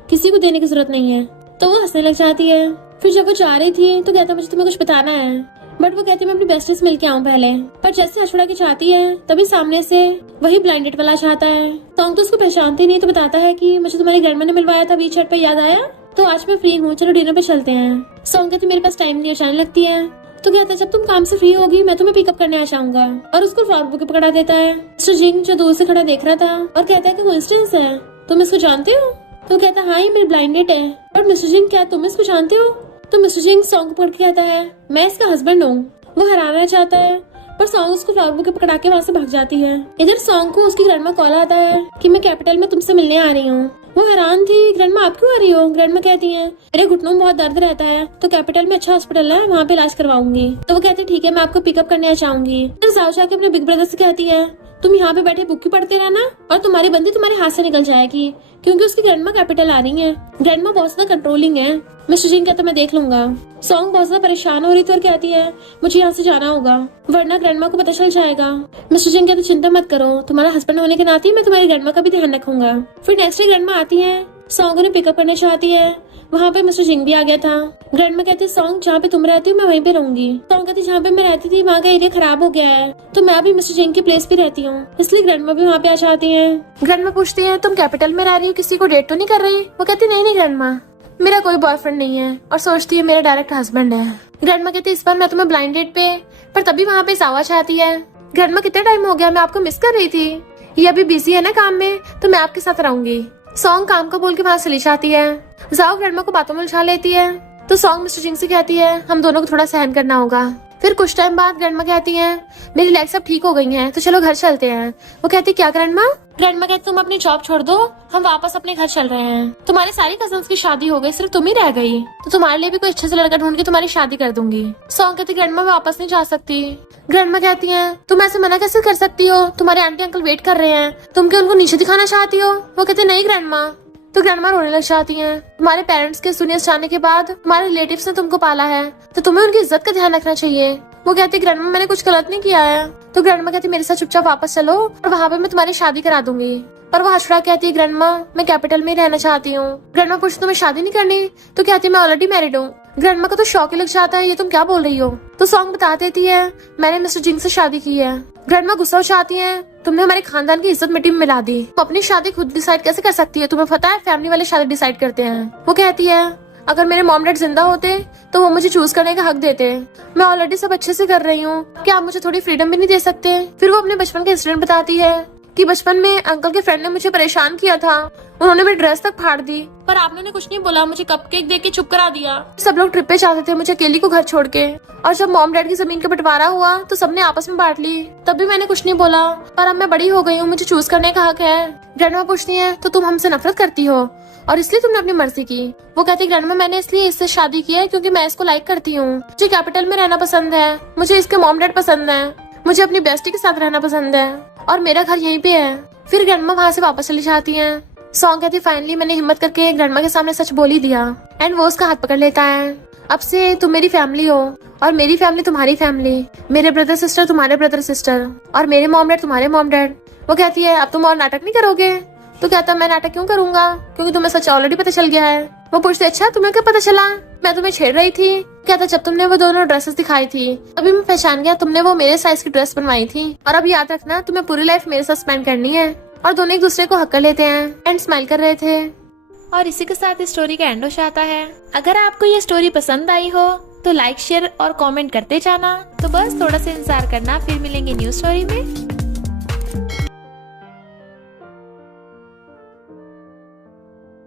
किसी को देने की जरूरत नहीं है। तो वो हंसने लग जाती है। फिर जब वो जा रही थी तो कहता मुझे तुम्हें कुछ बताना है, बट वो कहती मैं अपनी बेस्टी से मिल के आऊँ पहले। पर जैसे हछड़ा की चाहती है तभी सामने से वही ब्लाइंडेड वाला चाहता है। सॉन्ग तो उसको पहचानती नहीं, तो बताता है कि मुझे तुम्हारी ग्रैंडमा ने मिलवाया था बीच पे, याद आया, तो आज मैं फ्री हूँ, चलो डिनर पे चलते हैं। सॉन्ग कहती मेरे पास टाइम नहीं, जाने लगती है। तो कहता है जब तुम काम से फ्री होगी मैं तुम्हें पिकअप करने आ जाऊंगा, और उसको फ्रॉक बुके पकड़ा देता है। मिस्टर जिंग जो दूर से खड़ा देख रहा था और कहता है कि कोइंसिडेंस है, तुम इसको जानते हो। तो कहता हाँ ये मेरी ब्लाइंड डेट है। और मिस्टर जिंग क्या तुम इसको जानते हो। तो मिस्टर जिंग सॉन्ग को पकड़ के कहता है मैं इसका हस्बैंड हूँ। वो हराना चाहता है पर सॉन्ग उसको फ्रॉक बुके पकड़ा के वहाँ से भाग जाती है। इधर सॉन्ग को उसकी ग्रैंडमा कॉल आता है कि मैं कैपिटल में तुमसे मिलने आ रही हूँ। वो हैरान थी, ग्रैंडमा आप क्यों आ रही हो। ग्रैंडमा कहती है मेरे घुटनों में बहुत दर्द रहता है, तो कैपिटल में अच्छा हॉस्पिटल है वहाँ पे इलाज करवाऊंगी। तो वो कहती है ठीक है मैं आपको पिकअप करने आ जाऊंगी। फिर जाओ जाके अपने बिग ब्रदर से कहती है तुम यहाँ पे बैठे बुक ही पढ़ते रहना और तुम्हारी बंदी तुम्हारे हाथ से निकल जाएगी, क्योंकि उसकी ग्रैंडमा कैपिटल आ रही है। ग्रैंडमा बहुत ज्यादा कंट्रोलिंग है। मिस्टर जिंग कहता मैं देख लूंगा। सॉन्ग बहुत ज्यादा परेशान हो रही थी और कहती है मुझे यहाँ से जाना होगा वरना ग्रैंडमा को पता चल जाएगा। मिस्टर जिंग कहते चिंता मत करो, तुम्हारा हस्बैंड होने के नाते मैं तुम्हारी ग्रैंडमा का भी ध्यान रखूंगा। फिर नेक्स्ट डे ग्रैंडमा आती है, सॉन्ग उन्हें पिकअप करना चाहती है। वहाँ पे मिस्टर जिंग भी आ गया था। ग्रैंडमा कहती है सॉन्ग जहाँ पे तुम रहती हो मैं वहीं पे रहूंगी। सॉन्ग कहती जहाँ पे मैं रहती थी वहाँ का एरिया खराब हो गया है, तो मैं अभी मिस्टर जिंग की प्लेस पे रहती हूँ, इसलिए ग्रैंडमा भी वहाँ पे आ जाती है। ग्रैंडमा पूछती है तुम कैपिटल में रह रही हो, किसी को डेट तो नहीं कर रही। वो कहती नहीं ग्रैंडमा मेरा कोई बॉयफ्रेंड नहीं है, और सोचती है मेरा डायरेक्ट हस्बैंड है। ग्रैंडमा कहती है इस बार मैं तुम्हें ब्लाइंड डेट पे, पर तभी वहाँ पे सावा चाहती है। ग्रैंडमा कितना टाइम हो गया, मैं आपको मिस कर रही थी, ये अभी बिजी है ना काम में, तो मैं आपके साथ रहूंगी। सॉन्ग काम को बोल के वहाँ चली जाती है। जाओ ग्रैंडमा को बातों में उलझा लेती है। तो सॉन्ग मिस्टर जिंग से कहती है हम दोनों को थोड़ा सहन करना होगा। फिर कुछ टाइम बाद ग्रैंडमा कहती है मेरी लेग सब ठीक हो गई हैं, तो चलो घर चलते हैं। वो कहती क्या ग्रैंडमा। ग्रैंडमा कहती तुम अपनी जॉब छोड़ दो, हम वापस अपने घर चल रहे हैं। तुम्हारे सारी कजन्स की शादी हो गई, सिर्फ तुम ही रह गई, तो तुम्हारे लिए भी कोई अच्छे से लड़का ढूंढ के तुम्हारी शादी कर दूंगी। सॉन्ग कहती ग्रैंडमा मैं वापस नहीं जा सकती। ग्रैंडमा कहती है तुम ऐसे मना कैसे कर सकती हो, तुम्हारे आंटी अंकल वेट कर रहे हैं, तुम क्या उनको नीचे दिखाना चाहती हो। वो कहते नहीं ग्रैंडमा। तो ग्रैंडमा रोने लग जाती हैं। तुम्हारे पेरेंट्स के दुनिया से जाने के बाद तुम्हारे रिलेटिव्स ने तुमको पाला है, तो तुम्हें उनकी इज्जत का ध्यान रखना चाहिए। वो कहती ग्रैंडमा मैंने कुछ गलत नहीं किया है। तो ग्रैंडमा कहती मेरे साथ चुपचाप वापस चलो और वहाँ पे मैं तुम्हारी शादी करा दूंगी। पर वो हछड़ा कहती है ग्रैंडमा मैं कैपिटल में ही रहना चाहती हूँ। ग्रैंडमा पूछती तुम्हें शादी नहीं करनी, तो कहती मैं ऑलरेडी मैरिड हूँ। ग्रैंडमा को तो शौक ही लग जाता है, ये तुम क्या बोल रही हो। तो सॉन्ग बता देती है मैंने मिस्टर जिंग से शादी की है। ग्रैंडमा गुस्सा हो जाती है तुमने हमारे खानदान की इज्जत मिट्टी में मिला दी, तो अपनी शादी खुद डिसाइड कैसे कर सकती है, तुम्हें पता है फैमिली वाले शादी डिसाइड करते हैं। वो कहती है अगर मेरे मॉम डैड जिंदा होते तो वो मुझे चूज करने का हक देते, मैं ऑलरेडी सब अच्छे से कर रही हूँ, क्या आप मुझे थोड़ी फ्रीडम भी नहीं दे सकते। फिर वो अपने बचपन के इंसिडेंट बताती है कि बचपन में अंकल के फ्रेंड ने मुझे परेशान किया था, उन्होंने मेरी ड्रेस तक फाड़ दी, पर आपने ने कुछ नहीं बोला, मुझे कपकेक देके चुप करा दिया। सब लोग ट्रिप पे जाते थे मुझे अकेली को घर छोड़ के, और जब मॉम डैड की जमीन का बंटवारा हुआ तो सबने आपस में बांट ली, तब भी मैंने कुछ नहीं बोला, पर अब मैं बड़ी हो गई हूँ, मुझे चूज करने का हक है। ग्रैंडमा पूछती है तो तुम हमसे नफरत करती हो और इसलिए तुमने अपनी मर्जी की। वो कहती ग्रैंडमा मैंने इसलिए इससे शादी की है क्योंकि मैं इसको लाइक करती हूँ, मुझे कैपिटल में रहना पसंद है, मुझे इसके मॉम डैड पसंद है, मुझे अपनी बेस्टी के साथ रहना पसंद है और मेरा घर यहीं पे है। फिर ग्रैंडमा वहाँ से वापस चली जाती है। सॉन्ग कहती फाइनली मैंने हिम्मत करके ग्रैंडमा के सामने सच बोल ही दिया, एंड वो उसका हाथ पकड़ लेता है। अब से तुम मेरी फैमिली हो और मेरी फैमिली तुम्हारी फैमिली, मेरे ब्रदर सिस्टर तुम्हारे ब्रदर सिस्टर और मेरे मॉम डैड तुम्हारे मॉम डैड। वो कहती है अब तुम और नाटक नहीं करोगे, तो कहता मैं नाटक क्यों करूंगा, क्योंकि तुम्हें सच ऑलरेडी पता चल गया है। वो पूछती अच्छा तुम्हें क्या पता चला, मैं तुम्हें छेड़ रही थी। कहता जब तुमने वो दोनों ड्रेसेस दिखाई थी अभी मैं पहचान गया, तुमने वो मेरे साइज की ड्रेस बनवाई थी और अब याद रखना तुम्हें पूरी लाइफ मेरे साथ स्पेंड करनी है। और दोनों एक दूसरे को हक कर लेते हैं एंड स्माइल कर रहे थे। और इसी के साथ इस स्टोरी का एंड हो जाता है। अगर आपको ये स्टोरी पसंद आई हो तो लाइक शेयर और कमेंट करते जाना। तो बस थोड़ा सा इंतजार करना, फिर मिलेंगे न्यू स्टोरी में।